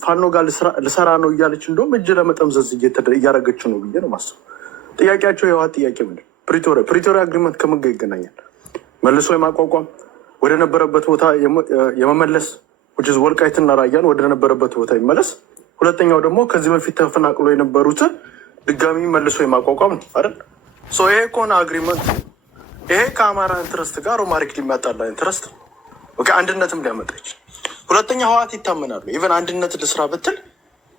ፋኖ ጋር ልሰራ ነው እያለች እንደውም እጅ ለመጠምዘዝ እያደረገች ነው ብዬ ነው ማስበው። ጥያቄያቸው የህወሓት ጥያቄ ምንድን ፕሪቶሪያ አግሪመንት ከምን ጋር ይገናኛል? መልሶ የማቋቋም ወደ ነበረበት ቦታ የመመለስ ወልቃይትና ራያን ወደ ነበረበት ቦታ ይመለስ። ሁለተኛው ደግሞ ከዚህ በፊት ተፈናቅሎ የነበሩትን ድጋሚ መልሶ የማቋቋም ነው አይደል? ይሄ ከሆነ አግሪመንት ይሄ ከአማራ ኢንትረስት ጋር ሮማሪክ ሊመጣላ ኢንትረስት አንድነትም ሊያመጣ ይችላል። ሁለተኛ ህወሓት ይታመናሉ። ኢቨን አንድነት ልስራ ብትል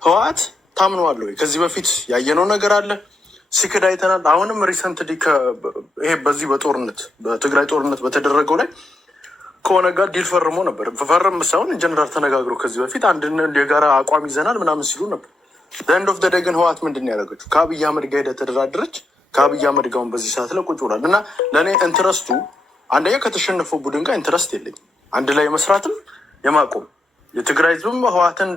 ህወሓት ታምነዋል ወይ? ከዚህ በፊት ያየነው ነገር አለ፣ ሲክድ አይተናል። አሁንም ሪሰንትሊ ይሄ በዚህ በትግራይ ጦርነት በተደረገው ላይ ከሆነ ጋር ዲል ፈርሞ ነበር። ፈርም ሳይሆን ጀነራል ተነጋግሮ ከዚህ በፊት አንድ የጋራ አቋም ይዘናል ምናምን ሲሉ ነበር። ዘንድ ኦፍ ደደ ግን ህወሓት ምንድን ነው ያደረገችው? ከአብይ አህመድ ጋር ሄዳ ተደራደረች። ከአብይ አህመድ ጋር በዚህ ሰዓት ላይ ቁጭ ብሏል። እና ለእኔ ኢንትረስቱ አንደኛ ከተሸነፈው ቡድን ጋር ኢንትረስት የለኝም። አንድ ላይ መስራትም የማቆም የትግራይ ህዝብም ህወሓትን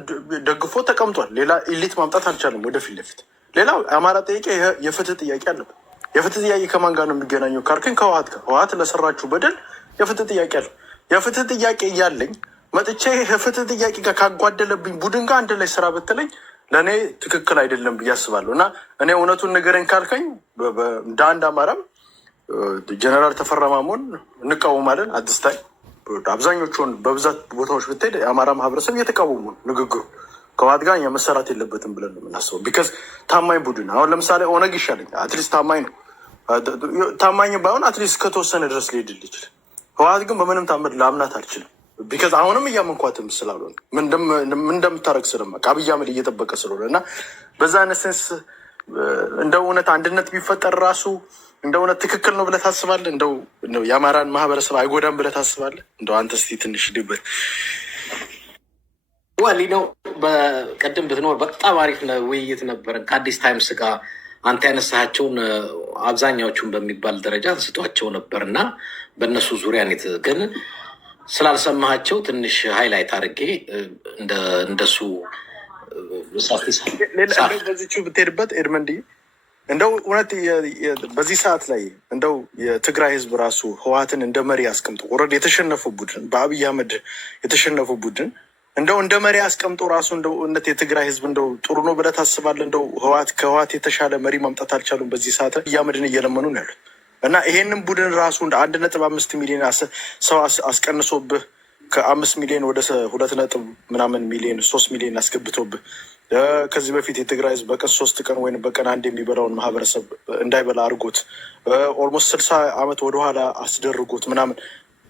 ደግፎ ተቀምጧል። ሌላ ኢሊት ማምጣት አልቻለም ወደፊት ለፊት። ሌላው አማራ ጥያቄ የፍትህ ጥያቄ አለበት። የፍትህ ጥያቄ ከማን ጋር ነው የሚገናኘው ካልክን ከህወሓት ጋር። ህወሓት ለሰራችሁ በደል የፍትህ ጥያቄ አለ። የፍትህ ጥያቄ እያለኝ መጥቼ የፍትህ ጥያቄ ጋር ካጓደለብኝ ቡድን ጋር አንድ ላይ ስራ ብትለኝ ለእኔ ትክክል አይደለም ብዬ አስባለሁ። እና እኔ እውነቱን ንገረኝ ካልከኝ እንደ አንድ አማራም ጀነራል ተፈራ ማሞን እንቃወማለን። አዲስታይ አብዛኞቹን በብዛት ቦታዎች ብትሄድ የአማራ ማህበረሰብ እየተቃወሙ ንግግሩ ከህወሓት ጋር መሰራት የለበትም ብለን ነው የምናስበው። ቢካዝ ታማኝ ቡድን አሁን ለምሳሌ ኦነግ ይሻለኝ፣ አትሊስት ታማኝ ነው። ታማኝ ባይሆን አትሊስት ከተወሰነ ድረስ ሊሄድል ይችላል። ህወሓት ግን በምንም ታምር ለአምናት አልችልም። ቢካዝ አሁንም እያመንኳትም ስላልሆነ ምን እንደምታደርግ ስለማውቅ አብይ አህመድ እየጠበቀ ስለሆነ እና በዛ አይነት ሴንስ እንደ እውነት አንድነት ቢፈጠር ራሱ እንደ እውነት ትክክል ነው ብለህ ታስባለህ? እንደው የአማራን ማህበረሰብ አይጎዳም ብለህ ታስባለህ? እንደው አንተ እስኪ ትንሽ ድበት ዋሊ ነው። በቀደም ብትኖር በጣም አሪፍ ውይይት ነበረ ከአዲስ ታይምስ ጋር አንተ ያነሳቸውን አብዛኛዎቹን በሚባል ደረጃ አንስቷቸው ነበር እና በእነሱ ዙሪያ ግን ስላልሰማሃቸው ትንሽ ሃይላይት አድርጌ እንደሱ በዚቹ ብትሄድበት ኤድመንድ እንደው እውነት በዚህ ሰዓት ላይ እንደው የትግራይ ህዝብ ራሱ ህወሓትን እንደ መሪ አስቀምጦ ወረድ የተሸነፉ ቡድን በአብይ አህመድ የተሸነፉ ቡድን እንደው እንደ መሪ አስቀምጦ ራሱ እንደው እውነት የትግራይ ህዝብ እንደው ጥሩ ነው ብለህ ታስባለህ? እንደው ከህወሓት የተሻለ መሪ ማምጣት አልቻሉም። በዚህ ሰዓት አብይ አህመድን እየለመኑ ነው ያሉት እና ይሄንን ቡድን ራሱ እንደ 1.5 ሚሊዮን ሰው አስቀንሶብህ ከ5 ሚሊዮን ወደ 2 ሚሊዮን 3 ሚሊዮን አስገብቶብህ ከዚህ በፊት የትግራይ ህዝብ በቀን 3 ቀን ወይም በቀን አንድ የሚበላውን ማህበረሰብ እንዳይበላ አድርጎት ኦልሞስት 60 ዓመት ወደኋላ አስደርጎት ምናምን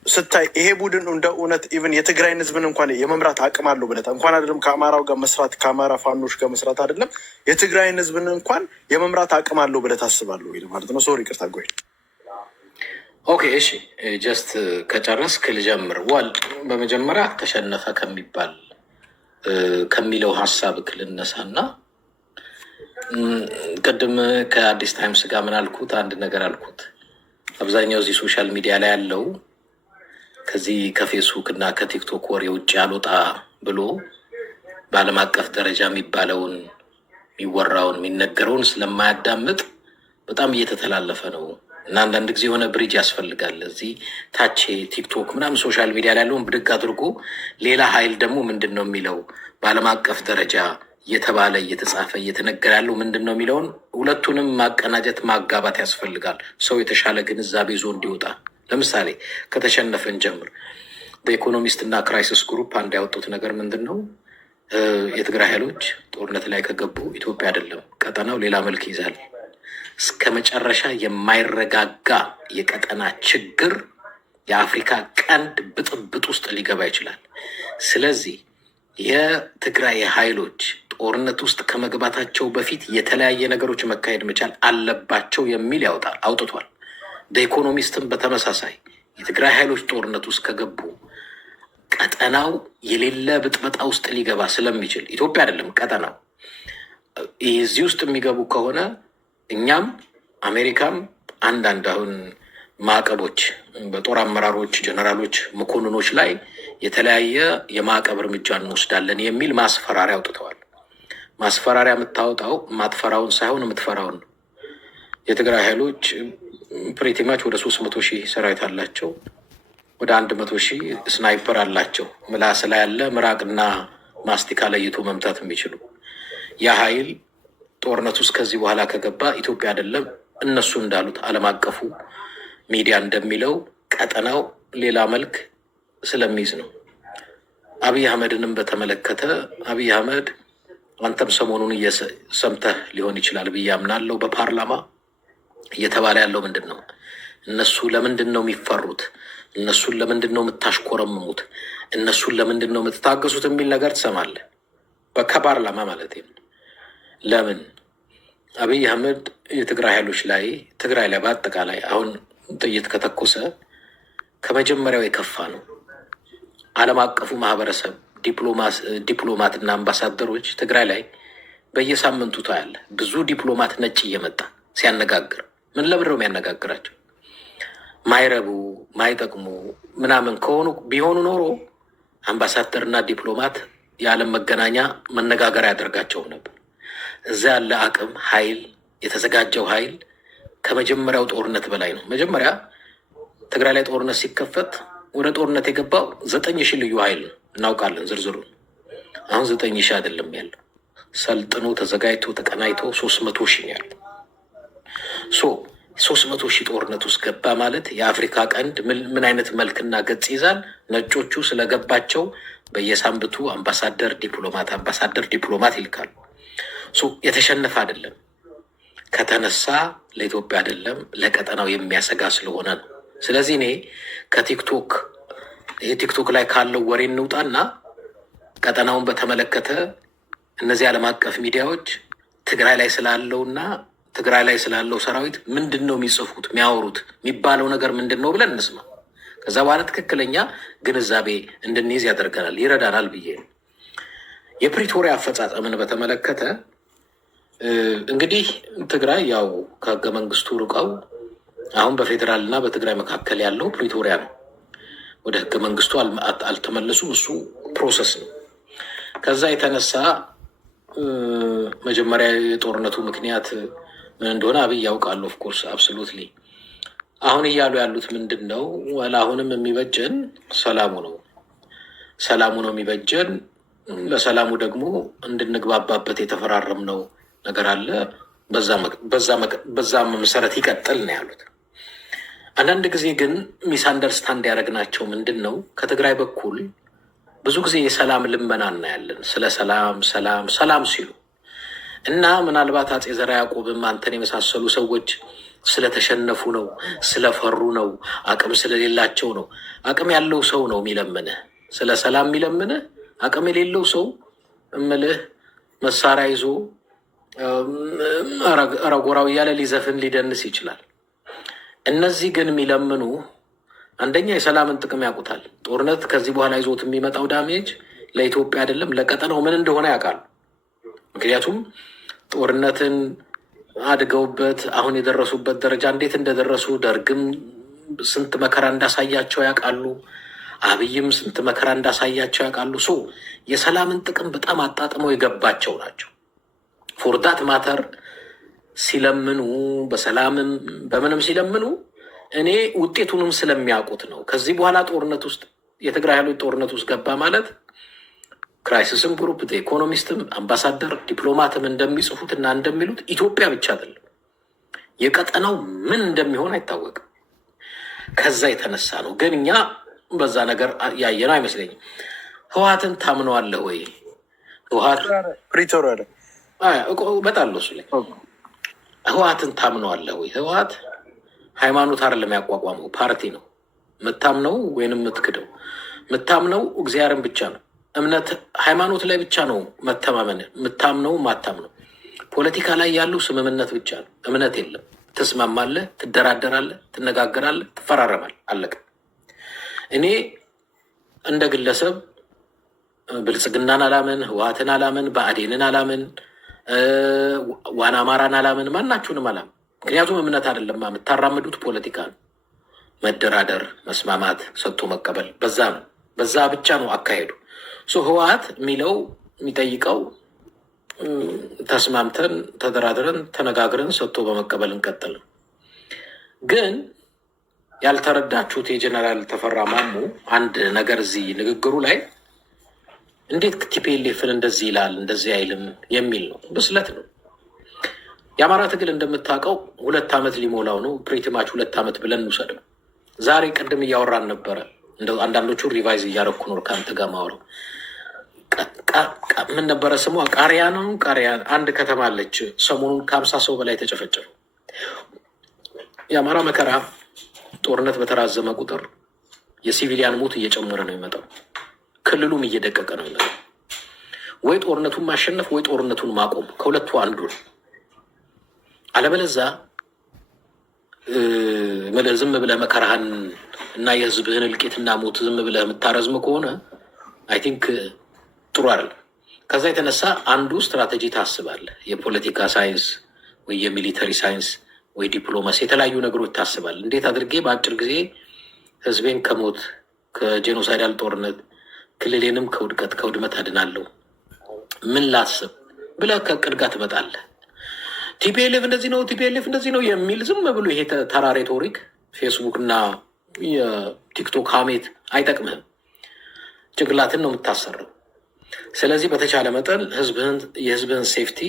ስታይ ይሄ ቡድን እንደ እውነት ኢቨን የትግራይን ህዝብን እንኳን የመምራት አቅም አለው ብለህ እንኳን አይደለም ከአማራው ጋር መስራት ከአማራ ፋኖች ጋር መስራት አይደለም የትግራይን ህዝብን እንኳን የመምራት አቅም አለው ብለህ ታስባለህ ወይ ማለት ነው? ሶሪ ይቅርታ ጎይ። ኦኬ እሺ፣ ጀስት ከጨረስክ ልጀምር። ዋል በመጀመሪያ ተሸነፈ ከሚለው ሀሳብ ክልነሳና ቅድም ከአዲስ ታይምስ ጋር ምን አልኩት? አንድ ነገር አልኩት። አብዛኛው እዚህ ሶሻል ሚዲያ ላይ ያለው ከዚህ ከፌስቡክ እና ከቲክቶክ ወሬ ውጭ ያልወጣ ብሎ በዓለም አቀፍ ደረጃ የሚባለውን የሚወራውን የሚነገረውን ስለማያዳምጥ በጣም እየተተላለፈ ነው እና አንዳንድ ጊዜ የሆነ ብሪጅ ያስፈልጋል። እዚህ ታች ቲክቶክ ምናምን ሶሻል ሚዲያ ላይ ያለውን ብድግ አድርጎ ሌላ ሀይል ደግሞ ምንድን ነው የሚለው በዓለም አቀፍ ደረጃ እየተባለ እየተጻፈ እየተነገረ ያለው ምንድን ነው የሚለውን ሁለቱንም ማቀናጀት ማጋባት ያስፈልጋል። ሰው የተሻለ ግንዛቤ ይዞ እንዲወጣ። ለምሳሌ ከተሸነፈን ጀምር በኢኮኖሚስት እና ክራይሲስ ግሩፕ አንድ ያወጡት ነገር ምንድን ነው? የትግራይ ኃይሎች ጦርነት ላይ ከገቡ ኢትዮጵያ አይደለም ቀጠናው ሌላ መልክ ይዛል። እስከ መጨረሻ የማይረጋጋ የቀጠና ችግር የአፍሪካ ቀንድ ብጥብጥ ውስጥ ሊገባ ይችላል። ስለዚህ የትግራይ ኃይሎች ጦርነት ውስጥ ከመግባታቸው በፊት የተለያየ ነገሮች መካሄድ መቻል አለባቸው የሚል አውጥቷል። በኢኮኖሚስትም በተመሳሳይ የትግራይ ኃይሎች ጦርነት ውስጥ ከገቡ ቀጠናው የሌለ ብጥበጣ ውስጥ ሊገባ ስለሚችል ኢትዮጵያ አይደለም ቀጠናው እዚህ ውስጥ የሚገቡ ከሆነ እኛም አሜሪካም አንዳንድ አሁን ማዕቀቦች በጦር አመራሮች፣ ጀነራሎች፣ መኮንኖች ላይ የተለያየ የማዕቀብ እርምጃ እንወስዳለን የሚል ማስፈራሪያ አውጥተዋል። ማስፈራሪያ የምታወጣው ማትፈራውን ሳይሆን የምትፈራውን ነው። የትግራይ ኃይሎች ፕሬቲማች ወደ 300,000 ሰራዊት አላቸው። ወደ 100,000 ስናይፐር አላቸው። ምላስ ላይ ያለ ምራቅና ማስቲካ ለይቶ መምታት የሚችሉ ያ ኃይል ጦርነት ውስጥ ከዚህ በኋላ ከገባ ኢትዮጵያ አይደለም እነሱ እንዳሉት ዓለም አቀፉ ሚዲያ እንደሚለው ቀጠናው ሌላ መልክ ስለሚይዝ ነው። አብይ አህመድንም በተመለከተ አብይ አህመድ አንተም ሰሞኑን ሰምተህ ሊሆን ይችላል ብዬ አምናለሁ። በፓርላማ እየተባለ ያለው ምንድን ነው? እነሱ ለምንድን ነው የሚፈሩት? እነሱን ለምንድን ነው የምታሽኮረምሙት? እነሱን ለምንድን ነው የምትታገሱት? የሚል ነገር ትሰማለህ። ከፓርላማ ማለት ነው። ለምን አብይ አህመድ የትግራይ ኃይሎች ላይ ትግራይ ላይ በአጠቃላይ አሁን ጥይት ከተኮሰ ከመጀመሪያው የከፋ ነው። ዓለም አቀፉ ማህበረሰብ ዲፕሎማትና አምባሳደሮች ትግራይ ላይ በየሳምንቱ ታያለህ። ብዙ ዲፕሎማት ነጭ እየመጣ ሲያነጋግር ምን ለምንድን ነው የሚያነጋግራቸው? ማይረቡ ማይጠቅሙ ምናምን ከሆኑ ቢሆኑ ኖሮ አምባሳደርና ዲፕሎማት የዓለም መገናኛ መነጋገሪያ ያደርጋቸውም ነበር። እዛ ያለ አቅም ኃይል የተዘጋጀው ኃይል ከመጀመሪያው ጦርነት በላይ ነው። መጀመሪያ ትግራይ ላይ ጦርነት ሲከፈት ወደ ጦርነት የገባው 9,000 ልዩ ኃይል ነው። እናውቃለን ዝርዝሩን። አሁን 9,000 አይደለም ያለው፣ ሰልጥኖ ተዘጋጅቶ ተቀናይቶ 300,000 ያለው። 300,000 ጦርነት ውስጥ ገባ ማለት የአፍሪካ ቀንድ ምን አይነት መልክና ገጽ ይዛል? ነጮቹ ስለገባቸው በየሳምንቱ አምባሳደር ዲፕሎማት ይልካሉ። የተሸነፈ አይደለም። ከተነሳ ለኢትዮጵያ አይደለም ለቀጠናው የሚያሰጋ ስለሆነ ነው። ስለዚህ እኔ ቲክቶክ ላይ ካለው ወሬ እንውጣና ቀጠናውን በተመለከተ እነዚህ ዓለም አቀፍ ሚዲያዎች ትግራይ ላይ ስላለው ሰራዊት ምንድን ነው የሚጽፉት፣ የሚያወሩት፣ የሚባለው ነገር ምንድን ነው ብለን እንስማ። ከዛ በኋላ ትክክለኛ ግንዛቤ እንድንይዝ ያደርገናል፣ ይረዳናል ብዬ ነው። የፕሪቶሪያ አፈጻጸምን በተመለከተ እንግዲህ ትግራይ ያው ከህገ መንግስቱ ርቀው አሁን በፌዴራል እና በትግራይ መካከል ያለው ፕሪቶሪያ ነው። ወደ ህገ መንግስቱ አልተመለሱም። እሱ ፕሮሰስ ነው። ከዛ የተነሳ መጀመሪያ የጦርነቱ ምክንያት ምን እንደሆነ አብይ ያውቃሉ። ኦፍኮርስ አብሶሉትሊ። አሁን እያሉ ያሉት ምንድን ነው? አሁንም የሚበጀን ሰላሙ ነው የሚበጀን። ለሰላሙ ደግሞ እንድንግባባበት የተፈራረምነው ነገር አለ። በዛ መሰረት ይቀጥል ነው ያሉት። አንዳንድ ጊዜ ግን ሚስ አንደርስታንድ ያደረግናቸው ምንድን ነው? ከትግራይ በኩል ብዙ ጊዜ የሰላም ልመና እናያለን። ስለ ሰላም ሲሉ እና ምናልባት አፄ ዘርዓ ያዕቆብም አንተን የመሳሰሉ ሰዎች ስለተሸነፉ ነው፣ ስለፈሩ ነው፣ አቅም ስለሌላቸው ነው። አቅም ያለው ሰው ነው የሚለምንህ ስለ ሰላም የሚለምንህ። አቅም የሌለው ሰው እምልህ መሳሪያ ይዞ ረጎራው እያለ ሊዘፍን ሊደንስ ይችላል። እነዚህ ግን የሚለምኑ አንደኛ የሰላምን ጥቅም ያውቁታል። ጦርነት ከዚህ በኋላ ይዞት የሚመጣው ዳሜጅ ለኢትዮጵያ አይደለም ለቀጠናው ምን እንደሆነ ያውቃሉ። ምክንያቱም ጦርነትን አድገውበት አሁን የደረሱበት ደረጃ እንዴት እንደደረሱ ደርግም ስንት መከራ እንዳሳያቸው ያውቃሉ። አብይም ስንት መከራ እንዳሳያቸው ያውቃሉ። የሰላምን ጥቅም በጣም አጣጥመው የገባቸው ናቸው። ፎርዳት ማተር ሲለምኑ በሰላምም በምንም ሲለምኑ እኔ ውጤቱንም ስለሚያውቁት ነው። ከዚህ በኋላ ጦርነት ውስጥ የትግራይ ኃይሎች ጦርነት ውስጥ ገባ ማለት ክራይሲስም ግሩፕ ኢኮኖሚስትም አምባሳደር ዲፕሎማትም እንደሚጽፉት እና እንደሚሉት ኢትዮጵያ ብቻ አይደለም የቀጠናው ምን እንደሚሆን አይታወቅም። ከዛ የተነሳ ነው። ግን እኛ በዛ ነገር ያየነው አይመስለኝም። ህወሓትን ታምነዋለህ ወይ? በጣም እሱ ላይ ህወሓትን ታምነዋለህ ወይ? ህወሓት ሃይማኖት አይደለም ያቋቋመው ፓርቲ ነው። የምታምነው ወይንም የምትክደው የምታምነው እግዚአብሔርን ብቻ ነው። እምነት ሃይማኖት ላይ ብቻ ነው መተማመን። የምታምነው ማታምነው ፖለቲካ ላይ ያለው ስምምነት ብቻ ነው። እምነት የለም። ትስማማለህ፣ ትደራደራለህ፣ ትነጋገራለህ፣ ትፈራረማለህ። አለቀ። እኔ እንደ ግለሰብ ብልጽግናን አላምን፣ ህወሓትን አላምን፣ ብአዴንን አላምን፣ ዋና አማራን አላምን፣ ማናችሁንም አላምን። ምክንያቱም እምነት አይደለም የምታራምዱት ፖለቲካ ነው። መደራደር፣ መስማማት፣ ሰጥቶ መቀበል በዛ ነው። በዛ ብቻ ነው አካሄዱ። ህወሓት የሚጠይቀው ተስማምተን ተደራድረን ተነጋግረን ሰጥቶ በመቀበል እንቀጥል። ግን ያልተረዳችሁት የጀነራል ተፈራ ማሞ አንድ ነገር እዚህ ንግግሩ ላይ እንዴት ቲፒኤልኤፍን እንደዚህ ይላል እንደዚህ አይልም የሚል ነው። ብስለት ነው። የአማራ ትግል እንደምታውቀው 2 ዓመት ሊሞላው ነው። ፕሪቲማች 2 ዓመት ብለን እንውሰደው። ዛሬ ቅድም እያወራን ነበረ። እንደው አንዳንዶቹ ሪቫይዝ እያደረኩ ነው ከአንተ ጋር ማውረው። ምን ነበረ ስሟ? ቃሪያ ነው። ቃሪያ አንድ ከተማ አለች። ሰሞኑን ከ50 ሰው በላይ ተጨፈጨፉ። የአማራ መከራ ጦርነት በተራዘመ ቁጥር የሲቪሊያን ሞት እየጨመረ ነው የሚመጣው። ክልሉም እየደቀቀ ነው የሚመጣው። ወይ ጦርነቱን ማሸነፍ ወይ ጦርነቱን ማቆም፣ ከሁለቱ አንዱ ነው። አለበለዛ ዝም ብለህ መከራህን እና የህዝብህን እልቂትና ሞት ዝም ብለህ የምታረዝም ከሆነ አይ ቲንክ ጥሩ አይደለም። ከዛ የተነሳ አንዱ ስትራቴጂ ታስባለህ። የፖለቲካ ሳይንስ ወይ የሚሊተሪ ሳይንስ ወይ ዲፕሎማሲ፣ የተለያዩ ነገሮች ታስባለህ። እንዴት አድርጌ በአጭር ጊዜ ህዝቤን ከሞት ከጄኖሳይዳል ጦርነት ክልሌንም ከውድቀት ከውድመት አድናለሁ፣ ምን ላስብ ብለህ ከእቅድ ጋር ትመጣለህ። ቲፒኤልኤፍ እንደዚህ ነው፣ ቲፒኤልኤፍ እንደዚህ ነው የሚል ዝም ብሎ ይሄ ተራ ሬቶሪክ ፌስቡክ እና የቲክቶክ ሀሜት አይጠቅምህም። ጭንቅላትን ነው የምታሰረው። ስለዚህ በተቻለ መጠን የህዝብህን ሴፍቲ፣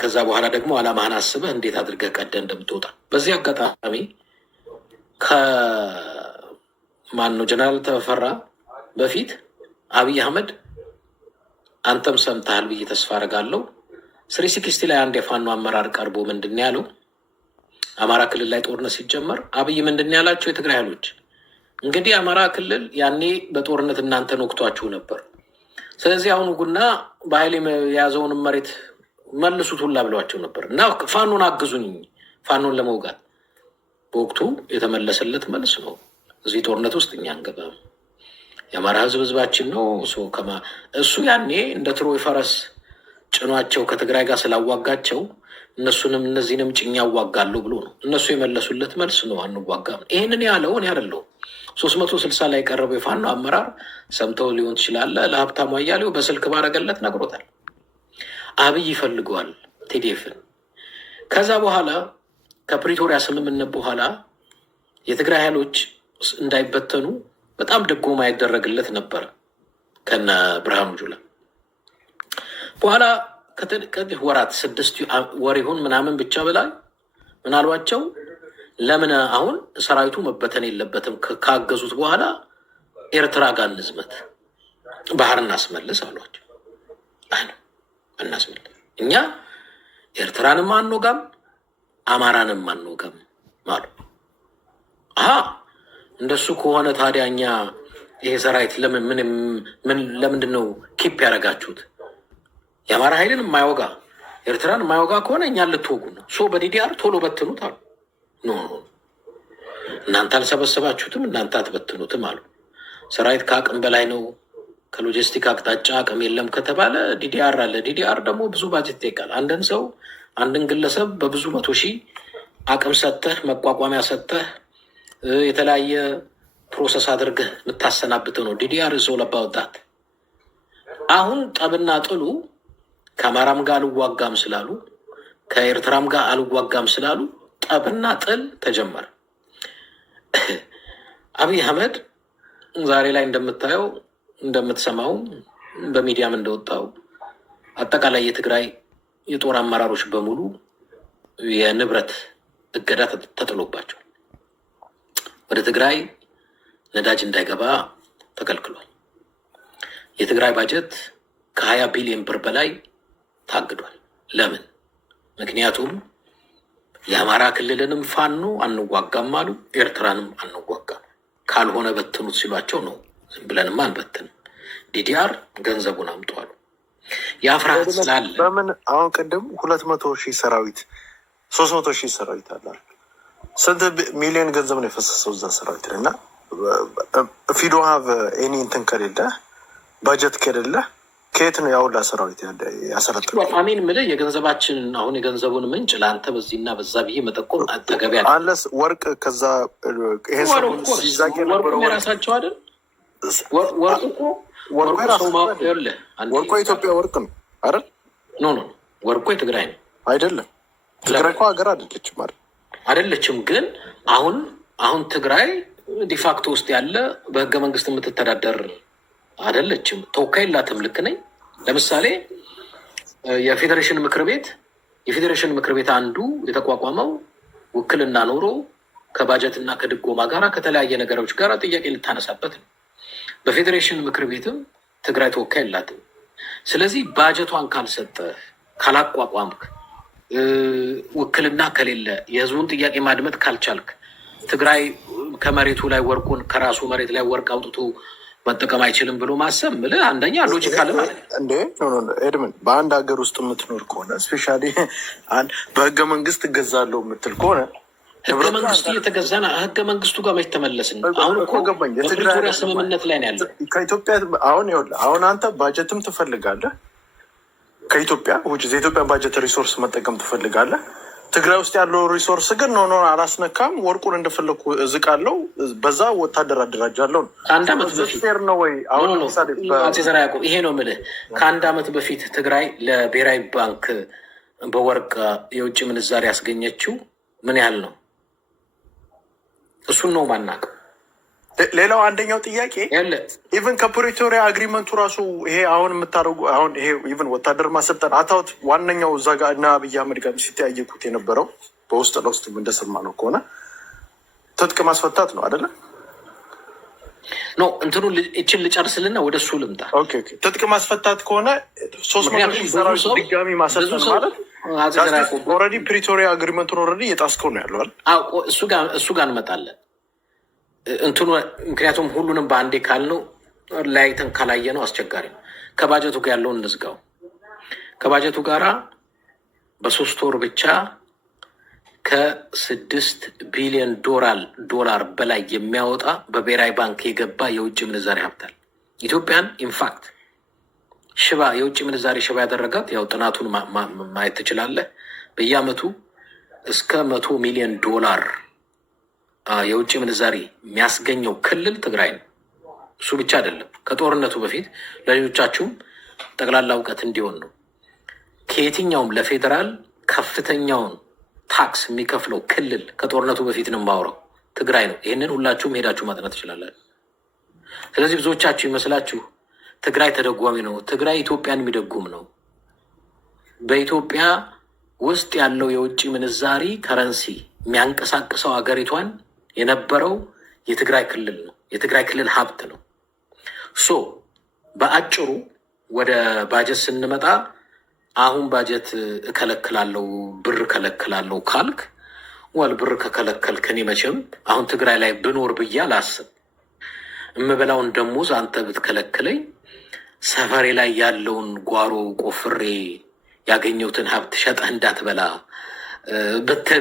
ከዛ በኋላ ደግሞ አላማህን አስበህ እንዴት አድርገህ ቀደህ እንደምትወጣ። በዚህ አጋጣሚ ከማን ነው ጀነራል ተፈራ በፊት አብይ አህመድ አንተም ሰምተሃል ብዬ ተስፋ አደርጋለሁ 360 ላይ አንድ የፋኖ አመራር ቀርቦ ምንድን ያለው? አማራ ክልል ላይ ጦርነት ሲጀመር አብይ ምንድን ያላቸው? የትግራይ ኃይሎች እንግዲህ አማራ ክልል ያኔ በጦርነት እናንተን ወቅቷችሁ ነበር። ስለዚህ አሁኑ ጉና በኃይል የያዘውንም መሬት መልሱት ሁላ ብለዋቸው ነበር እና ፋኖን አግዙኝ ፋኖን ለመውጋት። በወቅቱ የተመለሰለት መልስ ነው እዚህ ጦርነት ውስጥ እኛ አንገባም፣ የአማራ ህዝባችን ነው። እሱ ያኔ እንደ ትሮይ ፈረስ ጭኗቸው ከትግራይ ጋር ስላዋጋቸው እነሱንም እነዚህንም ጭኛ ያዋጋሉ ብሎ ነው እነሱ የመለሱለት መልስ ነው። አንዋጋም። ይህንን ያለው እኔ አይደለሁም። 360 ላይ የቀረበው የፋኖ አመራር ሰምተው ሊሆን ትችላለህ። ለሀብታሙ አያሌው በስልክ ባረገለት ነግሮታል። አብይ ይፈልገዋል ቲዲኤፍን። ከዛ በኋላ ከፕሪቶሪያ ስምምነት በኋላ የትግራይ ኃይሎች እንዳይበተኑ በጣም ድጎማ ይደረግለት ነበር ከነ ብርሃኑ ጁላ። በኋላ ከጥቂት ወራት 6 ወር ይሁን ምናምን ብቻ በላይ ምናልባቸው ለምን አሁን ሰራዊቱ መበተን የለበትም ካገዙት በኋላ ኤርትራ ጋር እንዝመት፣ ባህር እናስመልስ አሏቸው። አይ ነው እናስመልስ፣ እኛ ኤርትራንም አንወጋም አማራንም አንወጋም አሉ። እንደሱ ከሆነ ታዲያ እኛ ይሄ ሰራዊት ለምንድን ነው ኪፕ ያደረጋችሁት? የአማራ ኃይልን የማይወጋ ኤርትራን የማይወጋ ከሆነ እኛን ልትወጉ ነው። በዲዲአር ቶሎ በትኑት አሉ። ኖ እናንተ አልሰበሰባችሁትም፣ እናንተ አትበትኑትም አሉ። ሰራዊት ከአቅም በላይ ነው፣ ከሎጂስቲክ አቅጣጫ አቅም የለም ከተባለ ዲዲአር አለ። ዲዲአር ደግሞ ብዙ ባጀት ይጠይቃል። አንድን ግለሰብ በብዙ 100 ሺህ አቅም ሰጥተህ መቋቋሚያ ሰጥተህ የተለያየ ፕሮሰስ አድርገህ የምታሰናብተው ነው። ዲዲአር ዞል አባወጣት። አሁን ጠብና ጥሉ ከአማራም ጋር አልዋጋም ስላሉ ከኤርትራም ጋር አልዋጋም ስላሉ ጠብና ጥል ተጀመረ። አብይ አህመድ ዛሬ ላይ እንደምታየው እንደምትሰማው በሚዲያም እንደወጣው አጠቃላይ የትግራይ የጦር አመራሮች በሙሉ የንብረት እገዳ ተጥሎባቸው ወደ ትግራይ ነዳጅ እንዳይገባ ተከልክሏል። የትግራይ ባጀት ከ20 ቢሊዮን ብር በላይ ታግዷል። ለምን? ምክንያቱም የአማራ ክልልንም ፋኖ አንዋጋም አሉ፣ ኤርትራንም አንዋጋም፣ ካልሆነ በትኑት ሲሏቸው ነው ዝም ብለንማ አንበትንም፣ ዲዲአር ገንዘቡን አምጧሉ። የአፍራት ስላለ በምን አሁን ቅድም 200 ሺህ ሰራዊት 300 ሺህ ሰራዊት አለ። ስንት ሚሊዮን ገንዘብ ነው የፈሰሰው እዛ ሰራዊት እና ፊዶ ሀቭ ኤኒ እንትን ከሌለ ባጀት ከሌለ ከየት ነው ያውላ ሰራዊት ያሰረጥ? አሜን ምልህ የገንዘባችን አሁን የገንዘቡን ምንጭ ለአንተ በዚህና በዛ ብዬ መጠቆም አጠገቢያ አለስ ወርቅ ከዛ ይሄ ወርቁ የራሳቸው አይደል? ወርቁ የኢትዮጵያ ወርቅ ነው አይደል? ኖ ወርቁ የትግራይ ነው አይደለም። ትግራይ እኮ ሀገር አይደለችም አይደለችም። ግን አሁን ትግራይ ዲፋክቶ ውስጥ ያለ በህገ መንግስት የምትተዳደር አይደለችም፣ ተወካይ የላትም። ልክ ነኝ? ለምሳሌ የፌዴሬሽን ምክር ቤት አንዱ የተቋቋመው ውክልና ኖሮ ከባጀትና ከድጎማ ጋራ ከተለያየ ነገሮች ጋር ጥያቄ ልታነሳበት ነው። በፌዴሬሽን ምክር ቤትም ትግራይ ተወካይ የላትም። ስለዚህ ባጀቷን ካልሰጠ ካላቋቋምክ፣ ውክልና ከሌለ፣ የህዝቡን ጥያቄ ማድመጥ ካልቻልክ፣ ትግራይ ከመሬቱ ላይ ወርቁን ከራሱ መሬት ላይ ወርቅ አውጥቶ መጠቀም አይችልም ብሎ ማሰብ ምልህ አንደኛ ሎጂካል ማለት እንዴ ኤድመን በአንድ ሀገር ውስጥ የምትኖር ከሆነ ስፔሻሊ በህገ መንግስት እገዛለሁ የምትል ከሆነ ህገ መንግስቱ እየተገዛና ህገ መንግስቱ ጋር መች ተመለስን? አሁን እኮ በፕሪቶሪያ ስምምነት ላይ ነው ያለው። ከኢትዮጵያ አሁን አንተ ባጀትም ትፈልጋለህ ከኢትዮጵያ የኢትዮጵያ ባጀት ሪሶርስ መጠቀም ትፈልጋለህ። ትግራይ ውስጥ ያለው ሪሶርስ ግን ኖ አላስነካም፣ ወርቁን እንደፈለኩ እዝቃለሁ፣ በዛ ወታደር አደራጃለሁ። ከአንድ ዓመት በፊት ነው ወይ አሁን አፄ ዘርዓ ያዕቆብ ይሄ ነው የምልህ። ከአንድ ዓመት በፊት ትግራይ ለብሔራዊ ባንክ በወርቅ የውጭ ምንዛሪ ያስገኘችው ምን ያህል ነው? እሱን ነው ማናውቀው። ሌላው አንደኛው ጥያቄ ኢቨን ከፕሪቶሪያ አግሪመንቱ ራሱ ይሄ አሁን የምታደርጉ አሁን ይሄ ኢቨን ወታደር ማሰልጠን አታውት ዋነኛው እዛ ጋር እና አብይ አህመድ ጋር ሲተያየቁት የነበረው በውስጥ ለውስጥ እንደሰማ ነው ከሆነ ትጥቅ ማስፈታት ነው አይደለ? ኖ እንትኑ እችን ልጨርስልና ወደ እሱ ልምጣ። ትጥቅ ማስፈታት ከሆነ 300 ድጋሚ ማሰልጠን ማለት ኦልሬዲ ፕሪቶሪያ አግሪመንቱን ኦልሬዲ እየጣስከው ነው ያለዋል። እሱ ጋር እንመጣለን እንትኑ ምክንያቱም ሁሉንም በአንዴ ካልነው ላይተን ካላየ ነው አስቸጋሪ ነው። ከባጀቱ ጋር ያለውን እንዝጋው። ከባጀቱ ጋራ በ3 ወር ብቻ ከ6 ቢሊዮን ዶላር በላይ የሚያወጣ በብሔራዊ ባንክ የገባ የውጭ ምንዛሬ ሀብታል ኢትዮጵያን ኢንፋክት ሽባ የውጭ ምንዛሬ ሽባ ያደረጋት ያው ጥናቱን ማየት ትችላለህ። በየአመቱ እስከ 100 ሚሊዮን ዶላር የውጭ ምንዛሪ የሚያስገኘው ክልል ትግራይ ነው። እሱ ብቻ አይደለም። ከጦርነቱ በፊት ለሌሎቻችሁም ጠቅላላ እውቀት እንዲሆን ነው። ከየትኛውም ለፌዴራል ከፍተኛውን ታክስ የሚከፍለው ክልል ከጦርነቱ በፊት ነው የማወራው ትግራይ ነው። ይህንን ሁላችሁም ሄዳችሁ ማጥናት ትችላላችሁ። ስለዚህ ብዙዎቻችሁ ይመስላችሁ ትግራይ ተደጓሚ ነው። ትግራይ ኢትዮጵያን የሚደጉም ነው። በኢትዮጵያ ውስጥ ያለው የውጭ ምንዛሪ ከረንሲ የሚያንቀሳቅሰው ሀገሪቷን የነበረው የትግራይ ክልል ነው። የትግራይ ክልል ሀብት ነው። በአጭሩ ወደ ባጀት ስንመጣ አሁን ባጀት እከለክላለሁ፣ ብር እከለክላለሁ ካልክ ብር ከከለከልክ እኔ መቼም አሁን ትግራይ ላይ ብኖር ብዬ አላስብ። የምበላውን ደሞዝ አንተ ብትከለክለኝ ሰፈሬ ላይ ያለውን ጓሮ ቆፍሬ ያገኘሁትን ሀብት ሸጠህ እንዳትበላ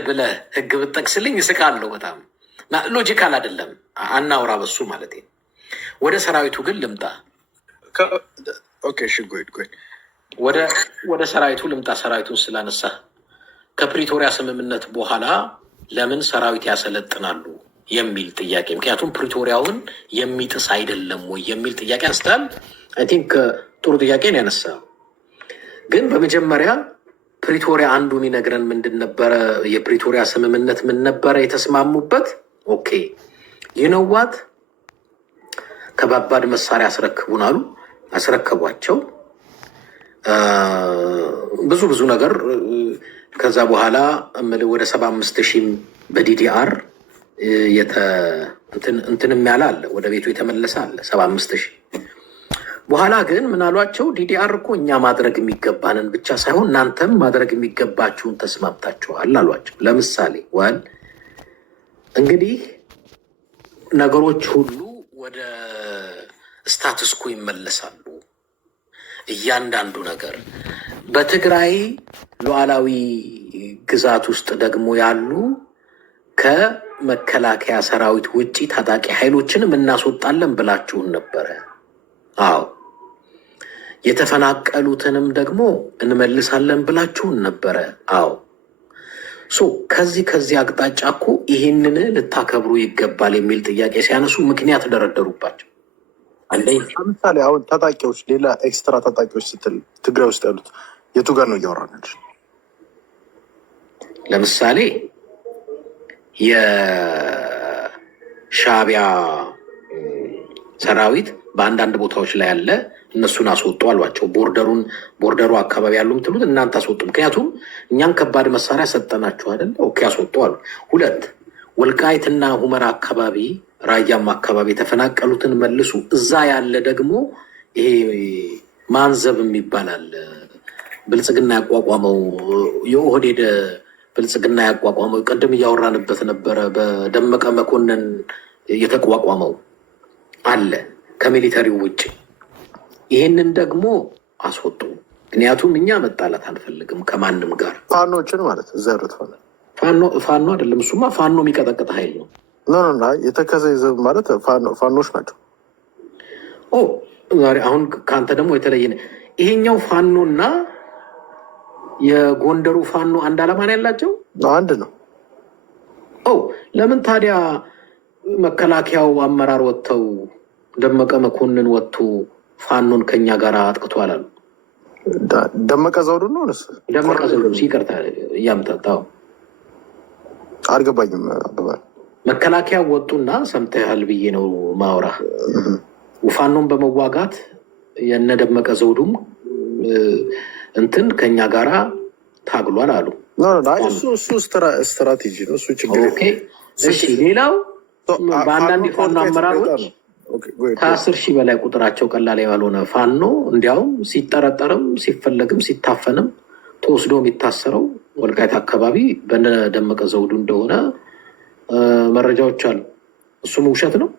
ብለህ ህግ ብትጠቅስልኝ እስቃለሁ። በጣም ሎጂካል አይደለም። አናውራ በሱ ማለት ነው። ወደ ሰራዊቱ ግን ልምጣ። ወደ ሰራዊቱ ልምጣ። ሰራዊቱን ስላነሳ ከፕሪቶሪያ ስምምነት በኋላ ለምን ሰራዊት ያሰለጥናሉ የሚል ጥያቄ፣ ምክንያቱም ፕሪቶሪያውን የሚጥስ አይደለም ወይ የሚል ጥያቄ አንስታል። አይ ቲንክ ጥሩ ጥያቄ ነው ያነሳው። ግን በመጀመሪያ ፕሪቶሪያ አንዱ የሚነግረን ምንድን ነበረ? የፕሪቶሪያ ስምምነት ምን ነበረ የተስማሙበት? ኦኬ ይነዋት ከባባድ መሳሪያ አስረክቡን አሉ። አስረከቧቸው። ብዙ ነገር ከዛ በኋላ ወደ 75,000 በዲዲአር እንትንም ያለ አለ፣ ወደ ቤቱ የተመለሰ አለ 75,000። በኋላ ግን ምን አሏቸው? ዲዲአር እኮ እኛ ማድረግ የሚገባንን ብቻ ሳይሆን እናንተም ማድረግ የሚገባችሁን ተስማምታችኋል አሏቸው። ለምሳሌ እንግዲህ ነገሮች ሁሉ ወደ ስታትስኮ ይመለሳሉ። እያንዳንዱ ነገር በትግራይ ሉዓላዊ ግዛት ውስጥ ደግሞ ያሉ ከመከላከያ ሰራዊት ውጪ ታጣቂ ኃይሎችንም እናስወጣለን ብላችሁን ነበረ። አዎ የተፈናቀሉትንም ደግሞ እንመልሳለን ብላችሁን ነበረ። አዎ ከዚህ አቅጣጫ እኮ ይህንን ልታከብሩ ይገባል የሚል ጥያቄ ሲያነሱ ምክንያት ደረደሩባቸው። ለምሳሌ አሁን ታጣቂዎች፣ ሌላ ኤክስትራ ታጣቂዎች ስትል ትግራይ ውስጥ ያሉት የቱ ጋር ነው እያወራናል? ለምሳሌ የሻዕቢያ ሰራዊት በአንዳንድ ቦታዎች ላይ ያለ እነሱን አስወጡ አሏቸው። ቦርደሩ አካባቢ ያሉ ምትሉት እናንተ አስወጡ፣ ምክንያቱም እኛም ከባድ መሳሪያ ሰጠናችሁ አይደል? ኦኬ አስወጡ አሉ። ሁለት ወልቃይትና ሁመራ አካባቢ ራያም አካባቢ የተፈናቀሉትን መልሱ። እዛ ያለ ደግሞ ይሄ ማንዘብ የሚባላል ብልጽግና ያቋቋመው የኦህዴድ ብልጽግና ያቋቋመው ቅድም እያወራንበት ነበረ። በደመቀ መኮንን የተቋቋመው አለ ከሚሊተሪው ውጭ። ይህንን ደግሞ አስወጡ። ምክንያቱም እኛ መጣላት አንፈልግም ከማንም ጋር። ፋኖችን ማለት እዛ ያሉት ፋኖ አይደለም፣ እሱማ ፋኖ የሚቀጠቅጥ ኃይል ነው። የተከዘ ዘብ ማለት ፋኖች ናቸው። ዛሬ አሁን ከአንተ ደግሞ የተለየ ይሄኛው ፋኖና የጎንደሩ ፋኖ አንድ ዓላማ ነው ያላቸው፣ አንድ ነው። ለምን ታዲያ መከላከያው አመራር ወጥተው ደመቀ መኮንን ወጥቶ ፋኖን ከኛ ጋር አጥቅቷል አሉ? ደመቀ ዘውዱ ነው ደመቀ ዘውዱ ሲቀርታ እያምታታው አልገባኝም። መከላከያ ወጡና ሰምተሃል ብዬ ነው ማውራ። ፋኖን በመዋጋት የነደመቀ ዘውዱም እንትን ከኛ ጋራ ታግሏል አሉ። እሱ ስትራቴጂ ነው፣ እሱ ችግር። እሺ ሌላው በአንዳንድ የፋኖ አመራሮች ከ10 ሺህ በላይ ቁጥራቸው ቀላል ያልሆነ ፋኖ እንዲያውም ሲጠረጠርም ሲፈለግም ሲታፈንም ተወስዶ የሚታሰረው ወልቃይት አካባቢ በነደመቀ ዘውዱ እንደሆነ መረጃዎች አሉ። እሱም ውሸት ነው፣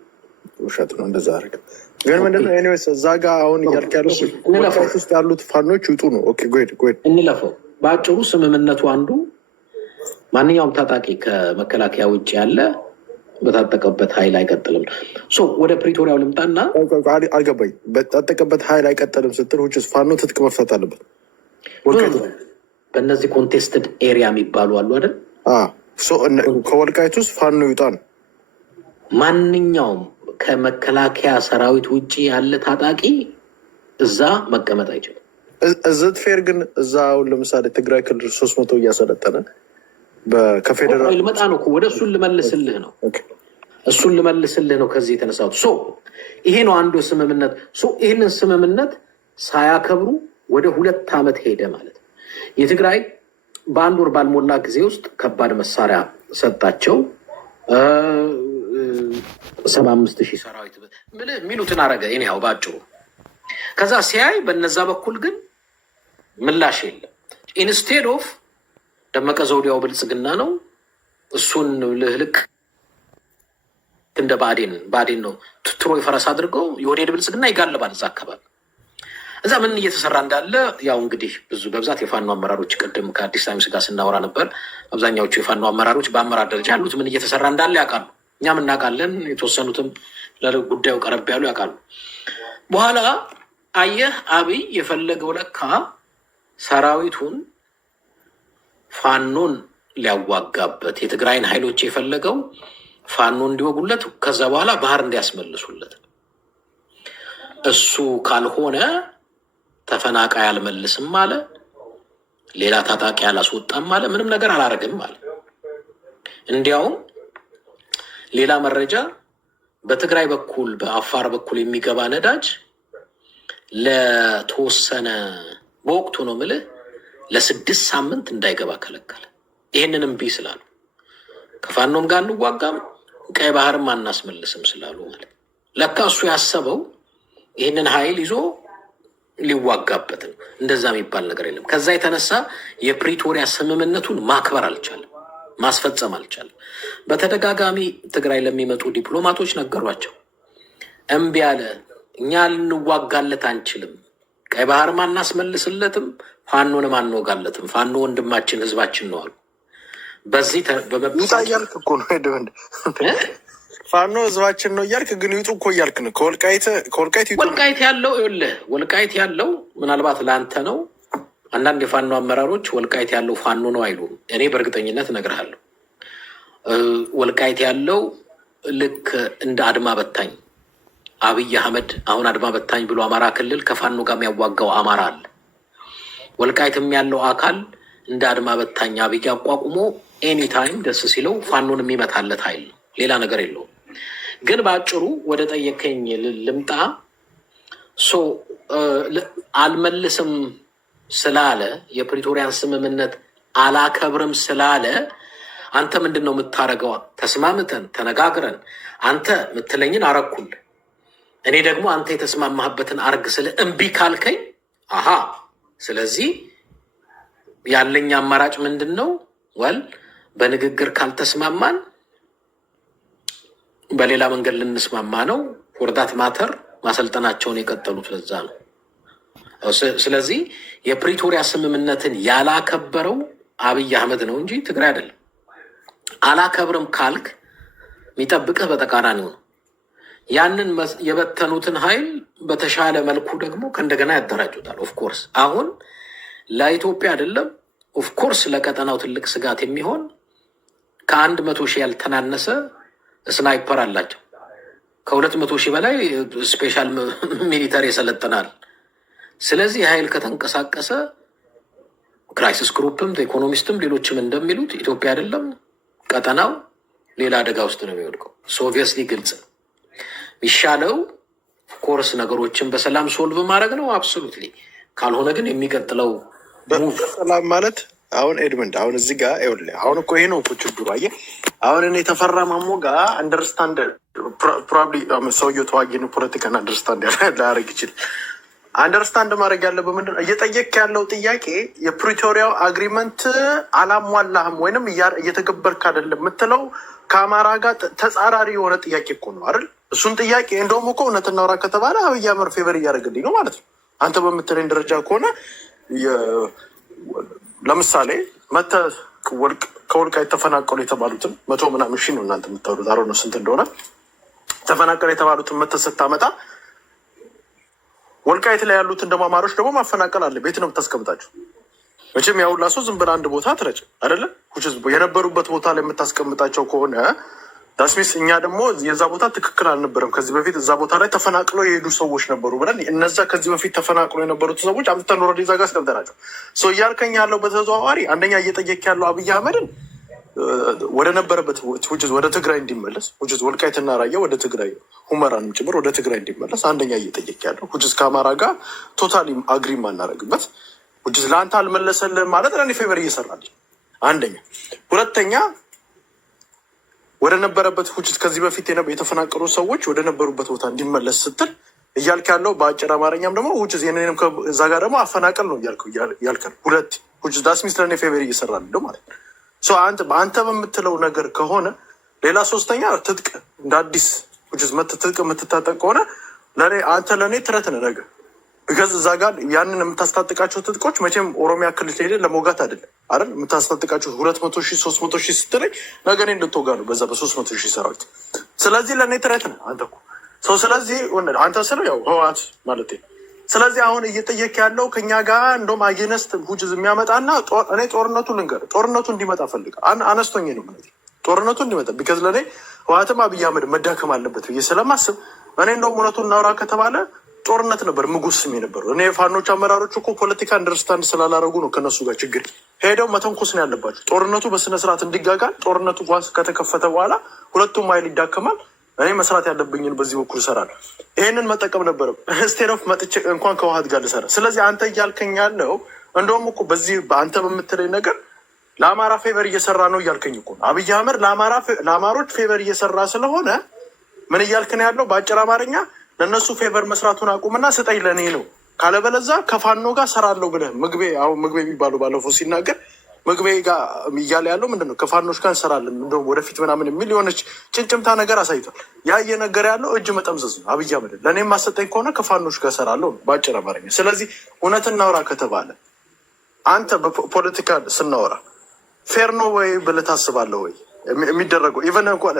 ውሸት ነው። እንደዛ አደረገ። ግን ምንድነው ኤኒዌይስ እዛ ጋ አሁን እያልክ ያለው ወልቃይት ውስጥ ያሉት ፋኖች ይውጡ ነው። ኦኬ ጎሄድ እንለፈው። በአጭሩ ስምምነቱ አንዱ ማንኛውም ታጣቂ ከመከላከያ ውጭ ያለ በታጠቀበት ኃይል አይቀጥልም። ወደ ፕሪቶሪያው ልምጣና አልገባኝ። በታጠቀበት ኃይል አይቀጥልም ስትል ውጭስ ፋኖ ትጥቅ መፍታት አለበት። በእነዚህ ኮንቴስትድ ኤሪያ የሚባሉ አሉ አይደል? ከወልቃይት ውስጥ ፋኖ ይውጣ ነው። ማንኛውም ከመከላከያ ሰራዊት ውጭ ያለ ታጣቂ እዛ መቀመጥ አይችልም። እዝት ፌር ግን እዛ አሁን ለምሳሌ ትግራይ ክልል 300 እያሰለጠነ ከፌደራል ልመጣ ነው። ወደ እሱን ልመልስልህ ነው። ከዚህ የተነሳሁት ይሄ ነው አንዱ ስምምነት። ይህንን ስምምነት ሳያከብሩ ወደ 2 ዓመት ሄደ ማለት ነው። የትግራይ በአንድ ወር ባልሞላ ጊዜ ውስጥ ከባድ መሳሪያ ሰጣቸው። 75,000 ሰራዊት የሚሉትን አረገ። ያው ባጭሩ ከዛ ሲያይ በነዛ በኩል ግን ምላሽ የለም። ኢንስቴድ ኦፍ ደመቀ ዘውዲያው ብልጽግና ነው እሱን ልህልክ እንደ ባዴን ነው ትሮይ ፈረስ አድርገው የወዴድ ብልጽግና ይጋለባል እዛ አካባቢ። እዛ ምን እየተሰራ እንዳለ ያው እንግዲህ በብዛት የፋኖ አመራሮች ቅድም ከአዲስ ታይምስ ጋር ስናወራ ነበር። አብዛኛዎቹ የፋኖ አመራሮች በአመራር ደረጃ ያሉት ምን እየተሰራ እንዳለ ያውቃሉ። እኛም እናውቃለን። የተወሰኑትም ለጉዳዩ ቀረብ ያሉ ያውቃሉ። በኋላ አየህ አብይ የፈለገው ለካ ሰራዊቱን ፋኖን ሊያዋጋበት የትግራይን ኃይሎች የፈለገው ፋኖ እንዲወጉለት ከዛ በኋላ ባህር እንዲያስመልሱለት። እሱ ካልሆነ ተፈናቃይ አልመልስም አለ፣ ሌላ ታጣቂ አላስወጣም አለ፣ ምንም ነገር አላረግም አለ። እንዲያውም ሌላ መረጃ በትግራይ በኩል በአፋር በኩል የሚገባ ነዳጅ ለተወሰነ በወቅቱ ነው ምልህ ለ6 ሳምንት እንዳይገባ ከለከለ። ይህንን እምቢ ስላሉ ከፋኖም ጋር እንዋጋም ቀይ ባህርም አናስመልስም ስላሉ ማለት ለካ እሱ ያሰበው ይህንን ኃይል ይዞ ሊዋጋበት ነው። እንደዛ የሚባል ነገር የለም። ከዛ የተነሳ የፕሪቶሪያ ስምምነቱን ማክበር አልቻለም፣ ማስፈጸም አልቻለም። በተደጋጋሚ ትግራይ ለሚመጡ ዲፕሎማቶች ነገሯቸው። እምቢ አለ። እኛ ልንዋጋለት አንችልም፣ ቀይ ባህርም አናስመልስለትም፣ ፋኖንም አንወጋለትም። ፋኖ ወንድማችን ህዝባችን ነው አሉ። በዚህ እያልክ እኮ ነው ፋኖ ህዝባችን ነው እያልክ ግን ይውጡ እኮ እያልክ ነው። ወልቃይት ያለው ይኸውልህ፣ ወልቃይት ያለው ምናልባት ለአንተ ነው። አንዳንድ የፋኖ አመራሮች ወልቃይት ያለው ፋኖ ነው አይሉም። እኔ በእርግጠኝነት እነግርሃለሁ። ወልቃይት ያለው ልክ እንደ አድማ በታኝ አብይ አህመድ አሁን አድማ በታኝ ብሎ አማራ ክልል ከፋኖ ጋር የሚያዋጋው አማራ አለ። ወልቃይትም ያለው አካል እንደ አድማ በታኝ አብይ አቋቁሞ ኤኒታይም ደስ ሲለው ፋኖን የሚመታለት ኃይል ነው። ሌላ ነገር የለውም። ግን በአጭሩ ወደ ጠየቀኝ ልምጣ። አልመልስም ስላለ የፕሪቶሪያን ስምምነት አላከብርም ስላለ አንተ ምንድን ነው የምታደርገው? ተስማምተን ተነጋግረን አንተ ምትለኝን አረኩል፣ እኔ ደግሞ አንተ የተስማማህበትን አርግ ስለ እምቢ ካልከኝ አሃ፣ ስለዚህ ያለኝ አማራጭ ምንድን ነው? ወል በንግግር ካልተስማማን በሌላ መንገድ ልንስማማ ነው። ወርዳት ማተር ማሰልጠናቸውን የቀጠሉት ለዛ ነው። ስለዚህ የፕሪቶሪያ ስምምነትን ያላከበረው አብይ አህመድ ነው እንጂ ትግራይ አይደለም። አላከብርም ካልክ የሚጠብቅህ በተቃራኒው ነው። ያንን የበተኑትን ኃይል በተሻለ መልኩ ደግሞ ከእንደገና ያደራጁታል። ኦፍኮርስ አሁን ለኢትዮጵያ አይደለም፣ ኦፍኮርስ ለቀጠናው ትልቅ ስጋት የሚሆን ከ100,000 ያልተናነሰ ስናይፐር አላቸው። ከ200,000 በላይ ስፔሻል ሚሊተሪ ይሰለጥናል። ስለዚህ ኃይል ከተንቀሳቀሰ ክራይሲስ ግሩፕም ኢኮኖሚስትም ሌሎችም እንደሚሉት ኢትዮጵያ አይደለም ቀጠናው ሌላ አደጋ ውስጥ ነው የሚወድቀው። ኦብቪየስሊ ግልጽ ነው። የሚሻለው ኮርስ ነገሮችን በሰላም ሶልቭ ማድረግ ነው። አብሶሉትሊ። ካልሆነ ግን የሚቀጥለው ሰላም ማለት አሁን ኤድመንድ አሁን እዚህ ጋር ይኸውልህ፣ አሁን እኮ ይሄ ነው እኮ ችግሩ። አየህ አሁን እኔ የተፈራ ማሞ ጋር አንደርስታንድ ፕሮባብሊ ሰውየው ተዋጊ ነው፣ ፖለቲካን አንደርስታንድ ላያደርግ ይችላል። አንደርስታንድ ማድረግ ያለበት ምንድን ነው? እየጠየቅ ያለው ጥያቄ የፕሪቶሪያው አግሪመንት አላሟላህም ወይንም እየተገበርክ አይደለም የምትለው ከአማራ ጋር ተጻራሪ የሆነ ጥያቄ እኮ ነው አይደል? እሱን ጥያቄ እንደውም እኮ እውነት እናውራ ከተባለ አብይ አህመድ ፌቨር እያደረገልኝ ነው ማለት ነው። አንተ በምትለኝ ደረጃ ከሆነ ለምሳሌ መተህ ከወልቃይት ተፈናቀሉ የተባሉትን 100 ምናምን ሺህ ነው እናንተ የምታወሩት፣ አሮ ነው ስንት እንደሆነ ተፈናቀሉ የተባሉትን መተህ ስታመጣ ወልቃይት ላይ ያሉትን ደግሞ አማሮች ደግሞ ማፈናቀል አለ። ቤት ነው የምታስቀምጣቸው። መቼም ያውላ ሰው ዝም ብለህ አንድ ቦታ አትረጭ አይደለም። የነበሩበት ቦታ ላይ የምታስቀምጣቸው ከሆነ ዳስሚስ እኛ ደግሞ የዛ ቦታ ትክክል አልነበረም፣ ከዚህ በፊት እዛ ቦታ ላይ ተፈናቅሎ የሄዱ ሰዎች ነበሩ ብለን እነዛ ከዚህ በፊት ተፈናቅሎ የነበሩት ሰዎች አምጥተን ኖረ ዛ ጋር አስቀምጠናቸው። እያልከኝ ያለው በተዘዋዋሪ አንደኛ እየጠየቅ ያለው አብይ አህመድን ወደ ነበረበት ወደ ትግራይ እንዲመለስ ወልቃይትና ራያ ወደ ትግራይ ሁመራንም ጭምር ወደ ትግራይ እንዲመለስ አንደኛ እየጠየቅ ያለው ከአማራ ጋር ቶታሊ አግሪ ማናረግበት ለአንተ አልመለሰልህም ማለት ለእኔ ፌቨር እየሰራልኝ አንደኛ። ሁለተኛ ወደ ነበረበት ከዚህ በፊት የተፈናቀሉ ሰዎች ወደ ነበሩበት ቦታ እንዲመለስ ስትል እያልክ ያለው በአጭር አማርኛም ደግሞ ኔንም እዛ ጋር ደግሞ አፈናቀል ነው እያልከን ሁለት ዳስሚስ ለእኔ ፌቨር እየሰራልህ ማለት ነው። አንተ በምትለው ነገር ከሆነ ሌላ ሶስተኛ ትጥቅ እንደ አዲስ ትጥቅ የምትታጠቅ ከሆነ አንተ ለእኔ ትረት ነህ ነገር ቢካዝ እዛ ጋር ያንን የምታስታጥቃቸው ትጥቆች መቼም ኦሮሚያ ክልል ሄደ ለመውጋት አይደለም አይደል? የምታስታጥቃቸው 200,000 300,000 ስትለኝ ነገ እኔን ልትወጋ ነው በዛ በ300,000 ሰራዊት። ስለዚህ ለእኔ ትረት ነህ አንተ እኮ ሰው። ስለዚህ አንተ ስለው ያው ህወሓት ማለት ነው። ስለዚህ አሁን እየጠየቅ ያለው ከኛ ጋር እንደውም አጌነስት የሚያመጣና እኔ ጦርነቱ ልንገርህ፣ ጦርነቱ እንዲመጣ ፈልግ አነስቶኝ ነው ማለት ጦርነቱ እንዲመጣ ቢካዝ ለእኔ ህወሓትም አብይ አህመድ መዳከም አለበት ብዬ ስለማስብ እኔ እንደውም እውነቱን እናውራ ከተባለ ጦርነት ነበር ምጉስም የነበረው። እኔ የፋኖች አመራሮች እኮ ፖለቲካ አንደርስታንድ ስላላረጉ ነው ከነሱ ጋር ችግር ሄደው መተንኮስ ነው ያለባቸው። ጦርነቱ በስነስርዓት እንዲጋጋል ጦርነቱ ጓንስ ከተከፈተ በኋላ ሁለቱም ኃይል ይዳከማል። እኔ መስራት ያለብኝን በዚህ በኩል እሰራለሁ። ይሄንን መጠቀም ነበረ ስቴሮፍ መጥቼ እንኳን ከውሃት ጋር ልሰራ። ስለዚህ አንተ እያልከኝ ያለው እንደውም እኮ በዚህ በአንተ በምትለኝ ነገር ለአማራ ፌቨር እየሰራ ነው እያልከኝ እኮ ነው። አብይ አህመድ ለአማሮች ፌቨር እየሰራ ስለሆነ ምን እያልክ ነው ያለው? በአጭር አማርኛ ለእነሱ ፌቨር መስራቱን አቁምና ስጠኝ ለእኔ ነው፣ ካለበለዛ ከፋኖ ጋር ሰራለሁ ብለህ ምግቤ የሚባለው ባለፈው ሲናገር ምግቤ ጋር እያለ ያለው ምንድን ነው? ከፋኖች ጋር እንሰራለን እንደውም ወደፊት ምናምን የሚል የሆነች ጭንጭምታ ነገር አሳይቷል። ያ እየነገረ ያለው እጅ መጠምዘዝ ነው። አብይ አህመድ ለእኔም ማሰጠኝ ከሆነ ከፋኖች ጋር ሰራለሁ በአጭር አማርኛ። ስለዚህ እውነት እናውራ ከተባለ አንተ በፖለቲካ ስናወራ ፌር ነው ወይ ብለህ ታስባለህ ወይ? የሚደረገው ኢቨን እንኳን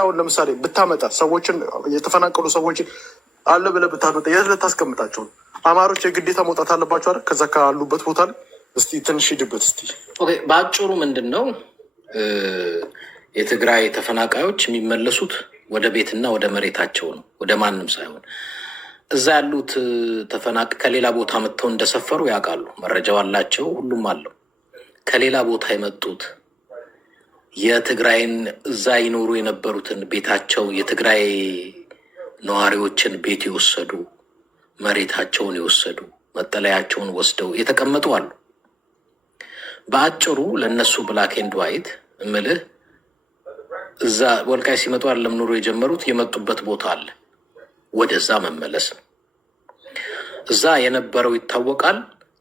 አሁን ለምሳሌ ብታመጣ ሰዎችን የተፈናቀሉ ሰዎችን አለ ብለህ ብታመጣ የት ልታስቀምጣቸው ነው? አማሮች የግዴታ መውጣት አለባቸው አይደል? ከዛ ካሉበት ቦታ ላይ እስቲ ትንሽ ሂድበት እስቲ። በአጭሩ ምንድን ነው የትግራይ ተፈናቃዮች የሚመለሱት ወደ ቤትና ወደ መሬታቸው ነው፣ ወደ ማንም ሳይሆን። እዛ ያሉት ከሌላ ቦታ መጥተው እንደሰፈሩ ያውቃሉ፣ መረጃው አላቸው፣ ሁሉም አለው። ከሌላ ቦታ የመጡት የትግራይን እዛ ይኖሩ የነበሩትን ቤታቸው የትግራይ ነዋሪዎችን ቤት የወሰዱ መሬታቸውን የወሰዱ መጠለያቸውን ወስደው የተቀመጡ አሉ። በአጭሩ ለእነሱ ብላክ ኤንድ ዋይት እምልህ እዛ ወልቃይ ሲመጡ አይደለም ኑሮ የጀመሩት፣ የመጡበት ቦታ አለ። ወደዛ መመለስ ነው። እዛ የነበረው ይታወቃል፣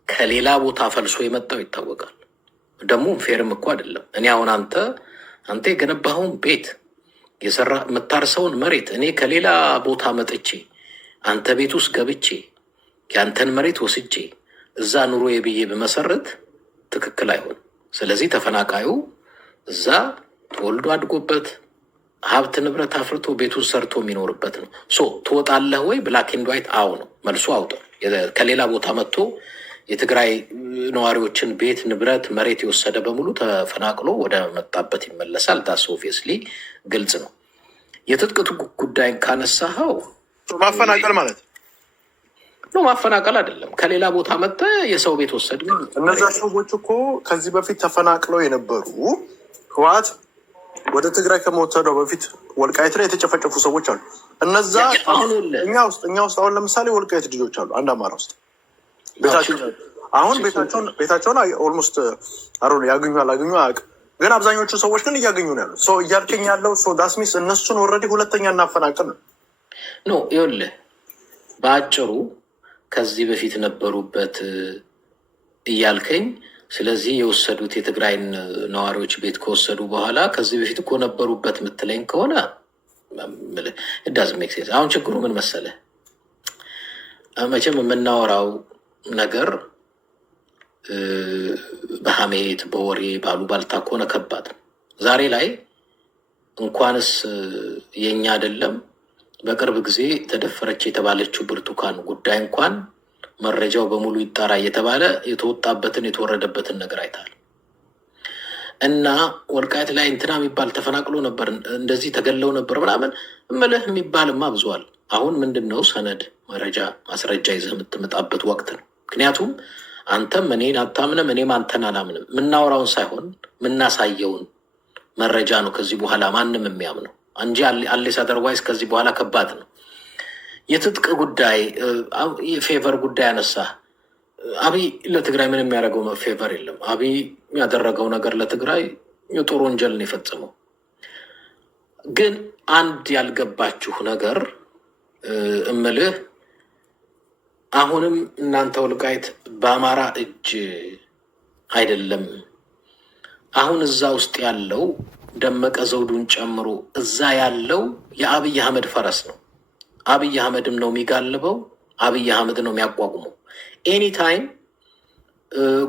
ከሌላ ቦታ ፈልሶ የመጣው ይታወቃል። ደግሞ ፌርም እኮ አይደለም። እኔ አሁን አንተ የገነባኸውን ቤት የሰራ የምታርሰውን መሬት እኔ ከሌላ ቦታ መጥቼ አንተ ቤት ውስጥ ገብቼ ያንተን መሬት ወስጄ እዛ ኑሮ የብዬ በመሰረት ትክክል አይሆንም። ስለዚህ ተፈናቃዩ እዛ ተወልዶ አድጎበት ሀብት ንብረት አፍርቶ ቤቱን ሰርቶ የሚኖርበት ነው። ትወጣለህ ወይ? ብላክ ኤንድ ዋይት አዎ ነው መልሶ። አውጣው። ከሌላ ቦታ መጥቶ የትግራይ ነዋሪዎችን ቤት ንብረት መሬት የወሰደ በሙሉ ተፈናቅሎ ወደ መጣበት ይመለሳል። ዳስ ኦብቪየስሊ ግልጽ ነው። የትጥቅ ጉዳይን ካነሳኸው ማፈናቀል ማለት ነው። ማፈናቀል አይደለም። ከሌላ ቦታ መጥተ የሰው ቤት ወሰድ። እነዛ ሰዎች እኮ ከዚህ በፊት ተፈናቅለው የነበሩ ህወሓት ወደ ትግራይ ከመወሰደው በፊት ወልቃይት ላይ የተጨፈጨፉ ሰዎች አሉ። እነዛ እኛ ውስጥ አሁን ለምሳሌ ወልቃይት ልጆች አሉ። አንድ አማራ ውስጥ ቤታቸውን ኦልሞስት ያገኙ አላገኙ አያውቅም። ግን አብዛኞቹ ሰዎች ግን እያገኙ ነው ያሉት። እያልከኝ ያለው ዳስሚስ እነሱን ወረዲ ሁለተኛ እናፈናቅል ነው ኖ ይኸውልህ፣ በአጭሩ ከዚህ በፊት ነበሩበት እያልከኝ። ስለዚህ የወሰዱት የትግራይን ነዋሪዎች ቤት ከወሰዱ በኋላ ከዚህ በፊት እኮ ነበሩበት ምትለኝ ከሆነ ዳዝ ሜክ ሴንስ። አሁን ችግሩ ምን መሰለህ? መቼም የምናወራው ነገር በሐሜት በወሬ ባሉባልታ ከሆነ ከባድ ነው። ዛሬ ላይ እንኳንስ የኛ አይደለም በቅርብ ጊዜ ተደፈረች የተባለችው ብርቱካን ጉዳይ እንኳን መረጃው በሙሉ ይጣራ እየተባለ የተወጣበትን የተወረደበትን ነገር አይታል። እና ወልቃይት ላይ እንትና የሚባል ተፈናቅሎ ነበር፣ እንደዚህ ተገለው ነበር ምናምን እምልህ የሚባልማ ብዙዋል። አሁን ምንድን ነው ሰነድ መረጃ ማስረጃ ይዘህ የምትመጣበት ወቅት ነው። ምክንያቱም አንተም እኔን አታምንም፣ እኔም አንተን አላምንም። የምናወራውን ሳይሆን የምናሳየውን መረጃ ነው ከዚህ በኋላ ማንም የሚያምነው እንጂ አሌስ አደርዋይስ ከዚህ በኋላ ከባድ ነው። የትጥቅ ጉዳይ የፌቨር ጉዳይ አነሳ። አብይ ለትግራይ ምን የሚያደርገው ፌቨር የለም። አብይ ያደረገው ነገር ለትግራይ የጦር ወንጀል ነው የፈጸመው። ግን አንድ ያልገባችሁ ነገር እምልህ አሁንም እናንተ ወልቃይት በአማራ እጅ አይደለም። አሁን እዛ ውስጥ ያለው ደመቀ ዘውዱን ጨምሮ እዛ ያለው የአብይ አህመድ ፈረስ ነው። አብይ አህመድም ነው የሚጋልበው፣ አብይ አህመድ ነው የሚያቋቁመው። ኤኒታይም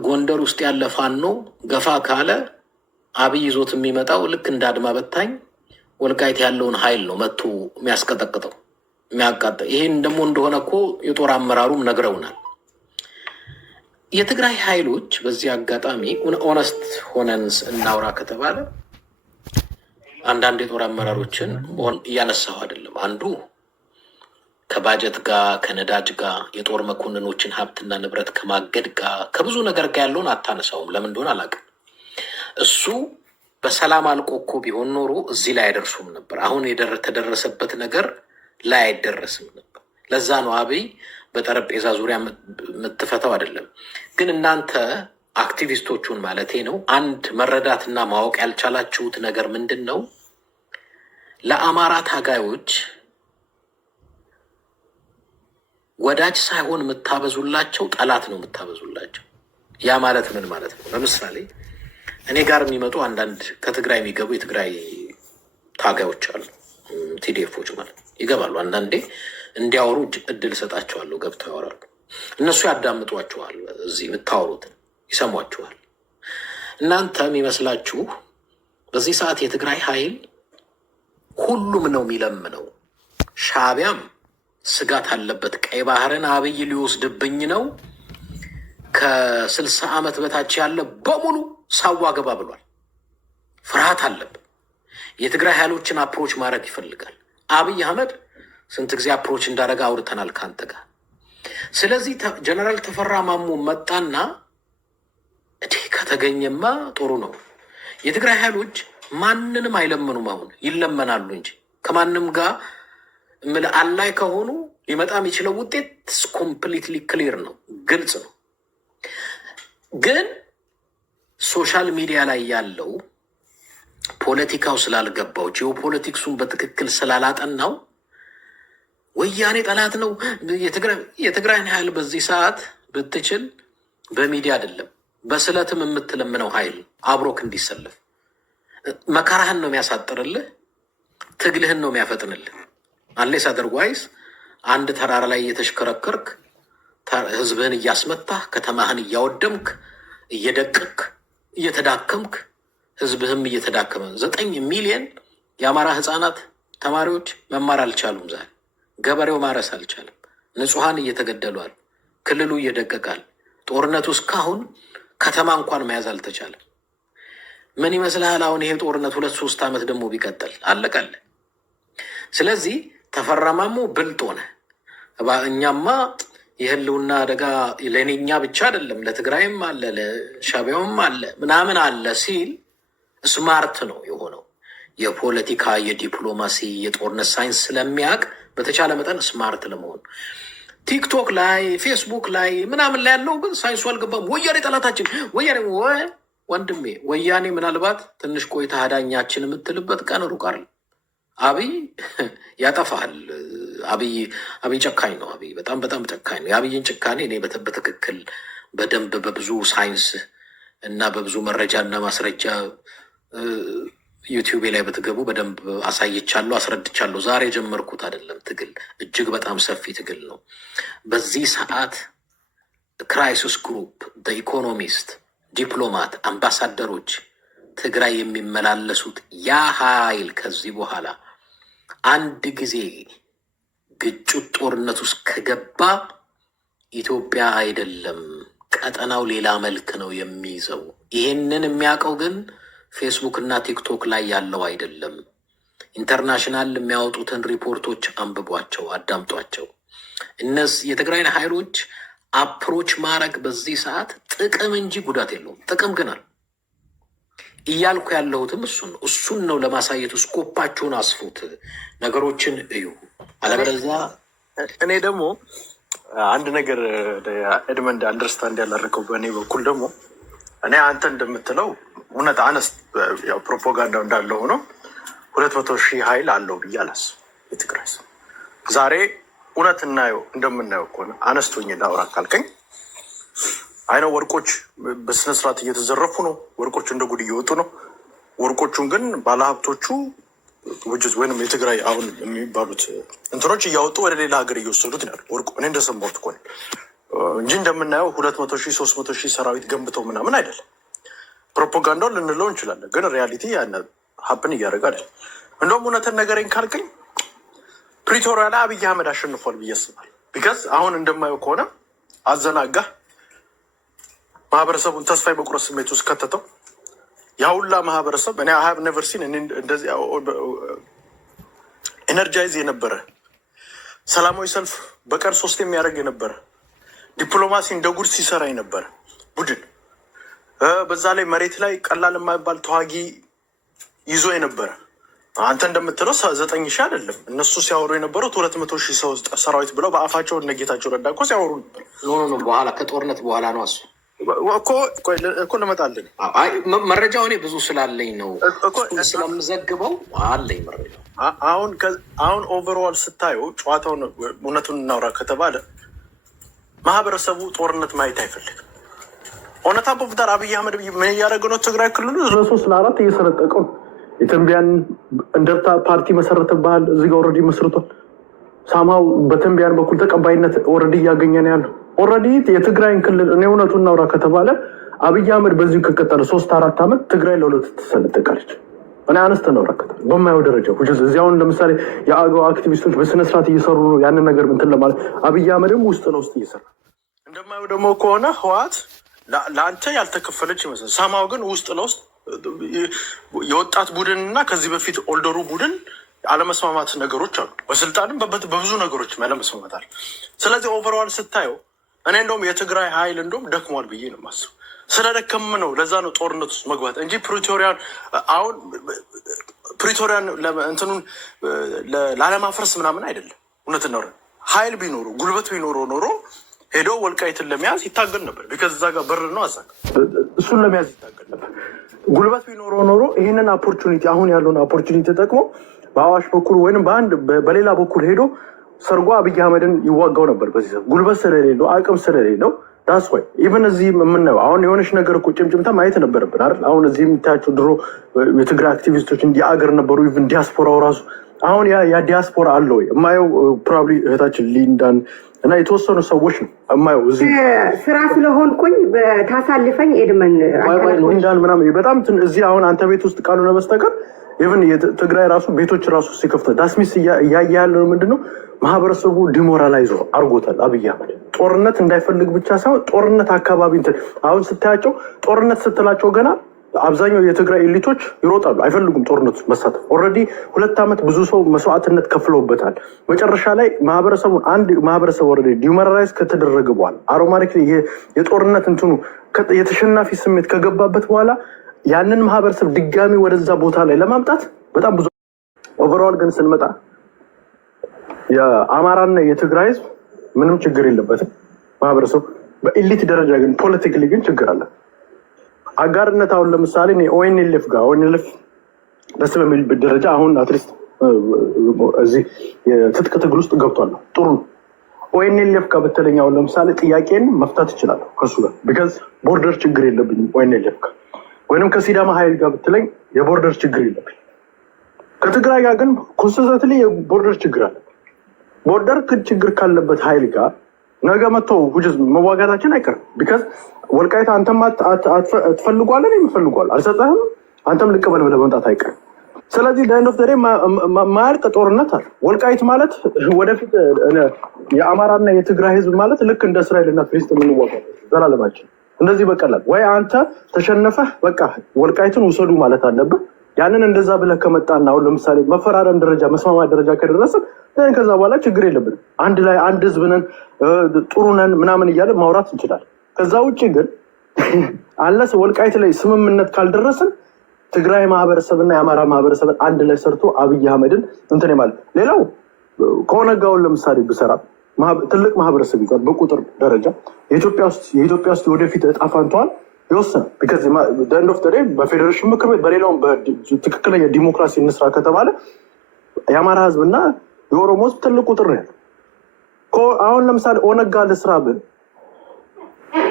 ጎንደር ውስጥ ያለ ፋኖ ገፋ ካለ አብይ ይዞት የሚመጣው ልክ እንደ አድማ በታኝ ወልቃይት ያለውን ኃይል ነው መጥቶ የሚያስቀጠቅጠው የሚያቃጠው። ይህን ደግሞ እንደሆነ እኮ የጦር አመራሩም ነግረውናል። የትግራይ ኃይሎች በዚህ አጋጣሚ ኦነስት ሆነን እናውራ ከተባለ አንዳንድ የጦር አመራሮችን እያነሳሁ አይደለም። አንዱ ከባጀት ጋር ከነዳጅ ጋር የጦር መኮንኖችን ሀብትና ንብረት ከማገድ ጋር ከብዙ ነገር ጋር ያለውን አታነሳውም። ለምን እንደሆነ አላውቅም። እሱ በሰላም አልቆ እኮ ቢሆን ኖሮ እዚህ ላይ አይደርሱም ነበር። አሁን የተደረሰበት ነገር ላይ አይደረስም ነበር። ለዛ ነው አብይ በጠረጴዛ ዙሪያ የምትፈታው አይደለም። ግን እናንተ አክቲቪስቶቹን ማለቴ ነው አንድ መረዳትና ማወቅ ያልቻላችሁት ነገር ምንድን ነው? ለአማራ ታጋዮች ወዳጅ ሳይሆን የምታበዙላቸው ጠላት ነው የምታበዙላቸው። ያ ማለት ምን ማለት ነው? ለምሳሌ እኔ ጋር የሚመጡ አንዳንድ ከትግራይ የሚገቡ የትግራይ ታጋዮች አሉ፣ ቲዲኤፎች ማለት ይገባሉ። አንዳንዴ እንዲያወሩ እድል እሰጣቸዋለሁ፣ ገብተው ያወራሉ። እነሱ ያዳምጧችኋል፣ እዚህ የምታወሩትን ይሰሟችኋል። እናንተ የሚመስላችሁ በዚህ ሰዓት የትግራይ ኃይል ሁሉም ነው የሚለምነው። ሻዕቢያም ስጋት አለበት። ቀይ ባህርን አብይ ሊወስድብኝ ነው፣ ከ60 ዓመት በታች ያለ በሙሉ ሳዋ ገባ ብሏል። ፍርሃት አለበት። የትግራይ ኃይሎችን አፕሮች ማድረግ ይፈልጋል። አብይ አህመድ ስንት ጊዜ አፕሮች እንዳደረገ አውርተናል ከአንተ ጋር። ስለዚህ ጀነራል ተፈራ ማሞ መጣና ከተገኘማ ጥሩ ነው። የትግራይ ኃይሎች ማንንም አይለምኑም። አሁን ይለመናሉ እንጂ ከማንም ጋር ምን አላይ ከሆኑ ሊመጣ የሚችለው ውጤት ኮምፕሊትሊ ክሊር ነው፣ ግልጽ ነው። ግን ሶሻል ሚዲያ ላይ ያለው ፖለቲካው ስላልገባው ጂኦፖለቲክሱን በትክክል ስላላጠናው ወያኔ ጠላት ነው። የትግራይን ኃይል በዚህ ሰዓት ብትችል በሚዲያ አይደለም በስለትም የምትለምነው ኃይል አብሮክ እንዲሰለፍ መከራህን ነው የሚያሳጥርልህ፣ ትግልህን ነው የሚያፈጥንልህ። አሌስ አደርጓይስ አንድ ተራራ ላይ እየተሽከረከርክ ህዝብህን እያስመታህ ከተማህን እያወደምክ እየደቀክ እየተዳከምክ ህዝብህም እየተዳከመ 9 ሚሊዮን የአማራ ህፃናት ተማሪዎች መማር አልቻሉም። ዛሬ ገበሬው ማረስ አልቻለም። ንጹሐን እየተገደሏል። ክልሉ እየደቀቃል። ጦርነቱ እስካሁን ከተማ እንኳን መያዝ አልተቻለም። ምን ይመስልሃል? አሁን ይሄ ጦርነት 2-3 ዓመት ደግሞ ቢቀጥል አለቀለ። ስለዚህ ተፈራማሙ ብልጥ ሆነ። እኛማ የህልውና አደጋ ለእኛ ብቻ አይደለም ለትግራይም አለ ለሻቢያውም አለ ምናምን አለ ሲል ስማርት ነው የሆነው። የፖለቲካ የዲፕሎማሲ የጦርነት ሳይንስ ስለሚያውቅ በተቻለ መጠን ስማርት ለመሆን ቲክቶክ ላይ ፌስቡክ ላይ ምናምን ላይ ያለው ግን ሳይንሱ አልገባም። ወያኔ ጠላታችን ወያኔ ወንድሜ ወያኔ ምናልባት ትንሽ ቆይታ አዳኛችን የምትልበት ቀን ሩቅ አይደል። አብይ ያጠፋል። አብይ ጨካኝ ነው። አብይ በጣም ጨካኝ ነው። የአብይን ጭካኔ እኔ በትክክል በደንብ በብዙ ሳይንስ እና በብዙ መረጃ እና ማስረጃ ዩቲዩብ ላይ በትገቡ በደንብ አሳይቻለሁ፣ አስረድቻለሁ። ዛሬ የጀመርኩት አይደለም። ትግል እጅግ በጣም ሰፊ ትግል ነው። በዚህ ሰዓት ክራይሲስ ግሩፕ፣ በኢኮኖሚስት፣ ዲፕሎማት፣ አምባሳደሮች ትግራይ የሚመላለሱት ያ ኃይል ከዚህ በኋላ አንድ ጊዜ ግጭት ጦርነት ውስጥ ከገባ ኢትዮጵያ አይደለም ቀጠናው ሌላ መልክ ነው የሚይዘው። ይሄንን የሚያውቀው ግን ፌስቡክ እና ቲክቶክ ላይ ያለው አይደለም። ኢንተርናሽናል የሚያወጡትን ሪፖርቶች አንብቧቸው፣ አዳምጧቸው። እነዚህ የትግራይን ኃይሎች አፕሮች ማድረግ በዚህ ሰዓት ጥቅም እንጂ ጉዳት የለውም። ጥቅም ግን አለ። እያልኩ ያለሁትም እሱን ነው ለማሳየት። ስኮፓችሁን አስፉት፣ ነገሮችን እዩ። አለበለዚያ እኔ ደግሞ አንድ ነገር ኤድመንድ አንደርስታንድ ያላረከው በእኔ በኩል ደግሞ እኔ አንተ እንደምትለው እውነት አነስት ያው ፕሮፓጋንዳው እንዳለ ሆኖ 200,000 ኃይል አለው ብዬ አላስብም። የትግራይ ሰው ዛሬ እውነት እናየው እንደምናየው ከሆነ አነስቶኝ ላውራ ካልከኝ አይነው ወርቆች በስነስርዓት እየተዘረፉ ነው። ወርቆች እንደ ጉድ እየወጡ ነው። ወርቆቹን ግን ባለሀብቶቹ ወይም የትግራይ አሁን የሚባሉት እንትኖች እያወጡ ወደ ሌላ ሀገር እየወሰዱት ነው ወርቁ። እኔ እንደሰማሁት ከሆነ እንጂ እንደምናየው 200,000 300,000 ሰራዊት ገንብተው ምናምን አይደለም። ፕሮፓጋንዳውን ልንለው እንችላለን፣ ግን ሪያሊቲ ያን ሀፕን እያደረገ አይደለም። እንደውም እውነትን ነገረኝ ካልከኝ ፕሪቶሪያ ላይ አብይ አህመድ አሸንፏል ብዬ አስባለሁ። ቢካዝ አሁን እንደማየው ከሆነ አዘናጋ፣ ማህበረሰቡን ተስፋ የመቁረጥ ስሜት ውስጥ ከተተው። ያሁላ ማህበረሰብ እኔ ሀብ ነቨር ሲን እንደዚህ ኤነርጃይዝ የነበረ ሰላማዊ ሰልፍ በቀን 3 የሚያደርግ የነበረ ዲፕሎማሲ እንደ ጉድ ሲሰራ የነበረ ቡድን በዛ ላይ መሬት ላይ ቀላል የማይባል ተዋጊ ይዞ የነበረ አንተ እንደምትለው 9,000 አይደለም እነሱ ሲያወሩ የነበሩት 200,000 ሰው ሰራዊት ብለው በአፋቸው እነ ጌታቸው ረዳ እኮ ሲያወሩ ነበር። ኖ በኋላ ከጦርነት በኋላ ነው እሱ እኮ ልመጣልን መረጃው እኔ ብዙ ስላለኝ ነው ስለምዘግበው አለኝ መረጃው። አሁን ኦቨርዋል ስታየው ጨዋታውን እውነቱን እናውራ ከተባለ ማህበረሰቡ ጦርነት ማየት አይፈልግም። እውነታ በፍታር አብይ አህመድ ምን እያደረገ ነው? ትግራይ ክልሉ 3-4 እየሰረጠቀው የትንቢያን እንደርታ ፓርቲ መሰረተብሃል። እዚህ ጋር ኦልሬዲ መስርቷል። ሳማው በትንቢያን በኩል ተቀባይነት ኦልሬዲ እያገኘ ነው ያለው። ኦልሬዲ የትግራይን ክልል እኔ እውነቱን እናውራ ከተባለ አብይ አህመድ በዚሁ ከቀጠለ 3-4 ዓመት ትግራይ ለሁለት ትሰነጠቃለች። እኔ አነስተ ነው ረከተ በማየው ደረጃ እዚያውን ለምሳሌ የአገው አክቲቪስቶች በስነስርዓት እየሰሩ ነው ያንን ነገር እንትን ለማለት አብይ አህመድም ውስጥ ለውስጥ እየሰራ እንደማየው ደግሞ ከሆነ ህወሓት ለአንተ ያልተከፈለች ይመስላል። ሳማው ግን ውስጥ ለውስጥ የወጣት ቡድን እና ከዚህ በፊት ኦልደሩ ቡድን አለመስማማት ነገሮች አሉ። በስልጣንም በብዙ ነገሮች አለመስማማት አለ። ስለዚህ ኦቨርዋል ስታየው እኔ እንደውም የትግራይ ኃይል እንደውም ደክሟል ብዬ ነው የማስበው። ስለደከም ነው ለዛ ነው ጦርነት ውስጥ መግባት እንጂ ፕሪቶሪያን አሁን ፕሪቶሪያን እንትኑን ላለማፍረስ ምናምን አይደለም። እውነት ነው። ኃይል ቢኖሩ ጉልበት ቢኖረው ኖሮ ሄዶ ወልቃይትን ለመያዝ ይታገል ነበር። ቢከዝ እዛ ጋር በር ነው አዛ እሱን ለመያዝ ይታገል ነበር። ጉልበት ቢኖረው ኖሮ ይህንን ኦፖርቹኒቲ አሁን ያለውን ኦፖርቹኒቲ ተጠቅሞ በአዋሽ በኩል ወይም በሌላ በኩል ሄዶ ሰርጎ አብይ አህመድን ይዋጋው ነበር። በዚህ ጉልበት ስለሌለው አቅም ስለሌለው ዳስ ወይ ኢቨን እዚህ የምናየው አሁን የሆነች ነገር እኮ ጭምጭምታ ማየት ነበረብን አይደል? አሁን እዚህ የምታያቸው ድሮ የትግራይ አክቲቪስቶች እንዲህ አገር ነበሩ። ኢቨን ዲያስፖራው ራሱ አሁን ያ ዲያስፖራ አለ ወይ የማየው ፕሮባብሊ እህታችን ሊንዳን እና የተወሰኑ ሰዎች ነው የማየው። እዚህ ስራ ስለሆንኩኝ ታሳልፈኝ ኤድመን ሊንዳን ምናምን በጣም እዚህ አሁን አንተ ቤት ውስጥ ካልሆነ በስተቀር ኢቨን የትግራይ ራሱ ቤቶች ራሱ ሲከፍተ ዳስሚስ እያየ ያለው ምንድነው ማህበረሰቡ ዲሞራላይዝ አርጎታል። አብይ አህመድ ጦርነት እንዳይፈልግ ብቻ ሳይሆን ጦርነት አካባቢ አሁን ስታያቸው ጦርነት ስትላቸው ገና አብዛኛው የትግራይ ኤሊቶች ይሮጣሉ፣ አይፈልጉም ጦርነቱ መሳተፍ። ኦልሬዲ 2 ዓመት ብዙ ሰው መስዋዕትነት ከፍለውበታል። መጨረሻ ላይ ማህበረሰቡን አንድ ማህበረሰብ ኦልሬዲ ዲሞራላይዝ ከተደረገ በኋላ አሮማሪክ የጦርነት እንትኑ የተሸናፊ ስሜት ከገባበት በኋላ ያንን ማህበረሰብ ድጋሚ ወደዛ ቦታ ላይ ለማምጣት በጣም ብዙ ኦቨርኦል ግን ስንመጣ የአማራና የትግራይ ህዝብ ምንም ችግር የለበትም። ማህበረሰቡ በኤሊት ደረጃ ግን ፖለቲካሊ ግን ችግር አለ። አጋርነት አሁን ለምሳሌ ኦኤንኤልኤፍ ጋር ኦኤንኤልኤፍ ደስ በሚልበት ደረጃ አሁን አትሊስት እዚህ የትጥቅ ትግል ውስጥ ገብቷል። ጥሩ ነው። ኦኤንኤልኤፍ ጋር በተለይ አሁን ለምሳሌ ጥያቄን መፍታት ይችላለሁ ከሱ ጋር ቢካዝ ቦርደር ችግር የለብኝም። ኦኤንኤልኤፍ ጋር ወይንም ከሲዳማ ሀይል ጋር በተለይ የቦርደር ችግር የለብኝ። ከትግራይ ጋር ግን ኮንስተንትሊ የቦርደር ችግር አለ። ቦርደር ችግር ካለበት ሀይል ጋር ነገ መጥቶ ውጅዝ መዋጋታችን አይቀርም። ቢካዝ ወልቃይት አንተም ትፈልጓለን የምፈልጓል አልሰጠህም አንተም ልቀበል ብለህ መምጣት አይቀርም። ስለዚህ ለኤንድ ኦፍ ዘ ዴይ ማያልቅ ጦርነት አለ። ወልቃይት ማለት ወደፊት የአማራና የትግራይ ህዝብ ማለት ልክ እንደ እስራኤልና ፍልስጤም የምንዋጋው ዘላለማችን እንደዚህ በቀላል ወይ አንተ ተሸነፈህ በቃ ወልቃይትን ውሰዱ ማለት አለብህ። ያንን እንደዛ ብለህ ከመጣና አሁን ለምሳሌ መፈራረም ደረጃ መስማማት ደረጃ ከደረስን ከዛ በኋላ ችግር የለብንም። አንድ ላይ አንድ ህዝብ ነን ጥሩ ነን ምናምን እያለ ማውራት እንችላለን። ከዛ ውጭ ግን አለስ ወልቃይት ላይ ስምምነት ካልደረስን ትግራይ ማህበረሰብና የአማራ ማህበረሰብን አንድ ላይ ሰርቶ አብይ አህመድን እንትን ማለት ሌላው ከኦነጋውን ለምሳሌ ብሰራ ትልቅ ማህበረሰብ ይዟል በቁጥር ደረጃ የኢትዮጵያ ውስጥ ወደፊት እጣ ፈንታዋን ይወስናል። ቢካዝ ኤንድ ኦፍ ዘ ዴይ በፌዴሬሽን ምክር ቤት በሌላውም በትክክለኛ ዲሞክራሲ እንስራ ከተባለ የአማራ ህዝብና የኦሮሞ ህዝብ ትልቅ ቁጥር ነው ያለው። አሁን ለምሳሌ ኦነጋ ልስራ ብል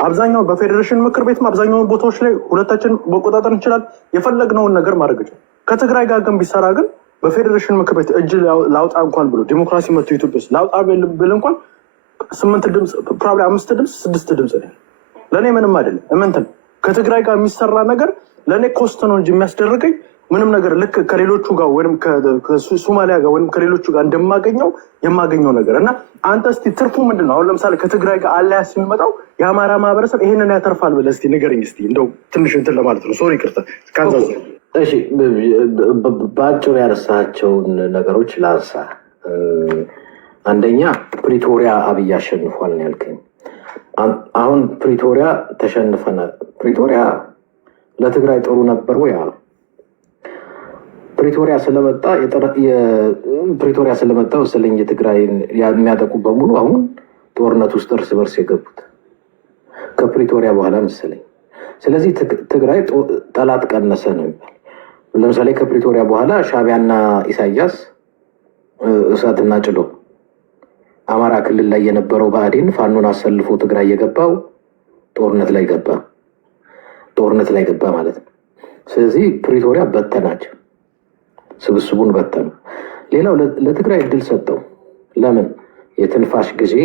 አብዛኛው በፌዴሬሽን ምክር ቤትም አብዛኛውን ቦታዎች ላይ ሁለታችን መቆጣጠር እንችላል። የፈለግነውን ነገር ማድረግ ይችላል። ከትግራይ ጋር ግን ቢሰራ ግን በፌዴሬሽን ምክር ቤት እጅ ላውጣ እንኳን ብሎ ዲሞክራሲ መጥቶ ኢትዮጵያ ውስጥ ላውጣ ብል እንኳን 8 ድምፅ ፕሮባብሊ 5 ድምፅ 6 ድምፅ ነው። ለእኔ ምንም አይደለም። እምንትን ከትግራይ ጋር የሚሰራ ነገር ለእኔ ኮስት ነው እንጂ የሚያስደርገኝ ምንም ነገር ልክ ከሌሎቹ ጋር ወይም ከሶማሊያ ጋር ወይም ከሌሎቹ ጋር እንደማገኘው የማገኘው ነገር እና አንተ እስቲ ትርፉ ምንድን ነው? አሁን ለምሳሌ ከትግራይ ጋር አለያስ የሚመጣው የአማራ ማህበረሰብ ይሄንን ያተርፋል ብለህ እስቲ ንገረኝ። እስቲ እንደው ትንሽ እንትን ለማለት ነው። ሶሪ ቅርታ ካንዛዝ። እሺ በአጭሩ ያነሳቸውን ነገሮች ላንሳ። አንደኛ ፕሪቶሪያ አብይ አሸንፏል ነው ያልከኝ። አሁን ፕሪቶሪያ ተሸንፈናል። ፕሪቶሪያ ለትግራይ ጥሩ ነበር ወይ? ፕሪቶሪያ ስለመጣ መሰለኝ የትግራይን የሚያጠቁ በሙሉ አሁን ጦርነት ውስጥ እርስ በርስ የገቡት ከፕሪቶሪያ በኋላ መሰለኝ። ስለዚህ ትግራይ ጠላት ቀነሰ ነው የሚባል። ለምሳሌ ከፕሪቶሪያ በኋላ ሻዕቢያና ኢሳያስ እሳትና ጭዶ አማራ ክልል ላይ የነበረው ብአዴን ፋኖን አሰልፎ ትግራይ የገባው ጦርነት ላይ ገባ ማለት ነው። ስለዚህ ፕሪቶሪያ በተናቸው፣ ስብስቡን በተኑ። ሌላው ለትግራይ እድል ሰጠው። ለምን? የትንፋሽ ጊዜ፣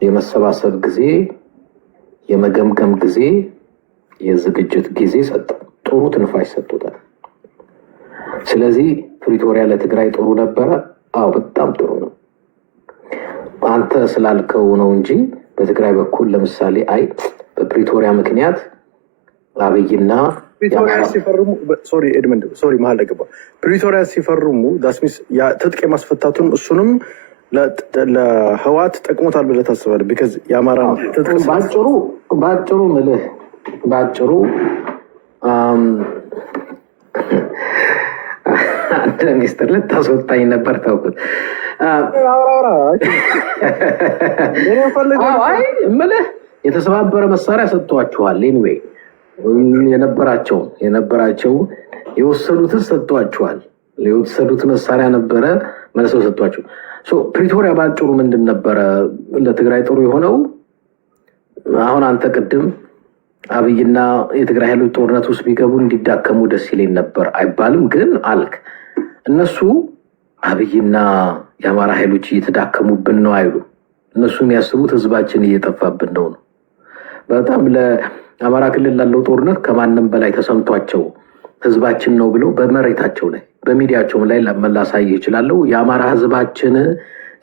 የመሰባሰብ ጊዜ፣ የመገምገም ጊዜ፣ የዝግጅት ጊዜ ሰጠው። ጥሩ ትንፋሽ ሰጥቶታል። ስለዚህ ፕሪቶሪያ ለትግራይ ጥሩ ነበረ። አዎ በጣም ጥሩ ነው። አንተ ስላልከው ነው እንጂ በትግራይ በኩል ለምሳሌ በፕሪቶሪያ ምክንያት አብይና ፕሪቶሪያ ሲፈርሙ ኤድመንድ መሀል ገባ። ፕሪቶሪያ ሲፈርሙ ዳስሚስ ትጥቅ የማስፈታቱን እሱንም ለህዋት ጠቅሞታል ብለህ ታስባለህ? ቢካዝ የአማራ ባጭሩ ምልህ ባጭሩ አንተ ሚኒስትር ልታስወጣኝ ነበር ታውቁት። ምልህ የተሰባበረ መሳሪያ ሰጥቷችኋል። ኤኒዌይ የነበራቸው የወሰዱትን ሰጥቷችኋል። የወሰዱት መሳሪያ ነበረ መልሰው ሰጥቷቸው። ፕሪቶሪያ ባጭሩ ምንድን ነበረ ለትግራይ ጥሩ የሆነው? አሁን አንተ ቅድም አብይና የትግራይ ኃይሎች ጦርነት ውስጥ ቢገቡ እንዲዳከሙ ደስ ይለኝ ነበር አይባልም፣ ግን አልክ። እነሱ አብይና የአማራ ኃይሎች እየተዳከሙብን ነው አይሉ። እነሱ የሚያስቡት ህዝባችን እየጠፋብን ነው። በጣም ለአማራ ክልል ላለው ጦርነት ከማንም በላይ ተሰምቷቸው ህዝባችን ነው ብለው በመሬታቸው ላይ በሚዲያቸውም ላይ ላሳይ ይችላለሁ። የአማራ ህዝባችን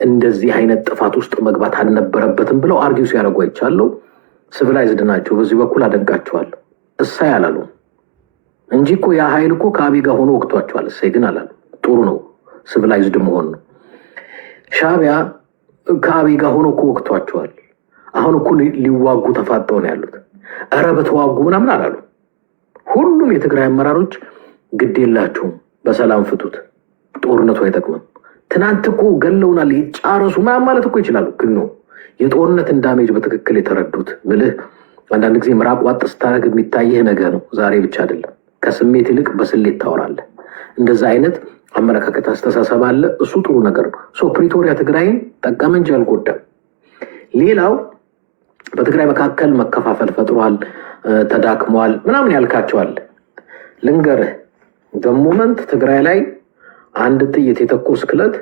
እንደዚህ አይነት ጥፋት ውስጥ መግባት አልነበረበትም ብለው አርጊው ሲያደርጉ አይቻለሁ። ሲቪላይዝድ ናቸው። በዚህ በኩል አደንቃቸዋለሁ። እሳይ አላሉ እንጂ እኮ ያ ኃይል እኮ ከአብይ ጋር ሆኖ ወቅቷቸዋል። እሳይ ግን አላሉ። ጥሩ ነው፣ ሲቪላይዝድ መሆን ነው። ሻዕቢያ ከአብይ ጋር ሆኖ እኮ ወቅቷቸዋል። አሁን እኮ ሊዋጉ ተፋጠው ነው ያሉት። እረ በተዋጉ ምናምን አላሉ። ሁሉም የትግራይ አመራሮች ግድ የላችሁም፣ በሰላም ፍቱት፣ ጦርነቱ አይጠቅምም። ትናንት እኮ ገለውናል፣ ይጫረሱ ምናምን ማለት እኮ ይችላሉ። ግን ነው የጦርነትን ዳሜጅ በትክክል የተረዱት። ምልህ አንዳንድ ጊዜ ምራቅ ዋጥ ስታደርግ የሚታይህ ነገር ነው። ዛሬ ብቻ አይደለም። ከስሜት ይልቅ በስሌት ታወራለህ። እንደዛ አይነት አመለካከት አስተሳሰብ አለ። እሱ ጥሩ ነገር ነው። ፕሪቶሪያ ትግራይን ጠቀመ እንጂ አልጎዳም። ሌላው በትግራይ መካከል መከፋፈል ፈጥሯል፣ ተዳክሟል ምናምን ያልካቸዋል። ልንገርህ፣ በሞመንት ትግራይ ላይ አንድ ጥይት የተኮስ ክለት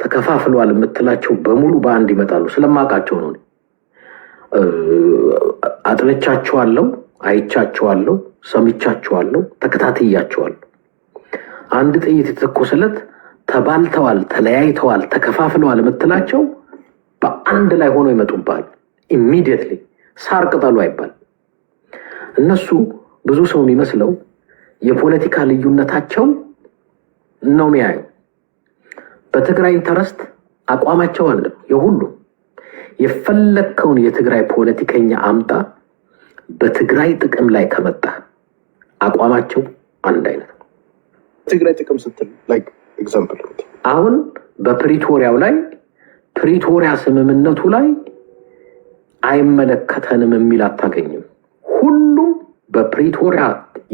ተከፋፍሏል የምትላቸው በሙሉ በአንድ ይመጣሉ። ስለማውቃቸው ነው። አጥንቻቸዋለሁ፣ አይቻቸዋለሁ፣ ሰምቻቸዋለሁ፣ ተከታትያቸዋለሁ። አንድ ጥይት የተተኮሰለት ተባልተዋል፣ ተለያይተዋል፣ ተከፋፍለዋል የምትላቸው በአንድ ላይ ሆኖ ይመጡባል። ኢሚዲየትሊ ሳር ቅጠሉ አይባል። እነሱ ብዙ ሰው የሚመስለው የፖለቲካ ልዩነታቸው ነው የሚያዩ። በትግራይ ኢንተረስት አቋማቸው አለ። የሁሉ የፈለግከውን የትግራይ ፖለቲከኛ አምጣ፣ በትግራይ ጥቅም ላይ ከመጣ አቋማቸው አንድ አይነት ነው። ትግራይ ጥቅም ስትል ላይክ ኤግዛምፕል አሁን በፕሪቶሪያው ላይ ፕሪቶሪያ ስምምነቱ ላይ አይመለከተንም የሚል አታገኝም። ሁሉም በፕሪቶሪያ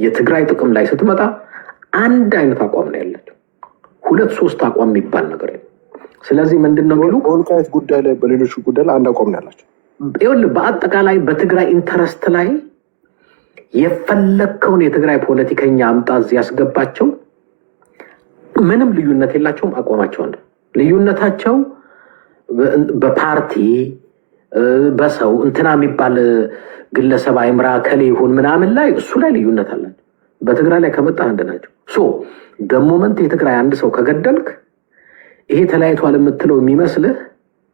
የትግራይ ጥቅም ላይ ስትመጣ አንድ አይነት አቋም ነው ያላቸው። 2-3 አቋም የሚባል ነገር ነው። ስለዚህ ምንድን ነው የሚሉ በወልቃይት ጉዳይ ላይ በሌሎች ጉዳይ ላይ አንድ አቋም ነው ያላቸው። ይኸውልህ በአጠቃላይ በትግራይ ኢንተረስት ላይ የፈለግከውን የትግራይ ፖለቲከኛ አምጣ እዚህ ያስገባቸው፣ ምንም ልዩነት የላቸውም። አቋማቸው አንድ። ልዩነታቸው በፓርቲ በሰው እንትና የሚባል ግለሰብ አይምራ ከሌ ይሁን ምናምን ላይ እሱ ላይ ልዩነት አላቸው። በትግራይ ላይ ከመጣ አንድ ናቸው። በሞመንት የትግራይ አንድ ሰው ከገደልክ ይሄ ተለያይቷል የምትለው የሚመስልህ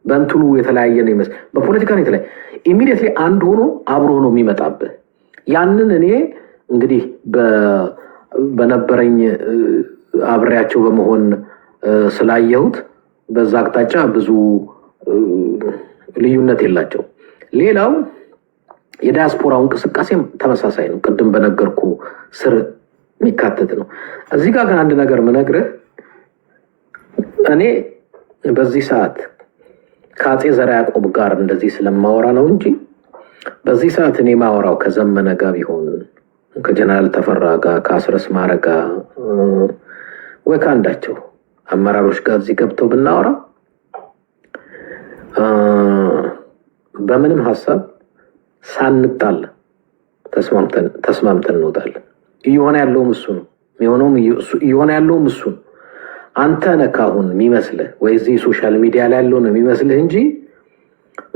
በእንትኑ የተለያየ ነው ይመስል፣ በፖለቲካ ነው የተለያየ። ኢሚዲየትሊ አንድ ሆኖ አብሮ ነው የሚመጣብህ። ያንን እኔ እንግዲህ በነበረኝ አብሬያቸው በመሆን ስላየሁት በዛ አቅጣጫ ብዙ ልዩነት የላቸው። ሌላው የዲያስፖራው እንቅስቃሴም ተመሳሳይ ነው። ቅድም በነገርኩ ስር የሚካተት ነው። እዚህ ጋር ግን አንድ ነገር ምነግርህ፣ እኔ በዚህ ሰዓት ከአፄ ዘርዓ ያዕቆብ ጋር እንደዚህ ስለማወራ ነው እንጂ በዚህ ሰዓት እኔ ማወራው ከዘመነ ጋር ቢሆን ከጀነራል ተፈራ ጋር ከአስረስ ማረ ጋር ወይ ከአንዳቸው አመራሮች ጋር እዚህ ገብተው ብናወራ በምንም ሀሳብ ሳንጣላ ተስማምተን እንወጣለን። እየሆነ ያለውም እሱ ነው እየሆነ ያለውም እሱ ነው። አንተ ነህ አሁን የሚመስልህ ወይ እዚህ ሶሻል ሚዲያ ላይ ያለው ነው የሚመስልህ እንጂ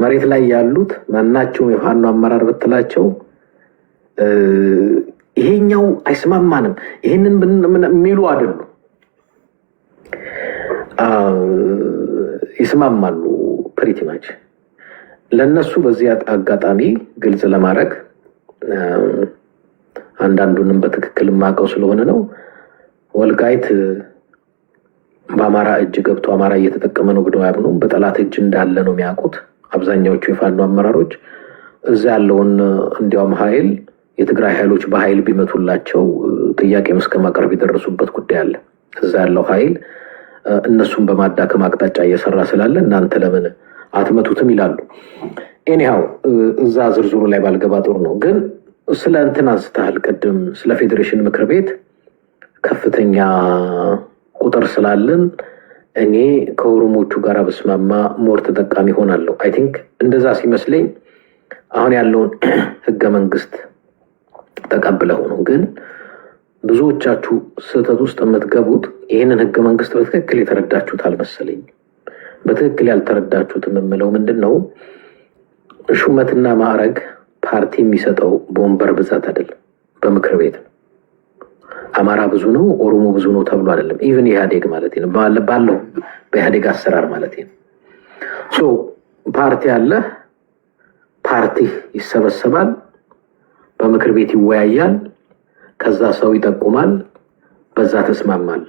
መሬት ላይ ያሉት ማናቸውም የፋኖ አመራር ብትላቸው ይሄኛው አይስማማንም ይሄንን የሚሉ አይደሉም። ይስማማሉ ፕሪቲ ማች። ለነሱ በዚህ አጋጣሚ ግልጽ ለማድረግ አንዳንዱንም በትክክል ማቀው ስለሆነ ነው። ወልቃይት በአማራ እጅ ገብቶ አማራ እየተጠቀመ ነው ብለው አያምኑም። በጠላት እጅ እንዳለ ነው የሚያውቁት አብዛኛዎቹ የፋኖ አመራሮች። እዛ ያለውን እንዲያውም ኃይል የትግራይ ኃይሎች በኃይል ቢመቱላቸው ጥያቄ እስከ ማቅረብ የደረሱበት ጉዳይ አለ። እዛ ያለው ኃይል እነሱን በማዳከም አቅጣጫ እየሰራ ስላለ እናንተ ለምን አትመቱትም ይላሉ። ኤኒሃው እዛ ዝርዝሩ ላይ ባልገባ ጥሩ ነው። ግን ስለ እንትን አንስተሃል ቅድም ስለ ፌዴሬሽን ምክር ቤት ከፍተኛ ቁጥር ስላለን እኔ ከኦሮሞቹ ጋር በስማማ ሞር ተጠቃሚ ሆናለሁ። አይ ቲንክ እንደዛ ሲመስለኝ አሁን ያለውን ህገ መንግስት ተቀብለው ነው። ግን ብዙዎቻችሁ ስህተት ውስጥ የምትገቡት ይህንን ህገ መንግስት በትክክል የተረዳችሁት አልመሰለኝ። በትክክል ያልተረዳችሁት የምምለው ምንድን ነው? ሹመትና ማዕረግ ፓርቲ የሚሰጠው በወንበር ብዛት አይደለም፣ በምክር ቤት ነው። አማራ ብዙ ነው፣ ኦሮሞ ብዙ ነው ተብሎ አይደለም። ኢቭን ኢህአዴግ ማለት ነው ባለው በኢህአዴግ አሰራር ማለት ነው። ሶ ፓርቲ አለ፣ ፓርቲ ይሰበሰባል፣ በምክር ቤት ይወያያል፣ ከዛ ሰው ይጠቁማል፣ በዛ ተስማማል።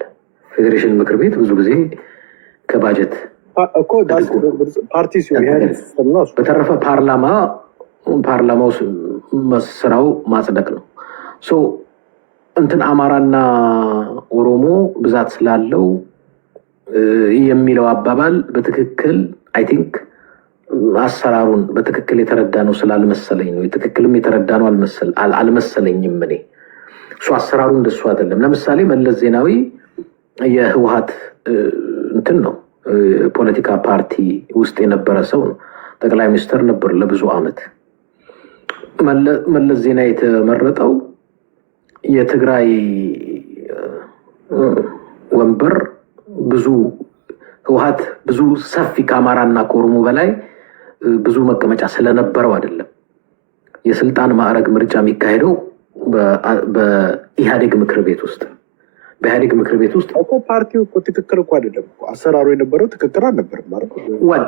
ፌዴሬሽን ምክር ቤት ብዙ ጊዜ ከባጀት ፓርቲ ሲሆን በተረፈ ፓርላማው ስራው ማጽደቅ ነው። ሶ እንትን አማራና ኦሮሞ ብዛት ስላለው የሚለው አባባል በትክክል አይ ቲንክ አሰራሩን በትክክል የተረዳ ነው ስላልመሰለኝ ነው። ትክክልም የተረዳ ነው አልመሰለኝም እኔ። እሱ አሰራሩ እንደሱ አይደለም። ለምሳሌ መለስ ዜናዊ የህወሓት እንትን ነው፣ ፖለቲካ ፓርቲ ውስጥ የነበረ ሰው ነው። ጠቅላይ ሚኒስትር ነበር ለብዙ አመት። መለስ ዜናዊ የተመረጠው የትግራይ ወንበር ብዙ ህወሓት ብዙ ሰፊ ከአማራና ከኦሮሞ በላይ ብዙ መቀመጫ ስለነበረው አይደለም። የስልጣን ማዕረግ ምርጫ የሚካሄደው በኢህአዴግ ምክር ቤት ውስጥ በኢህአዴግ ምክር ቤት ውስጥ እኮ ፓርቲው እኮ ትክክል እኮ አይደለም። አሰራሩ የነበረው ትክክል አልነበረም ማለት ወል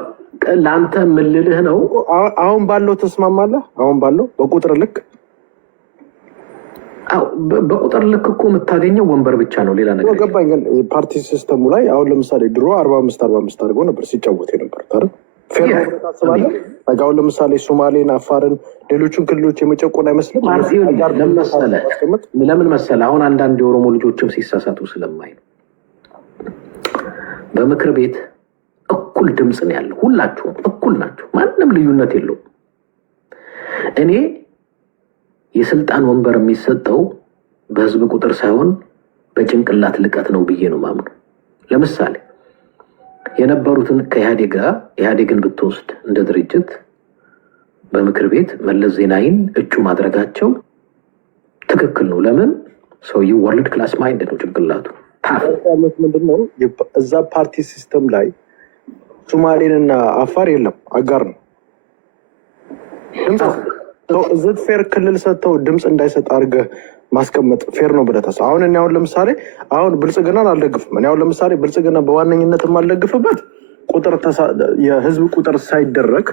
ለአንተ ምልልህ ነው። አሁን ባለው ተስማማለህ? አሁን ባለው በቁጥር ልክ በቁጥር ልክ እኮ የምታገኘው ወንበር ብቻ ነው፣ ሌላ ነገር ገባኝ። ግን ፓርቲ ሲስተሙ ላይ አሁን ለምሳሌ ድሮ 45 አድርገው ነበር ሲጫወት የነበሩት አይደል? ታስባለህ? አሁን ለምሳሌ ሶማሌን፣ አፋርን፣ ሌሎችን ክልሎች የመጨቆን አይመስልም? ለምን መሰለህ? አሁን አንዳንድ የኦሮሞ ልጆችም ሲሳሳቱ ስለማይ ነው። በምክር ቤት እኩል ድምፅ ነው ያለው። ሁላችሁም እኩል ናቸው፣ ማንም ልዩነት የለውም። እኔ የስልጣን ወንበር የሚሰጠው በህዝብ ቁጥር ሳይሆን በጭንቅላት ልቀት ነው ብዬ ነው ማምኑ። ለምሳሌ የነበሩትን ከኢህአዴግ ጋር ኢህአዴግን ብትወስድ እንደ ድርጅት በምክር ቤት መለስ ዜናዊን እጩ ማድረጋቸው ትክክል ነው። ለምን? ሰውየው ወርልድ ክላስ ማይንድ ነው ጭንቅላቱ። ምንድነው እዛ ፓርቲ ሲስተም ላይ ሶማሌንና አፋር የለም፣ አጋር ነው። እዚህ ፌር ክልል ሰጥተው ድምፅ እንዳይሰጥ አድርገህ ማስቀመጥ ፌር ነው ብለህ ታስብ። አሁን እኔ ለምሳሌ ብልጽግናን አልደግፍም። እኔ ለምሳሌ ብልጽግና በዋነኝነት የማልደግፍበት የህዝብ ቁጥር ሳይደረግ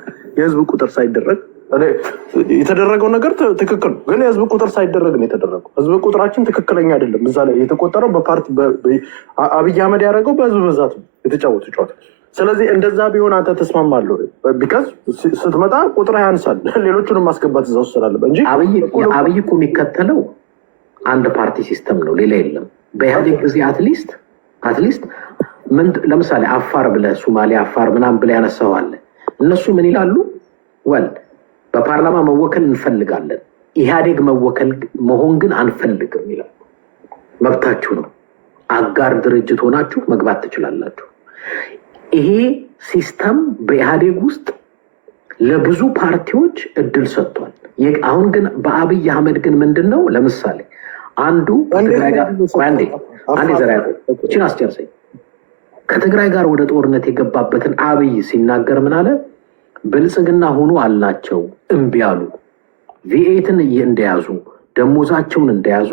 የተደረገው ነገር ትክክል ነው፣ ግን የህዝብ ቁጥር ሳይደረግ ነው የተደረገው። ህዝብ ቁጥራችን ትክክለኛ አይደለም። እዛ ላይ የተቆጠረው በፓርቲ አብይ አህመድ ያደረገው በህዝብ ብዛት ነው የተጫወቱ ጨዋታ። ስለዚህ እንደዛ ቢሆን አንተ ተስማማለሁ። ቢካዝ ስትመጣ ቁጥር ያንሳል፣ ሌሎቹንም ማስገባት እዛ ውስጥ ስላለበት እንጂ አብይ እኮ የሚከተለው አንድ ፓርቲ ሲስተም ነው፣ ሌላ የለም። በኢህአዴግ ጊዜ አትሊስት ምን ለምሳሌ አፋር ብለህ ሶማሌ አፋር ምናምን ብለህ ያነሳዋለህ። እነሱ ምን ይላሉ? ወል በፓርላማ መወከል እንፈልጋለን፣ ኢህአዴግ መሆን ግን አንፈልግም ይላሉ። መብታችሁ ነው፣ አጋር ድርጅት ሆናችሁ መግባት ትችላላችሁ። ይሄ ሲስተም በኢህአዴግ ውስጥ ለብዙ ፓርቲዎች እድል ሰጥቷል። አሁን ግን በአብይ አህመድ ግን ምንድን ነው? ለምሳሌ አንዱ ችን አስጨርሰኝ ከትግራይ ጋር ወደ ጦርነት የገባበትን አብይ ሲናገር ምን አለ? ብልጽግና ሆኖ አልናቸው እምቢ አሉ። ቪኤትን እንደያዙ ደሞዛቸውን እንደያዙ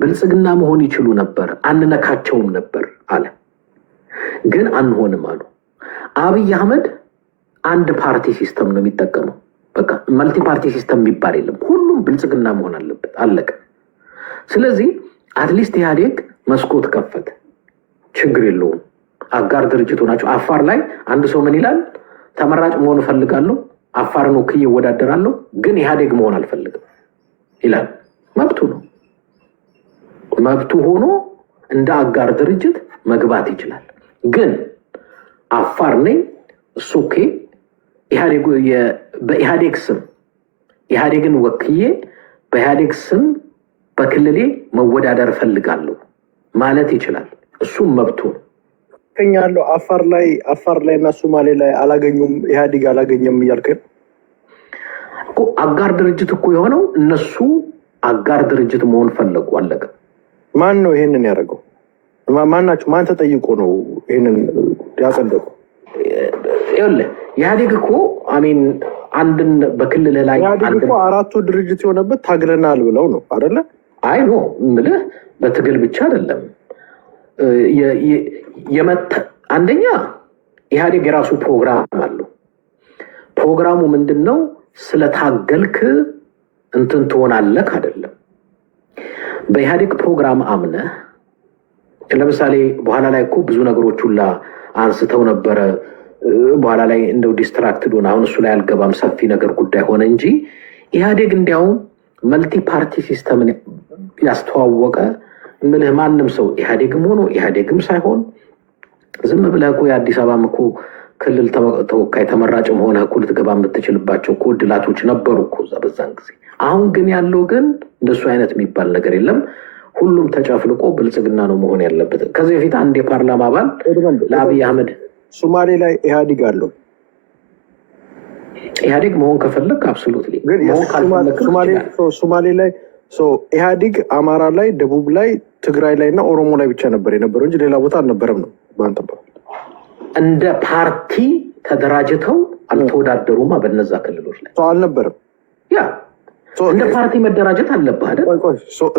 ብልጽግና መሆን ይችሉ ነበር፣ አንነካቸውም ነበር አለ። ግን አንሆንም አሉ። አብይ አህመድ አንድ ፓርቲ ሲስተም ነው የሚጠቀመው። በቃ መልቲ ፓርቲ ሲስተም የሚባል የለም። ሁሉም ብልጽግና መሆን አለበት፣ አለቀ። ስለዚህ አትሊስት ኢህአዴግ መስኮት ከፈተ፣ ችግር የለውም። አጋር ድርጅቱ ናቸው። አፋር ላይ አንድ ሰው ምን ይላል? ተመራጭ መሆን እፈልጋለሁ፣ አፋርን ወክዬ እወዳደራለሁ፣ ግን ኢህአዴግ መሆን አልፈልግም ይላል። መብቱ ነው። መብቱ ሆኖ እንደ አጋር ድርጅት መግባት ይችላል። ግን አፋር ነኝ እሱ ኦኬ፣ በኢህአዴግ ስም ኢህአዴግን ወክዬ በኢህአዴግ ስም በክልሌ መወዳደር እፈልጋለሁ ማለት ይችላል። እሱም መብቱ ነው። ያለው አፋር ላይ እና ሶማሌ ላይ አላገኙም፣ ኢህአዴግ አላገኘም እያልከኝ እኮ። አጋር ድርጅት እኮ የሆነው እነሱ አጋር ድርጅት መሆን ፈለጉ፣ አለቀ። ማን ነው ይሄንን ያደረገው? ማናቸው? ማን ተጠይቆ ነው ይሄንን ያጸደቁ? ይኸውልህ ኢህአዴግ እኮ አሚን አንድን በክልል ላይ ኢህአዴግ እኮ አራቱ ድርጅት የሆነበት ታግለናል ብለው ነው አይደለ? አይ ኖ ምልህ በትግል ብቻ አይደለም። አንደኛ ኢህአዴግ የራሱ ፕሮግራም አለው። ፕሮግራሙ ምንድን ነው? ስለታገልክ እንትን ትሆናለህ አይደለም። በኢህአዴግ ፕሮግራም አምነህ ለምሳሌ በኋላ ላይ እኮ ብዙ ነገሮች ሁላ አንስተው ነበረ። በኋላ ላይ እንደው ዲስትራክትድ ሆነ። አሁን እሱ ላይ አልገባም፣ ሰፊ ነገር ጉዳይ ሆነ እንጂ ኢህአዴግ እንዲያውም መልቲ ፓርቲ ሲስተምን ያስተዋወቀ ምልህ ማንም ሰው ኢህአዴግም ሆኖ ኢህአዴግም ሳይሆን ዝም ብለህ እኮ የአዲስ አበባም እኮ ክልል ተወካይ ተመራጭም ሆነ እኮ ልትገባ የምትችልባቸው እኮ እድላቶች ነበሩ እኮ በዛን ጊዜ። አሁን ግን ያለው ግን እንደሱ አይነት የሚባል ነገር የለም። ሁሉም ተጨፍልቆ ብልጽግና ነው መሆን ያለበት። ከዚህ በፊት አንድ የፓርላማ አባል ለአብይ አህመድ ሶማሌ ላይ ኢህአዴግ አለው። ኢህአዴግ መሆን ከፈለግ አብሶሉትሊ ሶማሌ ላይ ኢህአዴግ አማራ ላይ፣ ደቡብ ላይ፣ ትግራይ ላይ እና ኦሮሞ ላይ ብቻ ነበር የነበረው እንጂ ሌላ ቦታ አልነበረም ነው ማንጠባ። እንደ ፓርቲ ተደራጅተው አልተወዳደሩማ በነዛ ክልሎች ላይ አልነበረም። ያ እንደ ፓርቲ መደራጀት አለብህ አይደል?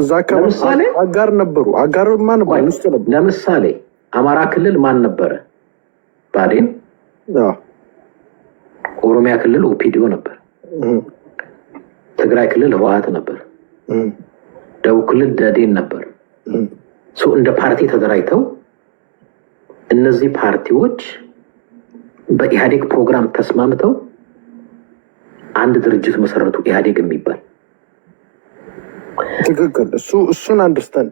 እዛ አካባቢ አጋር ነበሩ። አጋር ማን ውስጥ ነበር? ለምሳሌ አማራ ክልል ማን ነበረ? ብአዴን። ኦሮሚያ ክልል ኦፒዲዮ ነበር። ትግራይ ክልል ህወሓት ነበር። ደቡብ ክልል ደዴን ነበር። እንደ ፓርቲ ተደራጅተው እነዚህ ፓርቲዎች በኢህአዴግ ፕሮግራም ተስማምተው አንድ ድርጅት መሰረቱ፣ ኢህአዴግ የሚባል። ትክክል። እሱን አንደርስታንድ።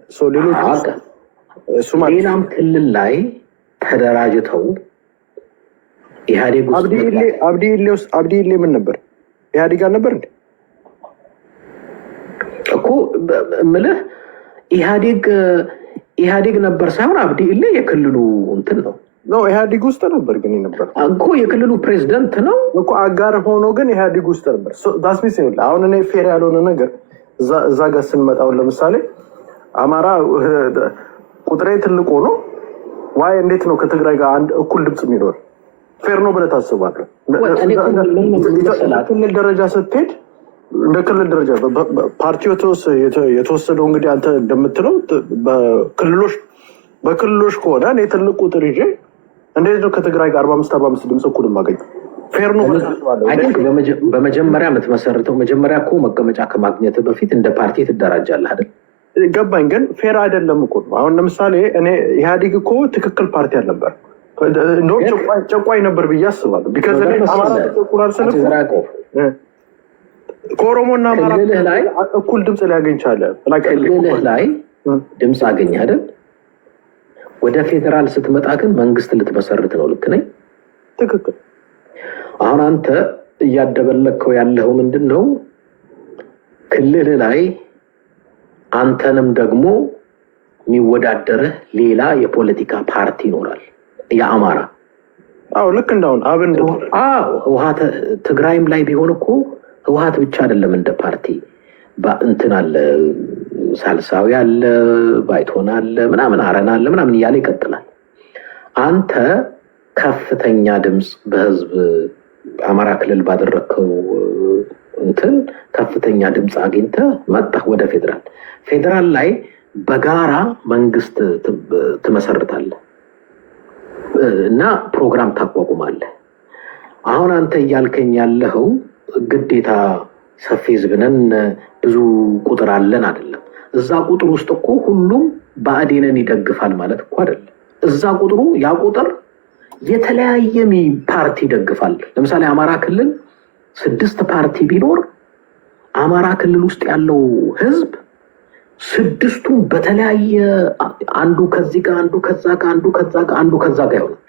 ሌላም ክልል ላይ ተደራጅተው ኢህአዴግ አብዲኢሌ ምን ነበር? ኢህአዴግ አልነበር እንዴ እኮ እምልህ። ኢህአዴግ ነበር ሳይሆን አብዲኢሌ የክልሉ እንትን ነው። ኢህአዴግ ውስጥ ነበር ግን ነበር እኮ የክልሉ ፕሬዚደንት ነው እኮ። አጋር ሆኖ ግን ኢህአዴግ ውስጥ ነበር። ዳስሚስ ይኸውልህ፣ አሁን እኔ ፌር ያልሆነ ነገር እዛ ጋር ስንመጣውን ለምሳሌ አማራ ቁጥሬ ትልቅ ሆኖ ዋይ እንዴት ነው ከትግራይ ጋር አንድ እኩል ድምፅ የሚኖር? ፌር ነው ብለህ ታስባለህ? ክልል ደረጃ ስትሄድ እንደ ክልል ደረጃ ፓርቲው የተወሰደው እንግዲህ አንተ እንደምትለው በክልሎች ከሆነ እኔ ትልቅ ቁጥር ይዤ እንዴት ነው ከትግራይ ጋር 45 ድምፅ እኩል የማገኘው? ፌር ነው ብለህ ታስባለህ? በመጀመሪያ የምትመሰርተው መጀመሪያ እኮ መቀመጫ ከማግኘት በፊት እንደ ፓርቲ ትደራጃለህ አይደል? ገባኝ። ግን ፌር አይደለም እኮ። አሁን ለምሳሌ እኔ ኢህአዴግ እኮ ትክክል ፓርቲ አልነበር፣ እንደውም ጨቋኝ ነበር ብዬ አስባለሁ። ቢካዝ አማራ ተቆራር ስለቆ ከኦሮሞና አማራ ላይ እኩል ድምፅ ሊያገኝ ቻለ። ክልልህ ላይ ድምፅ አገኝ አይደል? ወደ ፌዴራል ስትመጣ ግን መንግስት ልትመሰርት ነው። ልክ ነኝ? ትክክል። አሁን አንተ እያደበለከው ያለው ምንድን ነው? ክልል ላይ አንተንም ደግሞ የሚወዳደርህ ሌላ የፖለቲካ ፓርቲ ይኖራል። የአማራ ልክ እንዳሁን አብን ህወሓት ትግራይም ላይ ቢሆን እኮ ህወሓት ብቻ አይደለም እንደ ፓርቲ እንትን አለ፣ ሳልሳዊ አለ፣ ባይቶና አለ፣ ምናምን አረና አለ፣ ምናምን እያለ ይቀጥላል። አንተ ከፍተኛ ድምፅ በህዝብ አማራ ክልል ባደረግከው እንትን ከፍተኛ ድምፅ አግኝተህ መጣህ ወደ ፌዴራል ላይ በጋራ መንግስት ትመሰርታለህ እና ፕሮግራም ታቋቁማለህ። አሁን አንተ እያልከኝ ያለኸው ግዴታ ሰፊ ህዝብ ነን ብዙ ቁጥር አለን አይደለም። እዛ ቁጥር ውስጥ እኮ ሁሉም ብአዴንን ይደግፋል ማለት እኮ አይደለም። እዛ ቁጥሩ ያ ቁጥር የተለያየ ፓርቲ ይደግፋል። ለምሳሌ አማራ ክልል 6 ፓርቲ ቢኖር አማራ ክልል ውስጥ ያለው ህዝብ 6ቱም በተለያየ አንዱ ከዚህ ጋር አንዱ ከዛ ጋር አንዱ ከዛ ጋር አንዱ ከዛ ጋር ይሆናል።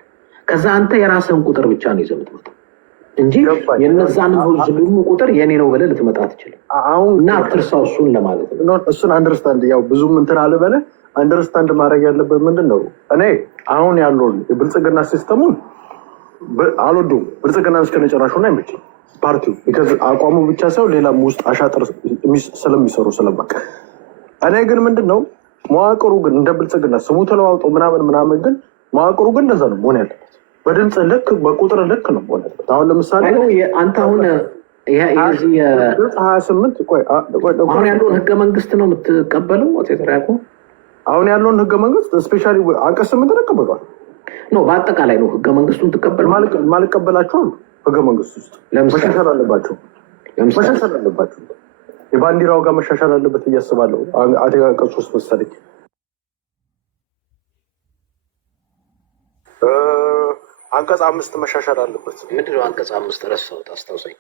ከዛ አንተ የራስህን ቁጥር ብቻ ነው ይዘህ የምትመጣው እንጂ የነዛን ህዝብ ቁጥር የኔ ነው ብለህ ልትመጣ አትችልም። እና አትርሳው እሱን ለማለት ነው። እሱን አንደርስታንድ ያው ብዙም እንትን አልበለ አንደርስታንድ ማድረግ ያለበት ምንድን ነው? እኔ አሁን ያለውን የብልጽግና ሲስተሙን አልወደውም። ብልጽግና እስከነጨራሹና አይመችም ፓርቲው ቢካዝ አቋሙ ብቻ ሳይሆን ሌላም ውስጥ አሻጥር ስለሚሰሩ ስለማውቅ። እኔ ግን ምንድን ነው መዋቅሩ ግን እንደ ብልጽግና ስሙ ተለዋውጦ ምናምን ግን መዋቅሩ ግን እንደዛ ነው መሆን ያለበት። በድምፅ ልክ በቁጥር ልክ ነው መሆን ያለበት። አሁን ለምሳሌ አንተ አሁን 28 አሁን ያለውን ህገ መንግስት ነው የምትቀበለው? አሁን ያለውን ህገ መንግስት ስፔሻሊ አንቀጽ 8 ተቀበሏል ነው በአጠቃላይ ነው ህገ መንግስቱን ትቀበል ማልቀበላቸው ህገ መንግስት ውስጥ መሻሻል አለባቸው። የባንዲራው ጋር መሻሻል አለበት እያስባለሁ። አንቀጽ 3 መሰለኝ አንቀጽ 5 መሻሻል አለበት። ምንድነው አንቀጽ 5? ረሳሁት፣ አስታውሰኝ።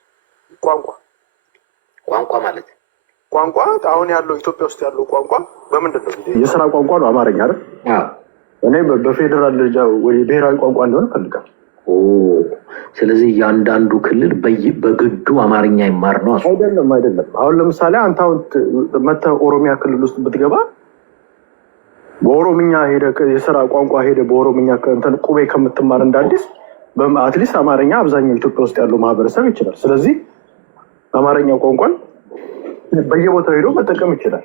ቋንቋ ማለት ቋንቋ አሁን ያለው ኢትዮጵያ ውስጥ ያለው ቋንቋ በምንድን ነው? የስራ ቋንቋ ነው አማርኛ አይደል? እኔ በፌዴራል ደረጃ ወይ ብሔራዊ ቋንቋ እንደሆነ እፈልጋለሁ። ስለዚህ እያንዳንዱ ክልል በግዱ አማርኛ ይማር ነው? አይደለም። አሁን ለምሳሌ አንተ አሁን መተህ ኦሮሚያ ክልል ውስጥ ብትገባ በኦሮምኛ ሄደህ የስራ ቋንቋ ሄደህ በኦሮምኛ እንትን ቁቤ ከምትማር እንዳዲስ አትሊስት አማርኛ አብዛኛው ኢትዮጵያ ውስጥ ያለው ማህበረሰብ ይችላል። ስለዚህ አማርኛ ቋንቋን በየቦታው ሄዶ መጠቀም ይችላል።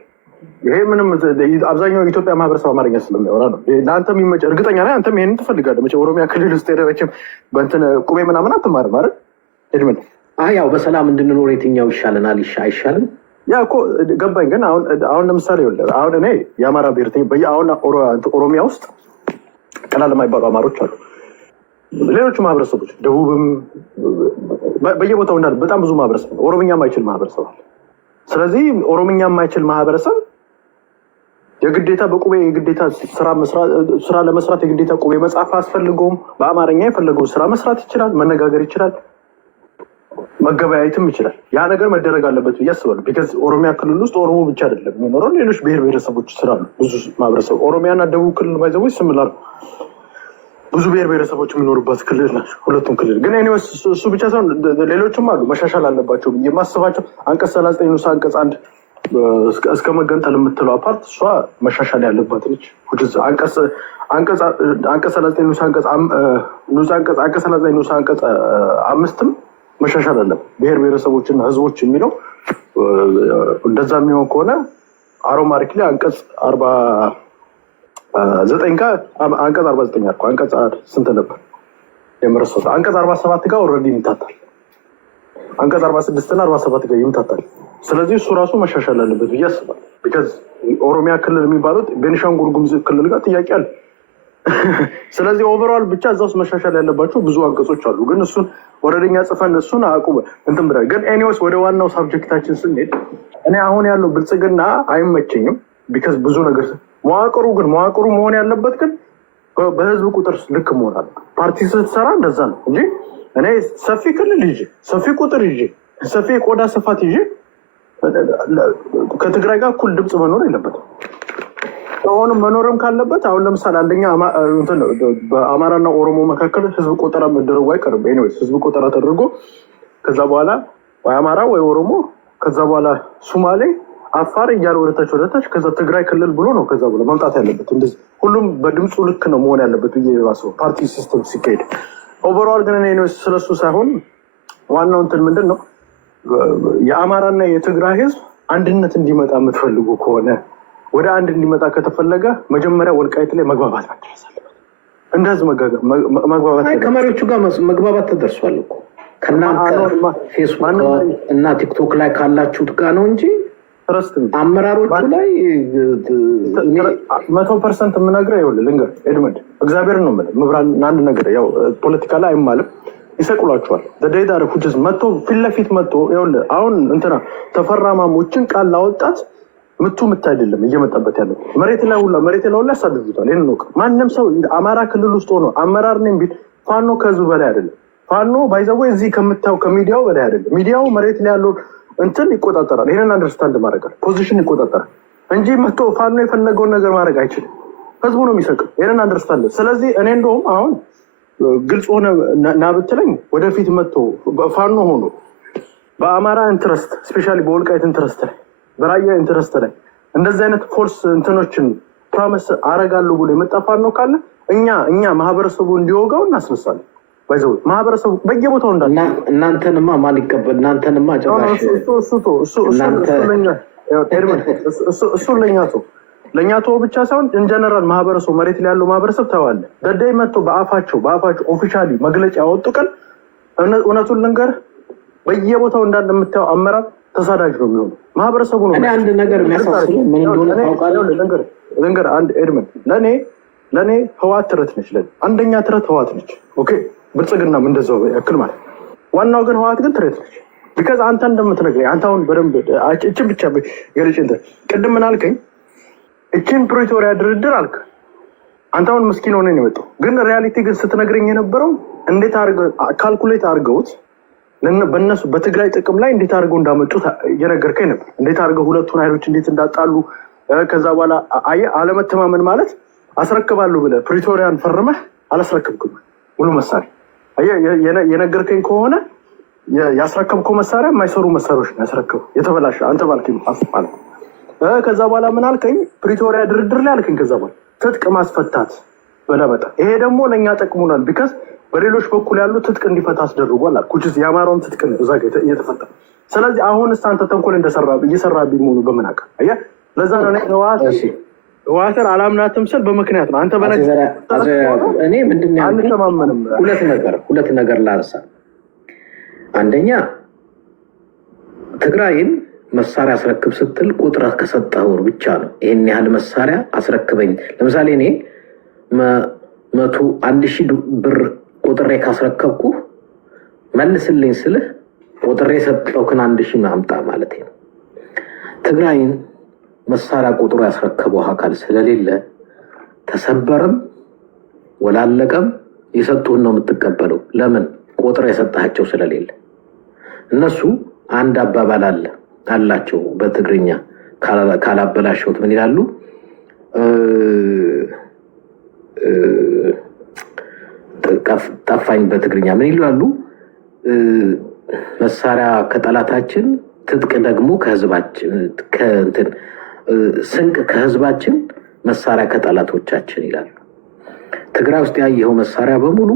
ይሄ ምንም አብዛኛው የኢትዮጵያ ማህበረሰብ አማርኛ ስለሚያወራ ነው። ለአንተ የሚመች እርግጠኛ ነኝ አንተም ይሄንን ትፈልጋለህ። መቼም ኦሮሚያ ክልል ውስጥ ሄደህ መቼም በእንትን ቁቤ ምናምን አትማርም አይደል? ሄድምን ያው በሰላም እንድንኖር የትኛው ይሻለናል? አይሻልም? ያ እኮ ገባኝ። ግን አሁን ለምሳሌ አሁን እኔ የአማራ ብሔርተኛ አሁን ኦሮሚያ ውስጥ ቀላል የማይባሉ አማሮች አሉ። ሌሎቹ ማህበረሰቦች ደቡብም በየቦታው እንዳለ በጣም ብዙ ማህበረሰብ ነው። ኦሮምኛ የማይችል ማህበረሰብ አለ። ስለዚህ ኦሮምኛ የማይችል ማህበረሰብ የግዴታ በቁቤ የግዴታ ስራ ለመስራት የግዴታ ቁቤ መጻፍ አስፈልገውም። በአማርኛ የፈለገው ስራ መስራት ይችላል፣ መነጋገር ይችላል፣ መገበያየትም ይችላል። ያ ነገር መደረግ አለበት ብዬ አስባለሁ። ቢካዝ ኦሮሚያ ክልል ውስጥ ኦሮሞ ብቻ አይደለም የሚኖረው፣ ሌሎች ብሔር ብሔረሰቦች ስላሉ ብዙ ማህበረሰብ ኦሮሚያና ደቡብ ክልል ባይዘቦች ስምላሉ ብዙ ብሔር ብሔረሰቦች የሚኖሩበት ክልል ናቸው ሁለቱም ክልል። ግን ኤኒዌይስ እሱ ብቻ ሳይሆን ሌሎችም አሉ መሻሻል አለባቸው ብዬ የማስባቸው። አንቀጽ 39 ንዑስ አንቀጽ 1 እስከ መገንጠል የምትለው አፓርት እሷ መሻሻል ያለባት ነች። አንቀጽ 39 ንዑስ አንቀጽ 5ም መሻሻል አለ። ብሔር ብሔረሰቦችና ህዝቦች የሚለው እንደዛ የሚሆን ከሆነ አሮማሪክ ላይ አንቀጽ 49 ጋር አንቀጽ 49 አልኩ። አንቀጽ ስንት ነበር የመረሰው? አንቀጽ 47 ጋር ኦልሬዲ ይምታታል። አንቀጽ 46 እና 47 ጋር ይምታታል። ስለዚህ እሱ ራሱ መሻሻል አለበት ብዬ አስባለሁ። ቢካዝ ኦሮሚያ ክልል የሚባሉት ቤኒሻንጉል ጉሙዝ ክልል ጋር ጥያቄ አለ። ስለዚህ ኦቨርኦል ብቻ እዛ ውስጥ መሻሻል ያለባቸው ብዙ አንቀጾች አሉ። ግን እሱን ወረደኛ ጽፈን እሱን አቁመ እንትን ብለህ ግን ኤኒዌይስ ወደ ዋናው ሳብጀክታችን ስንሄድ እኔ አሁን ያለው ብልጽግና አይመቸኝም። ቢካዝ ብዙ ነገር መዋቅሩ መሆን ያለበት ግን በህዝብ ቁጥር ልክ መሆን አለ። ፓርቲ ስትሰራ እንደዛ ነው እንጂ እኔ ሰፊ ክልል ይዤ ሰፊ ቁጥር ይዤ ሰፊ የቆዳ ስፋት ይዤ ከትግራይ ጋር እኩል ድምፅ መኖር የለበትም። አሁንም መኖርም ካለበት አሁን ለምሳሌ አንደኛ በአማራና ኦሮሞ መካከል ህዝብ ቆጠራ መደረጉ አይቀርም። ኤኒዌይስ ህዝብ ቆጠራ ተደርጎ ከዛ በኋላ ወይ አማራ ወይ ኦሮሞ ከዛ በኋላ ሱማሌ፣ አፋር እያለ ወደታች ከዛ ትግራይ ክልል ብሎ ነው ከዛ በኋላ መምጣት ያለበት። እንደዚህ ሁሉም በድምፁ ልክ ነው መሆን ያለበት ብዬ ራስዎ ፓርቲ ሲስተም ሲካሄድ ኦቨርኦል ግን ኤኒዌይስ ስለሱ ሳይሆን ዋናው እንትን ምንድን ነው የአማራና የትግራይ ህዝብ አንድነት እንዲመጣ የምትፈልጉ ከሆነ ወደ አንድ እንዲመጣ ከተፈለገ መጀመሪያ ወልቃይት ላይ መግባባት መደረስ አለበት። እንደ ህዝብ መግባባት ከመሪዎቹ ጋር መግባባት ተደርሷል እኮ ከእናንተ ፌስቡክ እና ቲክቶክ ላይ ካላችሁት ጋር ነው እንጂ አመራሮቹ ላይ 100% የምነግርህ ይኸውልህ ልንገርህ ኤድመንድ እግዚአብሔር ነው የምልህ ምብራን አንድ ነገር ያው ፖለቲካ ላይ አይማልም ይሰቅሏቸዋል። ደዳይዳር ሁጅስ መጥቶ ፊት ለፊት መጥቶ ይኸውልህ አሁን እንትና ተፈራማሞችን ቃል ላወጣት ምቱ ምት አይደለም እየመጣበት ያለው መሬት ላይ ሁላ ያሳድዱታል። ይህን ነው ማንም ሰው አማራ ክልል ውስጥ ሆኖ አመራር ነኝ ቢል ፋኖ ከህዝብ በላይ አይደለም። ፋኖ ባይዘው እዚህ ከምታው ከሚዲያው በላይ አይደለም። ሚዲያው መሬት ላይ ያለው እንትን ይቆጣጠራል። ይሄንን አንደርስታንድ ማድረግ ፖዚሽን ይቆጣጠራል እንጂ መጥቶ ፋኖ የፈለገውን ነገር ማድረግ አይችልም። ህዝቡ ነው የሚሰቅም። ይሄንን አንደርስታንድ። ስለዚህ እኔ እንደውም አሁን ግልጽ ሆነ ና ብትለኝ ወደፊት መጥቶ ፋኖ ሆኖ በአማራ ኢንትረስት ስፔሻሊ በወልቃይት ኢንትረስት ላይ በራያ ኢንትረስት ላይ እንደዚህ አይነት ፎርስ እንትኖችን ፕሮሚስ አረጋለሁ ብሎ የመጣ ፋኖ ካለ እኛ ማህበረሰቡ እንዲወጋው እናስነሳለን። ባይዘው ማህበረሰቡ በየቦታው እንዳለ እናንተንማ ማን ይቀበል? እናንተንማ ጨራሽ ለእኛ ተወው ብቻ ሳይሆን ኢንጀነራል ማህበረሰቡ መሬት ላይ ያለው ማህበረሰብ ተዋለ ደዳይ መጥቶ በአፋቸው ኦፊሻሊ መግለጫ ያወጡ ቀን እውነቱን ልንገርህ በየቦታው እንዳለ የምታየው አመራር ተሳዳጅ ነው የሚሆነው። ማህበረሰቡ ነው። እኔ አንድ ነገር የሚያሳስበው ምን እንደሆነ ታውቃለህ? ልንገርህ አንድ ኤድመን ለእኔ ህዋት ትረት ነች። አንደኛ ትረት ህዋት ነች። ኦኬ ብልጽግናም እንደዛው ያክል ማለት ዋናው ግን ህዋት ግን ትረት ነች። ቢካዝ አንተ እንደምትነግረኝ አንተ አሁን በደንብ እችን ብቻ ገልጭ ቅድም ምን አልከኝ? እችን ፕሪቶሪያ ድርድር አልክ። አንተ አሁን ምስኪን ሆነን የመጣው ግን ሪያሊቲ ግን ስትነግረኝ የነበረው እንዴት ካልኩሌት አድርገውት በእነሱ በትግራይ ጥቅም ላይ እንዴት አድርገው እንዳመጡት እየነገርከኝ ነበር። እንዴት አድርገው ሁለቱን ኃይሎች እንዴት እንዳጣሉ ከዛ በኋላ አለመተማመን ማለት አስረክባለሁ ብለህ ፕሪቶሪያን ፈርመህ አላስረክብክም ሙሉ መሳሪያ የነገርከኝ ከሆነ ያስረከብከው መሳሪያ የማይሰሩ መሳሪያዎች ነው ያስረክብ የተበላሸ አንተ ባልከኝ ማለት ከዛ በኋላ ምን አልከኝ? ፕሪቶሪያ ድርድር ላይ አልከኝ። ከዛ በኋላ ትጥቅ ማስፈታት በለመጣ ይሄ ደግሞ ለእኛ ጠቅሙናል። ቢካዝ በሌሎች በኩል ያሉ ትጥቅ እንዲፈታ አስደርጓል አልኩ። የአማራውን ትጥቅ ነው እዛ እየተፈታ። ስለዚህ አሁን አንተ ተንኮል እየሰራብኝ መሆኑ በምን አውቃ? አየህ ለዛ ነው ህወሓትን አላምናትም ስል በምክንያት ነው። አንተ እኔ ምንድን ነው አንተማመንም። ሁለት ነገር ላንሳ። አንደኛ ትግራይን መሳሪያ አስረክብ ስትል ቁጥረህ ከሰጠኸው ብቻ ነው ይህን ያህል መሳሪያ አስረክበኝ። ለምሳሌ እኔ 1,000 ብር ቁጥሬ ካስረከብኩ መልስልኝ ስልህ ቁጥሬ የሰጠውክን 1,000 አምጣ ማለት ነው። ትግራይን መሳሪያ ቁጥሩ ያስረከበው አካል ስለሌለ ተሰበርም ወላለቀም የሰጡህን ነው የምትቀበለው። ለምን? ቁጥር የሰጣቸው ስለሌለ። እነሱ አንድ አባባል አላቸው በትግርኛ ካላበላሸውት ምን ይላሉ? ጠፋኝ በትግርኛ ምን ይላሉ? መሳሪያ ከጠላታችን ትጥቅ ደግሞ ከህዝባችን ስንቅ ከህዝባችን መሳሪያ ከጠላቶቻችን ይላሉ። ትግራይ ውስጥ ያየኸው መሳሪያ በሙሉ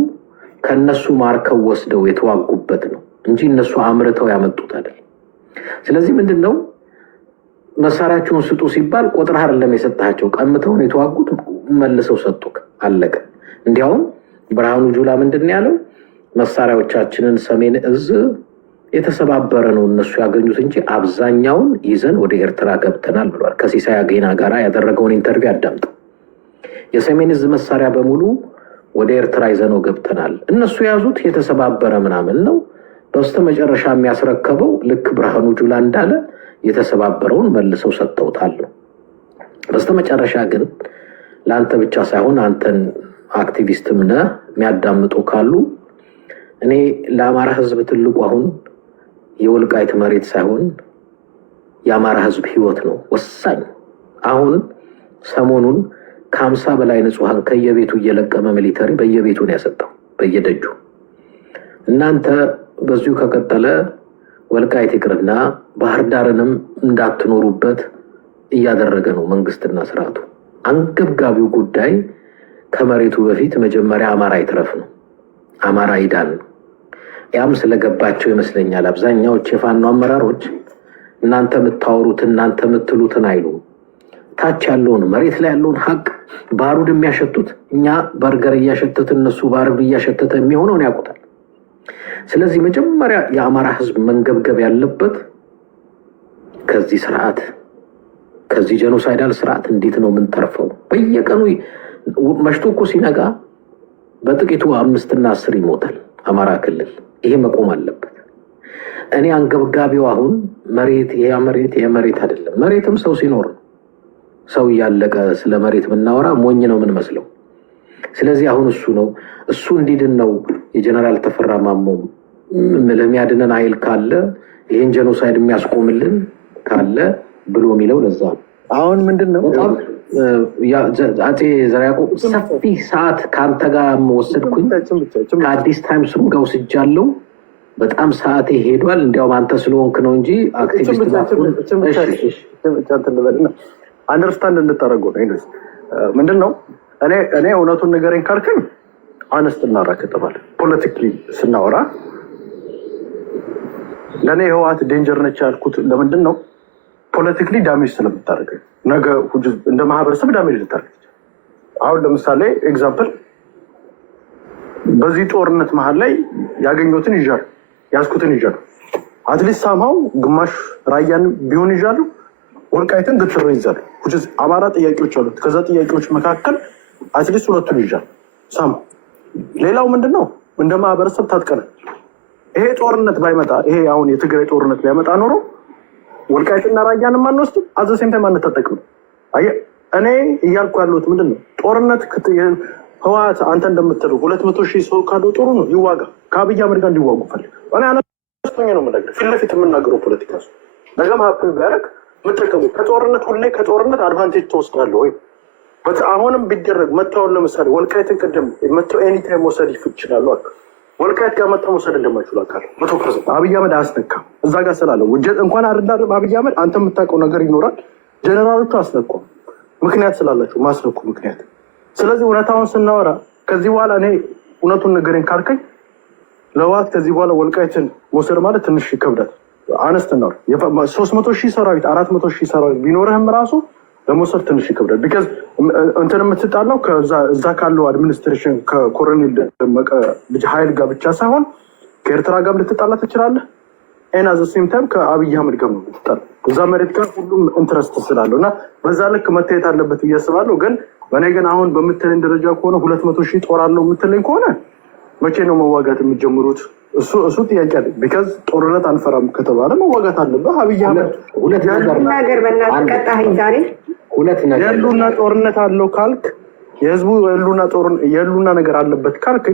ከነሱ ማርከው ወስደው የተዋጉበት ነው እንጂ እነሱ አምርተው ያመጡት አይደል። ስለዚህ ምንድነው መሳሪያቸውን ስጡ ሲባል ቆጥረህ አይደለም የሰጣቸው፣ ቀምተውን የተዋጉት መልሰው ሰጡክ፣ አለቀ። እንዲያውም ብርሃኑ ጁላ ምንድነው ያለው? መሳሪያዎቻችንን ሰሜን እዝ የተሰባበረ ነው እነሱ ያገኙት እንጂ አብዛኛውን ይዘን ወደ ኤርትራ ገብተናል ብሏል። ከሲሳይ አገና ጋር ያደረገውን ኢንተርቪው አዳምጠው። የሰሜን እዝ መሳሪያ በሙሉ ወደ ኤርትራ ይዘነው ገብተናል፣ እነሱ የያዙት የተሰባበረ ምናምን ነው። በስተመጨረሻ የሚያስረከበው ልክ ብርሃኑ ጁላ እንዳለ የተሰባበረውን መልሰው ሰጥተውታል። በስተመጨረሻ ግን ለአንተ ብቻ ሳይሆን አንተን አክቲቪስትም ነህ የሚያዳምጡ ካሉ እኔ ለአማራ ህዝብ ትልቁ አሁን የወልቃይት መሬት ሳይሆን የአማራ ህዝብ ህይወት ነው ወሳኝ። አሁን ሰሞኑን ከ50 በላይ ንጹሃን ከየቤቱ እየለቀመ ሚሊተሪ በየቤቱ ነው ያሰጣው በየደጁ። እናንተ በዚሁ ከቀጠለ ወልቃይት ይቅርና ባህር ዳርንም እንዳትኖሩበት እያደረገ ነው መንግስትና ስርዓቱ። አንገብጋቢው ጉዳይ ከመሬቱ በፊት መጀመሪያ አማራ ይትረፍ ነው፣ አማራ ይዳን ነው። ያም ስለገባቸው ይመስለኛል አብዛኛዎች የፋኖ አመራሮች እናንተ የምታወሩት እናንተ የምትሉትን አይሉም። ታች ያለውን መሬት ላይ ያለውን ሀቅ ባሩድ የሚያሸቱት እኛ በርገር እያሸተተ እነሱ ባሩድ እያሸተተ የሚሆነውን ያውቁታል። ስለዚህ መጀመሪያ የአማራ ህዝብ መንገብገብ ያለበት ከዚህ ስርዓት ከዚህ ጄኖሳይዳል ስርዓት እንዴት ነው የምንተርፈው? በየቀኑ መሽቶ እኮ ሲነጋ በጥቂቱ 5 እና 10 ይሞታል አማራ ክልል። ይሄ መቆም አለበት። እኔ አንገብጋቢው አሁን መሬት መሬት አይደለም። መሬትም ሰው ሲኖር ነው። ሰው እያለቀ ስለ መሬት ብናወራ ሞኝ ነው ምን መስለው። ስለዚህ አሁን እሱ እንዲድን ነው የጀነራል ተፈራ ማሞ ለሚያድነን ኃይል ካለ ይህን ጀኖሳይድ የሚያስቆምልን ካለ ብሎ የሚለው ለዛ ነው። አሁን ምንድን ነው አፄ ዘርዓ ያዕቆብ ሰፊ ሰዓት ከአንተ ጋር ወሰድኩኝ። ከአዲስ ታይምስም ጋር ወስጃለሁ። በጣም ሰዓቴ ሄዷል። እንዲያውም አንተ ስለሆንክ ነው እንጂ አክቲቪስት አንደርስታንድ እንድታደርገው ነው። ምንድን ነው እኔ እውነቱን ንገረኝ ካልከኝ አነስት እናራክተባል። ፖለቲክሊ ስናወራ ለእኔ ህወሓት ዴንጀር ነች ያልኩት ለምንድን ነው? ፖለቲክሊ ዳሜጅ ስለምታደርገኝ ነገ እንደ ማህበረሰብ ዳሜጅ ልታደርግ። አሁን ለምሳሌ ኤግዛምፕል በዚህ ጦርነት መሀል ላይ ያገኘሁትን ይዣለሁ፣ ያዝኩትን ይዣለሁ። አትሊስት ሳምሃው ግማሽ ራያን ቢሆን ይዣለሁ፣ ወልቃይትን ግትር ይዛለሁ። አማራ ጥያቄዎች አሉት። ከዛ ጥያቄዎች መካከል አትሊስት ሁለቱን ይዣለሁ ሳምሃው። ሌላው ምንድን ነው እንደ ማህበረሰብ ታጥቀናል። ይሄ ጦርነት ባይመጣ ይሄ አሁን የትግራይ ጦርነት ቢያመጣ ኖሮ ወልቃይትና ራያንም አንወስድም፣ አዘሴም ታይም አንታጠቅም። እኔ እያልኩ ያለሁት ምንድን ነው ጦርነት ህወሓት አንተ እንደምትለው 200,000 ሰው ካለው ጥሩ ነው ይዋጋ። ከአብይ አህመድ ጋር እንዲዋጉ ፈልግ። እኔ አነስተኛ ነው የምነግርህ፣ ፊት ለፊት የምናገረው ፖለቲካ እሱ ነገ ማፕን ቢያደርግ የምጠቀሙ ከጦርነት አድቫንቴጅ ትወስዳለህ ወይ? አሁንም ቢደረግ መታወን ለምሳሌ ወልቃይትን ቅድም መተው ኤኒታይም መውሰድ ይችላሉ አሉ። ወልቃይት ጋር መጣ መውሰድ እንደማይችሉ አውቃለሁ። 100% አብይ አህመድ አያስነካም። እዛ ጋር ስላለ እንኳን አይደለም አብይ አህመድ አንተ የምታውቀው ነገር ይኖራል። ጀነራሎቹ አስነኩም፣ ምክንያት ስላላቸው ማስነኩ ምክንያት። ስለዚህ እውነታውን ስናወራ ከዚህ በኋላ እኔ እውነቱን ንገረኝ ካልከኝ ለህወሓት ከዚህ በኋላ ወልቃይትን መውሰድ ማለት ትንሽ ይከብዳል። አነስት ነው 300,000 ሰራዊት 400,000 ሰራዊት ቢኖርህም ራሱ ለመውሰድ ትንሽ ይከብዳል። ቢካዝ እንትን የምትጣላው እዛ ካለው አድሚኒስትሬሽን ከኮሎኔል ደመቀ ልጅ ኃይል ጋር ብቻ ሳይሆን ከኤርትራ ጋር ልትጣላ ትችላለህ። እና ዘሴም ታይም ከአብይ አህመድ ጋር ነው ልትጣላ። እዛ መሬት ጋር ሁሉም ኢንትረስት ስላለው እና በዛ ልክ መታየት አለበት ብዬ አስባለሁ። ግን አሁን በምትለኝ ደረጃ ከሆነ 200,000 ጦር አለው የምትለኝ ከሆነ መቼ ነው መዋጋት የሚጀምሩት? እሱ ጥያቄ አለ። ቢካዝ ጦርነት አንፈራም ከተባለ መዋጋት አለበት። አብይ አህመድ የህልውና ጦርነት አለው ካልክ የህዝቡ የህልውና ነገር አለበት ካልክ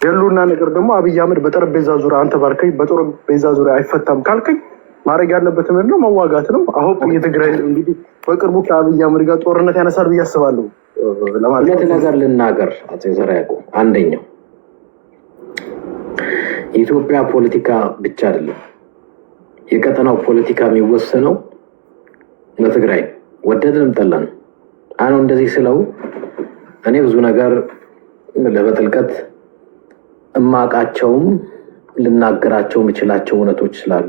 የህልውና ነገር ደግሞ አብይ አህመድ በጠረጴዛ ዙሪያ አንተ ባልከኝ በጠረጴዛ ዙሪያ አይፈታም ካልከኝ ማድረግ ያለበት ምንድን ነው? መዋጋት ነው። አሁን የትግራይ እንግዲህ በቅርቡ ከአብይ አህመድ ጋር ጦርነት ያነሳል ብዬ አስባለሁ። ሁለት ነገር ልናገር አፄ ዘርዓ ያዕቆብ። አንደኛው የኢትዮጵያ ፖለቲካ ብቻ አይደለም፣ የቀጠናው ፖለቲካ የሚወሰነው በትግራይ ወደድንም ጠላን። አሁን እንደዚህ ስለው እኔ ብዙ ነገር ለበጥልቀት እማቃቸውም ልናገራቸው የምችላቸው እውነቶች ስላሉ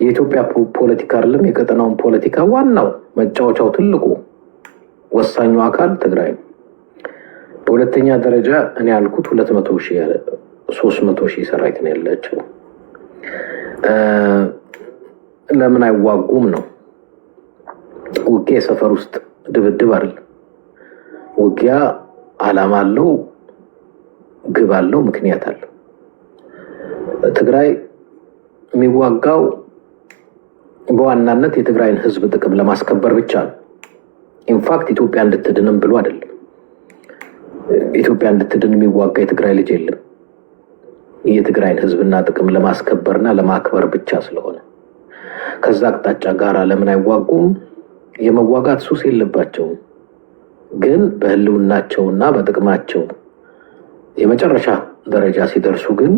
የኢትዮጵያ ፖለቲካ አይደለም የቀጠናውን ፖለቲካ ዋናው መጫወቻው ትልቁ ወሳኙ አካል ትግራይ ነው። በሁለተኛ ደረጃ እኔ ያልኩት 200,000 300,000 ሰራዊት ነው ያላቸው። ለምን አይዋጉም ነው? ውጊያ የሰፈር ውስጥ ድብድብ አይደል። ውጊያ ዓላማ አለው፣ ግብ አለው፣ ምክንያት አለው። ትግራይ የሚዋጋው በዋናነት የትግራይን ህዝብ ጥቅም ለማስከበር ብቻ ነው። ኢንፋክት ኢትዮጵያ እንድትድንም ብሎ አይደለም። ኢትዮጵያ እንድትድን የሚዋጋ የትግራይ ልጅ የለም። የትግራይን ህዝብና ጥቅም ለማስከበርና ለማክበር ብቻ ስለሆነ ከዛ አቅጣጫ ጋር ለምን አይዋጉም? የመዋጋት ሱስ የለባቸውም። ግን በህልውናቸውና በጥቅማቸው የመጨረሻ ደረጃ ሲደርሱ ግን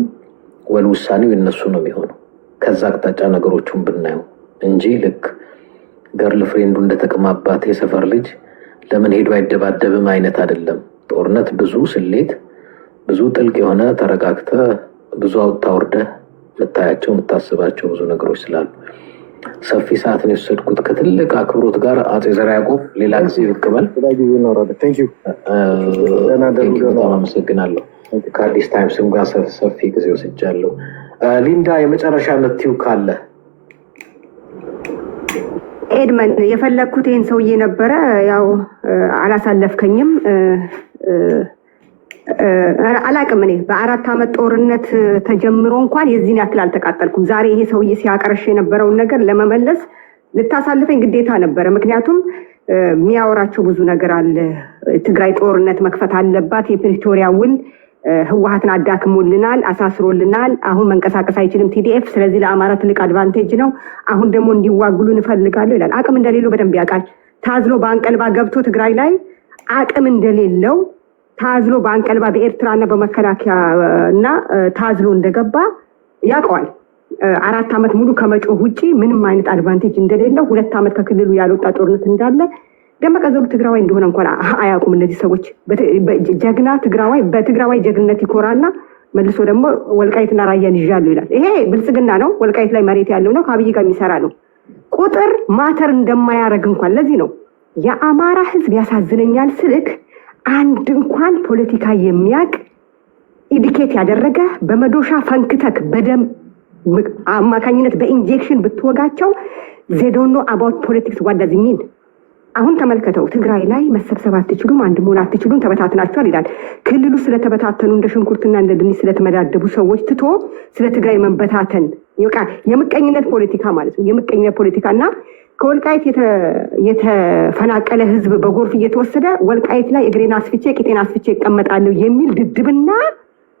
ወል ውሳኔው የነሱ ነው የሚሆነው። ከዛ አቅጣጫ ነገሮቹን ብናየው እንጂ ልክ ገርል ፍሬንዱ እንደተቀማባት የሰፈር ልጅ ለምን ሄዶ አይደባደብም አይነት አይደለም። ጦርነት ብዙ ስሌት፣ ብዙ ጥልቅ የሆነ ተረጋግተ ብዙ አውጥተህ የምታያቸው የምታስባቸው ብዙ ነገሮች ስላሉ ሰፊ ሰዓትን የወሰድኩት ከትልቅ አክብሮት ጋር አፄ ዘርዓ ያዕቆብ ሌላ ጊዜ ብቅበል በጣም አመሰግናለሁ። ከአዲስ ታይምስም ጋር ሰፊ ጊዜ ወስጃለሁ። ሊንዳ የመጨረሻ የምትይው ካለ? ኤድመን የፈለግኩት ይህን ሰውዬ ነበረ። ያው አላሳለፍከኝም። አላቅም። እኔ በ4 ዓመት ጦርነት ተጀምሮ እንኳን የዚህን ያክል አልተቃጠልኩም። ዛሬ ይሄ ሰውዬ ሲያቀርሽ የነበረውን ነገር ለመመለስ ልታሳልፈኝ ግዴታ ነበረ። ምክንያቱም የሚያወራቸው ብዙ ነገር አለ። ትግራይ ጦርነት መክፈት አለባት፣ የፕሪቶሪያ ውል ህወሓትን አዳክሞልናል፣ አሳስሮልናል፣ አሁን መንቀሳቀስ አይችልም ቲዲኤፍ፣ ስለዚህ ለአማራ ትልቅ አድቫንቴጅ ነው፣ አሁን ደግሞ እንዲዋግሉ እንፈልጋለሁ ይላል። አቅም እንደሌለው በደንብ ያውቃል። ታዝሎ በአንቀልባ ገብቶ ትግራይ ላይ አቅም እንደሌለው ታዝሎ በአንቀልባ በኤርትራና በመከላከያ እና ታዝሎ እንደገባ ያውቀዋል። 4 ዓመት ሙሉ ከመጮህ ውጭ ምንም አይነት አድቫንቴጅ እንደሌለው፣ 2 ዓመት ከክልሉ ያልወጣ ጦርነት እንዳለ ደመቀ ዘውዱ ትግራዋይ እንደሆነ እንኳን አያውቁም። እነዚህ ሰዎች ጀግና ትግራዋይ በትግራዋይ ጀግንነት ይኮራና መልሶ ደግሞ ወልቃይትና ራያን ይዣሉ ይላል። ይሄ ብልጽግና ነው። ወልቃይት ላይ መሬት ያለው ነው። ከአብይ ጋር የሚሰራ ነው። ቁጥር ማተር እንደማያደርግ እንኳን ለዚህ ነው የአማራ ህዝብ ያሳዝነኛል ስልክ አንድ እንኳን ፖለቲካ የሚያቅ ኢዲኬት ያደረገ በመዶሻ ፈንክተክ በደም አማካኝነት በኢንጀክሽን ብትወጋቸው ዜዶኖ አባውት ፖለቲክስ ዋዳዝ ሚን። አሁን ተመልከተው፣ ትግራይ ላይ መሰብሰብ አትችሉም፣ አንድ መሆን አትችሉም፣ ተበታትናችኋል ይላል። ክልሉ ስለተበታተኑ እንደ ሽንኩርትና እንደ ድንች ስለተመዳደቡ ሰዎች ትቶ ስለ ትግራይ መበታተን የምቀኝነት ፖለቲካ ማለት ነው። የምቀኝነት ፖለቲካ እና ከወልቃይት የተፈናቀለ ህዝብ በጎርፍ እየተወሰደ ወልቃይት ላይ እግሬን አስፍቼ ቂጤን አስፍቼ ይቀመጣለሁ የሚል ድድብና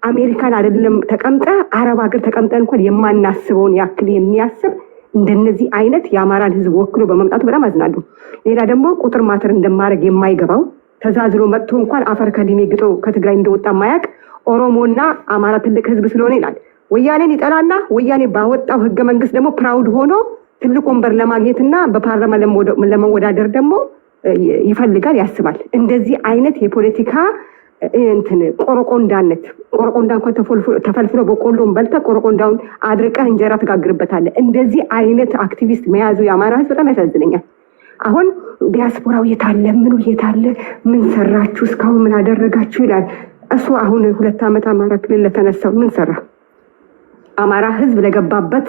አሜሪካን አይደለም ተቀምጠ አረብ ሀገር ተቀምጠ እንኳን የማናስበውን ያክል የሚያስብ እንደነዚህ አይነት የአማራን ህዝብ ወክሎ በመምጣቱ በጣም አዝናለሁ። ሌላ ደግሞ ቁጥር ማተር እንደማድረግ የማይገባው ተዛዝሎ መጥቶ እንኳን አፈር ከዲሜ ግጦ ከትግራይ እንደወጣ ማያቅ ኦሮሞና አማራ ትልቅ ህዝብ ስለሆነ ይላል። ወያኔን ይጠላና ወያኔ ባወጣው ህገ መንግስት ደግሞ ፕራውድ ሆኖ ትልቅ ወንበር ለማግኘትና በፓርላማ ለመወዳደር ደግሞ ይፈልጋል፣ ያስባል። እንደዚህ አይነት የፖለቲካ እንትን ቆረቆንዳነት ቆረቆንዳ እንኳን ተፈልፍሎ በቆሎን በልተ ቆረቆንዳውን አድርቀህ እንጀራ ትጋግርበታለህ። እንደዚህ አይነት አክቲቪስት መያዙ የአማራ ህዝብ በጣም ያሳዝነኛል። አሁን ዲያስፖራው የታለ ምኑ የታለ ምን ሰራችሁ እስካሁን ምን አደረጋችሁ ይላል። እሱ አሁን 2 ዓመት አማራ ክልል ለተነሳው ምን ሰራ? አማራ ህዝብ ለገባበት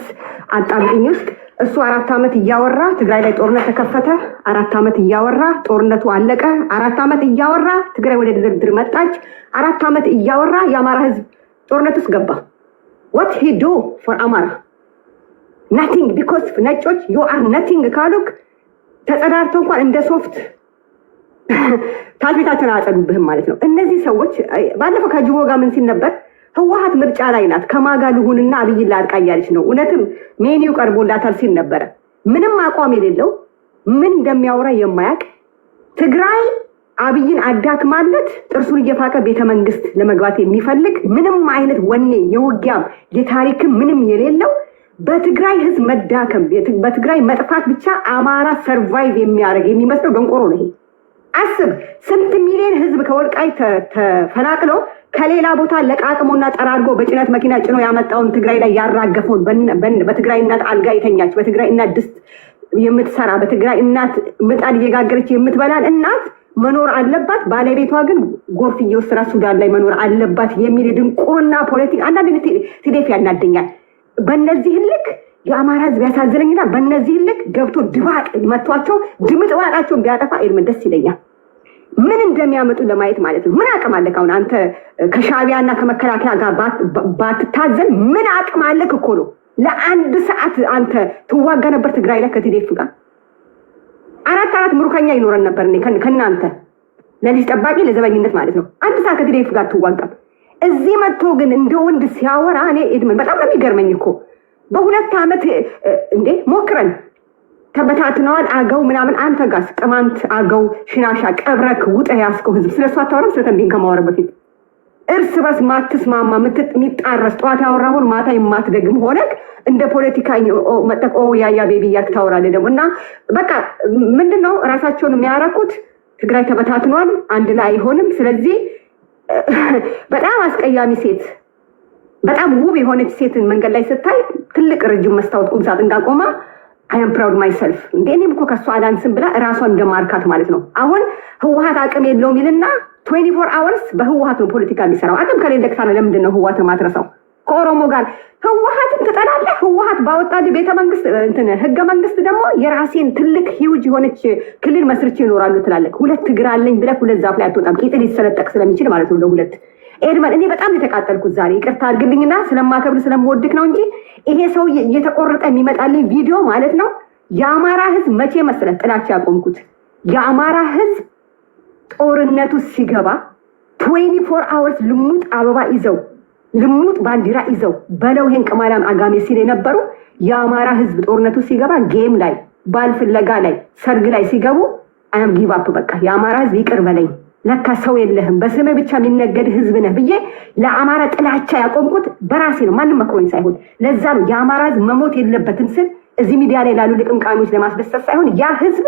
አጣብቂኝ ውስጥ እሱ 4 ዓመት እያወራ ትግራይ ላይ ጦርነት ተከፈተ፣ 4 ዓመት እያወራ ጦርነቱ አለቀ፣ 4 ዓመት እያወራ ትግራይ ወደ ድርድር መጣች፣ 4 ዓመት እያወራ የአማራ ህዝብ ጦርነት ውስጥ ገባ። what he do for አማራ? nothing, because ነጮች you are nothing ካሉክ ተጸዳርተው እንኳን እንደ ሶፍት ታልቤታቸውን አያጸዱብህም ማለት ነው። እነዚህ ሰዎች ባለፈው ከጅቦ ጋር ምን ሲል ነበር? ህወሓት ምርጫ ላይ ናት፣ ከማጋ ልሁንና አብይን ላጥቃ እያለች ነው። እውነትም ሜኒው ቀርቦላታል ሲል ነበረ። ምንም አቋም የሌለው ምን እንደሚያወራ የማያውቅ ትግራይ አብይን አዳክማለት ጥርሱን እየፋቀ ቤተመንግስት ለመግባት የሚፈልግ ምንም አይነት ወኔ የውጊያም የታሪክም ምንም የሌለው በትግራይ ህዝብ መዳከም በትግራይ መጥፋት ብቻ አማራ ሰርቫይቭ የሚያደርግ የሚመስለው ደንቆሮ ነው። ይሄ አስብ፣ ስንት ሚሊዮን ህዝብ ከወልቃይት ተፈናቅሎ ከሌላ ቦታ ለቃቅሞና ጠራርጎ በጭነት መኪና ጭኖ ያመጣውን ትግራይ ላይ ያራገፈውን በትግራይ እናት አልጋ የተኛች በትግራይ እናት ድስት የምትሰራ በትግራይ እናት ምጣድ እየጋገረች የምትበላን እናት መኖር አለባት፣ ባለቤቷ ግን ጎርፍ እየወሰደ ሱዳን ላይ መኖር አለባት የሚል ድንቁርና ፖለቲካ አንዳንድ ቲዴፍ ያናደኛል። በእነዚህ ልክ የአማራ ህዝብ ያሳዝነኝና በእነዚህ ልክ ገብቶ ድባቅ መቷቸው ድምጥባቃቸውን ቢያጠፋ ኤልመን ደስ ይለኛል። ምን እንደሚያመጡ ለማየት ማለት ነው። ምን አቅም አለክ? አሁን አንተ ከሻዕቢያ እና ከመከላከያ ጋር ባትታዘን ምን አቅም አለክ እኮ ነው። ለ1 ሰዓት አንተ ትዋጋ ነበር ትግራይ ላይ ከቲዴፍ ጋር 4 ምሩከኛ ይኖረን ነበር ከእናንተ ለሊስ ጠባቂ ለዘበኝነት ማለት ነው። 1 ሰዓት ከቲዴፍ ጋር ትዋጋ። እዚህ መጥቶ ግን እንደ ወንድ ሲያወራ እኔ ኤድመን በጣም ነው የሚገርመኝ እኮ። በ2 ዓመት እንዴ ሞክረን ተበታትነዋል። አገው ምናምን አንተ ጋስ ቅማንት አገው ሽናሻ ቀብረክ ውጠህ ያስከው ህዝብ ስለሱ አታወራም። ስለተንቢን ከማወራ በፊት እርስ በርስ ማትስማማ የሚጣረስ ጠዋት ያወራሁን ማታ የማትደግም ሆነክ እንደ ፖለቲካ መጠቆ ያያ ቤቢ እያልክ ታወራለህ ደግሞ እና በቃ ምንድነው ራሳቸውን የሚያረኩት? ትግራይ ተበታትኗል፣ አንድ ላይ አይሆንም። ስለዚህ በጣም አስቀያሚ ሴት በጣም ውብ የሆነች ሴትን መንገድ ላይ ስታይ ትልቅ ረጅም መስታወት ቁም ሳጥን ጋር ቆማ I am proud myself እንዴ እኔም እኮ ከሷ አላንስም ብላ ራሷን እንደማርካት ማለት ነው። አሁን ህወሓት አቅም የለውም ይልና 24 hours በህወሓት ነው ፖለቲካ የሚሰራው። አቅም ከሌለ ከታነ ለምንድን ነው ህወሓትን ማትረሳው? ከኦሮሞ ጋር ህወሓትን ትጠላለህ። ህወሓት ባወጣልህ ቤተመንግስት እንትን ህገ መንግስት ደግሞ የራሴን ትልቅ ሂውጅ የሆነች ክልል መስርቼ ይኖራሉ ትላለህ። 2 እግር አለኝ ብለህ 2 ዛፍ ላይ አትወጣም። ቂጥ ሊሰለጠቅ ስለሚችል ማለት ነው ለሁለት ኤድመን እኔ በጣም የተቃጠልኩት ዛሬ ይቅርታ አድርግልኝና ስለማከብር ስለምወድክ ነው እንጂ ይሄ ሰው እየተቆረጠ የሚመጣልኝ ቪዲዮ ማለት ነው። የአማራ ህዝብ መቼ መሰለህ ጥላቻ ያቆምኩት? የአማራ ህዝብ ጦርነቱ ሲገባ 24 አወርስ ልሙጥ አበባ ይዘው ልሙጥ ባንዲራ ይዘው በለው ይሄን ቅማላም አጋሜ ሲል የነበሩ የአማራ ህዝብ ጦርነቱ ሲገባ ጌም ላይ ባል ፍለጋ ላይ ሰርግ ላይ ሲገቡ አም ጊቭ አፕ በቃ የአማራ ህዝብ ይቅር በለኝ ለካ ሰው የለህም በስምህ ብቻ የሚነገድ ህዝብ ነህ ብዬ ለአማራ ጥላቻ ያቆምኩት በራሴ ነው፣ ማንም መክሮኝ ሳይሆን። ለዛ ነው የአማራ ህዝብ መሞት የለበትም ስል እዚህ ሚዲያ ላይ ላሉ ልቅምቃሚዎች ለማስደሰት ሳይሆን ያ ህዝብ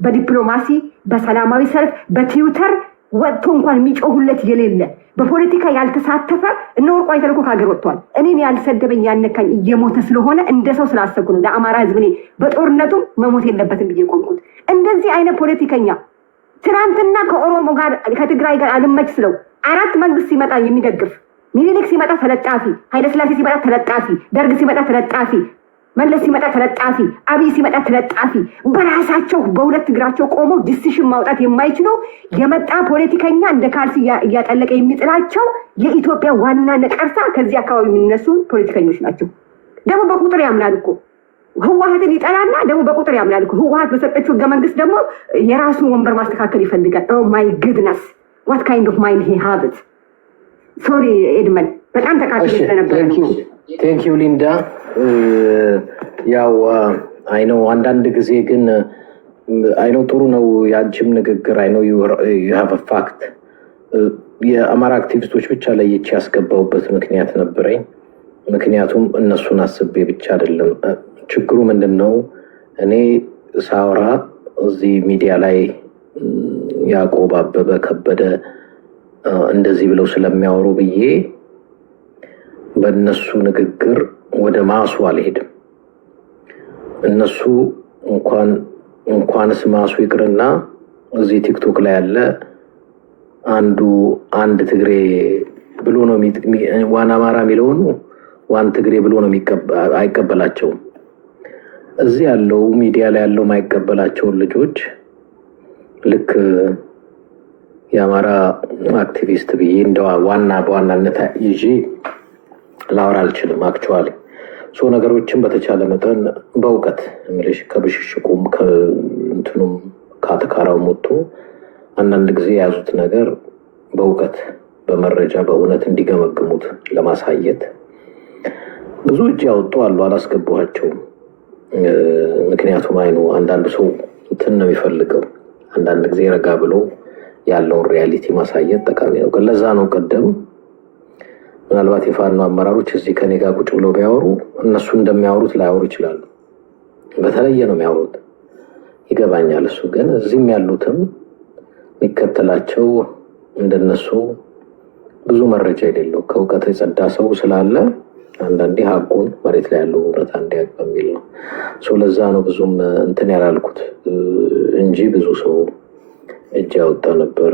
በዲፕሎማሲ በሰላማዊ ሰልፍ በትዊተር ወጥቶ እንኳን የሚጮሁለት የሌለ በፖለቲካ ያልተሳተፈ እነ ወርቁ አይተልኮ ከሀገር ወጥቷል። እኔን ያልሰደበኝ ያነካኝ እየሞተ ስለሆነ እንደ ሰው ስላሰብኩ ነው ለአማራ ህዝብ እኔ በጦርነቱ መሞት የለበትም ብዬ ቆምኩት። እንደዚህ አይነት ፖለቲከኛ ትናንትና ከኦሮሞ ጋር ከትግራይ ጋር አልመች ስለው 4 መንግስት ሲመጣ የሚደግፍ ሚኒሊክ ሲመጣ ተለጣፊ፣ ኃይለስላሴ ሲመጣ ተለጣፊ፣ ደርግ ሲመጣ ተለጣፊ፣ መለስ ሲመጣ ተለጣፊ፣ አብይ ሲመጣ ተለጣፊ፣ በራሳቸው በሁለት እግራቸው ቆመው ዲሲሽን ማውጣት የማይችለው የመጣ ፖለቲከኛ እንደ ካልሲ እያጠለቀ የሚጥላቸው የኢትዮጵያ ዋና ነቀርሳ ከዚህ አካባቢ የሚነሱ ፖለቲከኞች ናቸው። ደግሞ በቁጥር ያምናል እኮ ህወሓትን ይጠላና ደግሞ በቁጥር ያምናል እኮ። ህወሓት በሰጠችው ህገ መንግስት ደግሞ የራሱን ወንበር ማስተካከል ይፈልጋል። ኦ ማይ ጉድነስ ዋት ካይንድ ኦፍ ማይንድ ሂ ሃቭ ኢት። ሶሪ ኤድመን በጣም ተቃጥሎ ስለነበረ ነው። ቴንክ ዩ ሊንዳ። ያው አይኖ አንዳንድ ጊዜ ግን አይኖ ጥሩ ነው የአንቺም ንግግር። አይኖ ዩ ሃቭ አ ፋክት። የአማራ አክቲቪስቶች ብቻ ለይቼ ያስገባውበት ምክንያት ነበረኝ። ምክንያቱም እነሱን አስቤ ብቻ አይደለም። ችግሩ ምንድን ነው? እኔ ሳውራ እዚህ ሚዲያ ላይ ያዕቆብ አበበ ከበደ እንደዚህ ብለው ስለሚያወሩ ብዬ በእነሱ ንግግር ወደ ማሱ አልሄድም። እነሱ እንኳንስ ማሱ ይቅርና እዚህ ቲክቶክ ላይ ያለ አንድ ትግሬ ብሎ ነው ዋን አማራ የሚለውን ዋን ትግሬ ብሎ ነው አይቀበላቸውም። እዚህ ያለው ሚዲያ ላይ ያለው ማይቀበላቸውን ልጆች ልክ የአማራ አክቲቪስት ብዬ እንደ በዋናነት ይዤ ላወራ አልችልም። አክቹዋሊ ነገሮችን በተቻለ መጠን በእውቀት ምልሽ ከብሽሽቁም ከእንትኑም ከአተካራውም ወጥቶ አንዳንድ ጊዜ የያዙት ነገር በእውቀት በመረጃ በእውነት እንዲገመግሙት ለማሳየት ብዙ እጅ ያወጡ አሉ። አላስገባኋቸውም። ምክንያቱም አይኑ አንዳንድ ሰው እንትን ነው የሚፈልገው። አንዳንድ ጊዜ ረጋ ብሎ ያለውን ሪያሊቲ ማሳየት ጠቃሚ ነው። ግን ለዛ ነው ቀደም ምናልባት የፋኖ አመራሮች እዚህ ከኔ ጋር ቁጭ ብለው ቢያወሩ እነሱ እንደሚያወሩት ላያወሩ ይችላሉ። በተለየ ነው የሚያወሩት፣ ይገባኛል። እሱ ግን እዚህም ያሉትም የሚከተላቸው እንደነሱ ብዙ መረጃ የሌለው ከእውቀት የጸዳ ሰው ስላለ አንዳንዴ ሀቁን መሬት ላይ ያለው እውነታ እንዲያውቅ በሚል ነው። ለዛ ነው ብዙም እንትን ያላልኩት እንጂ ብዙ ሰው እጅ ያወጣ ነበር።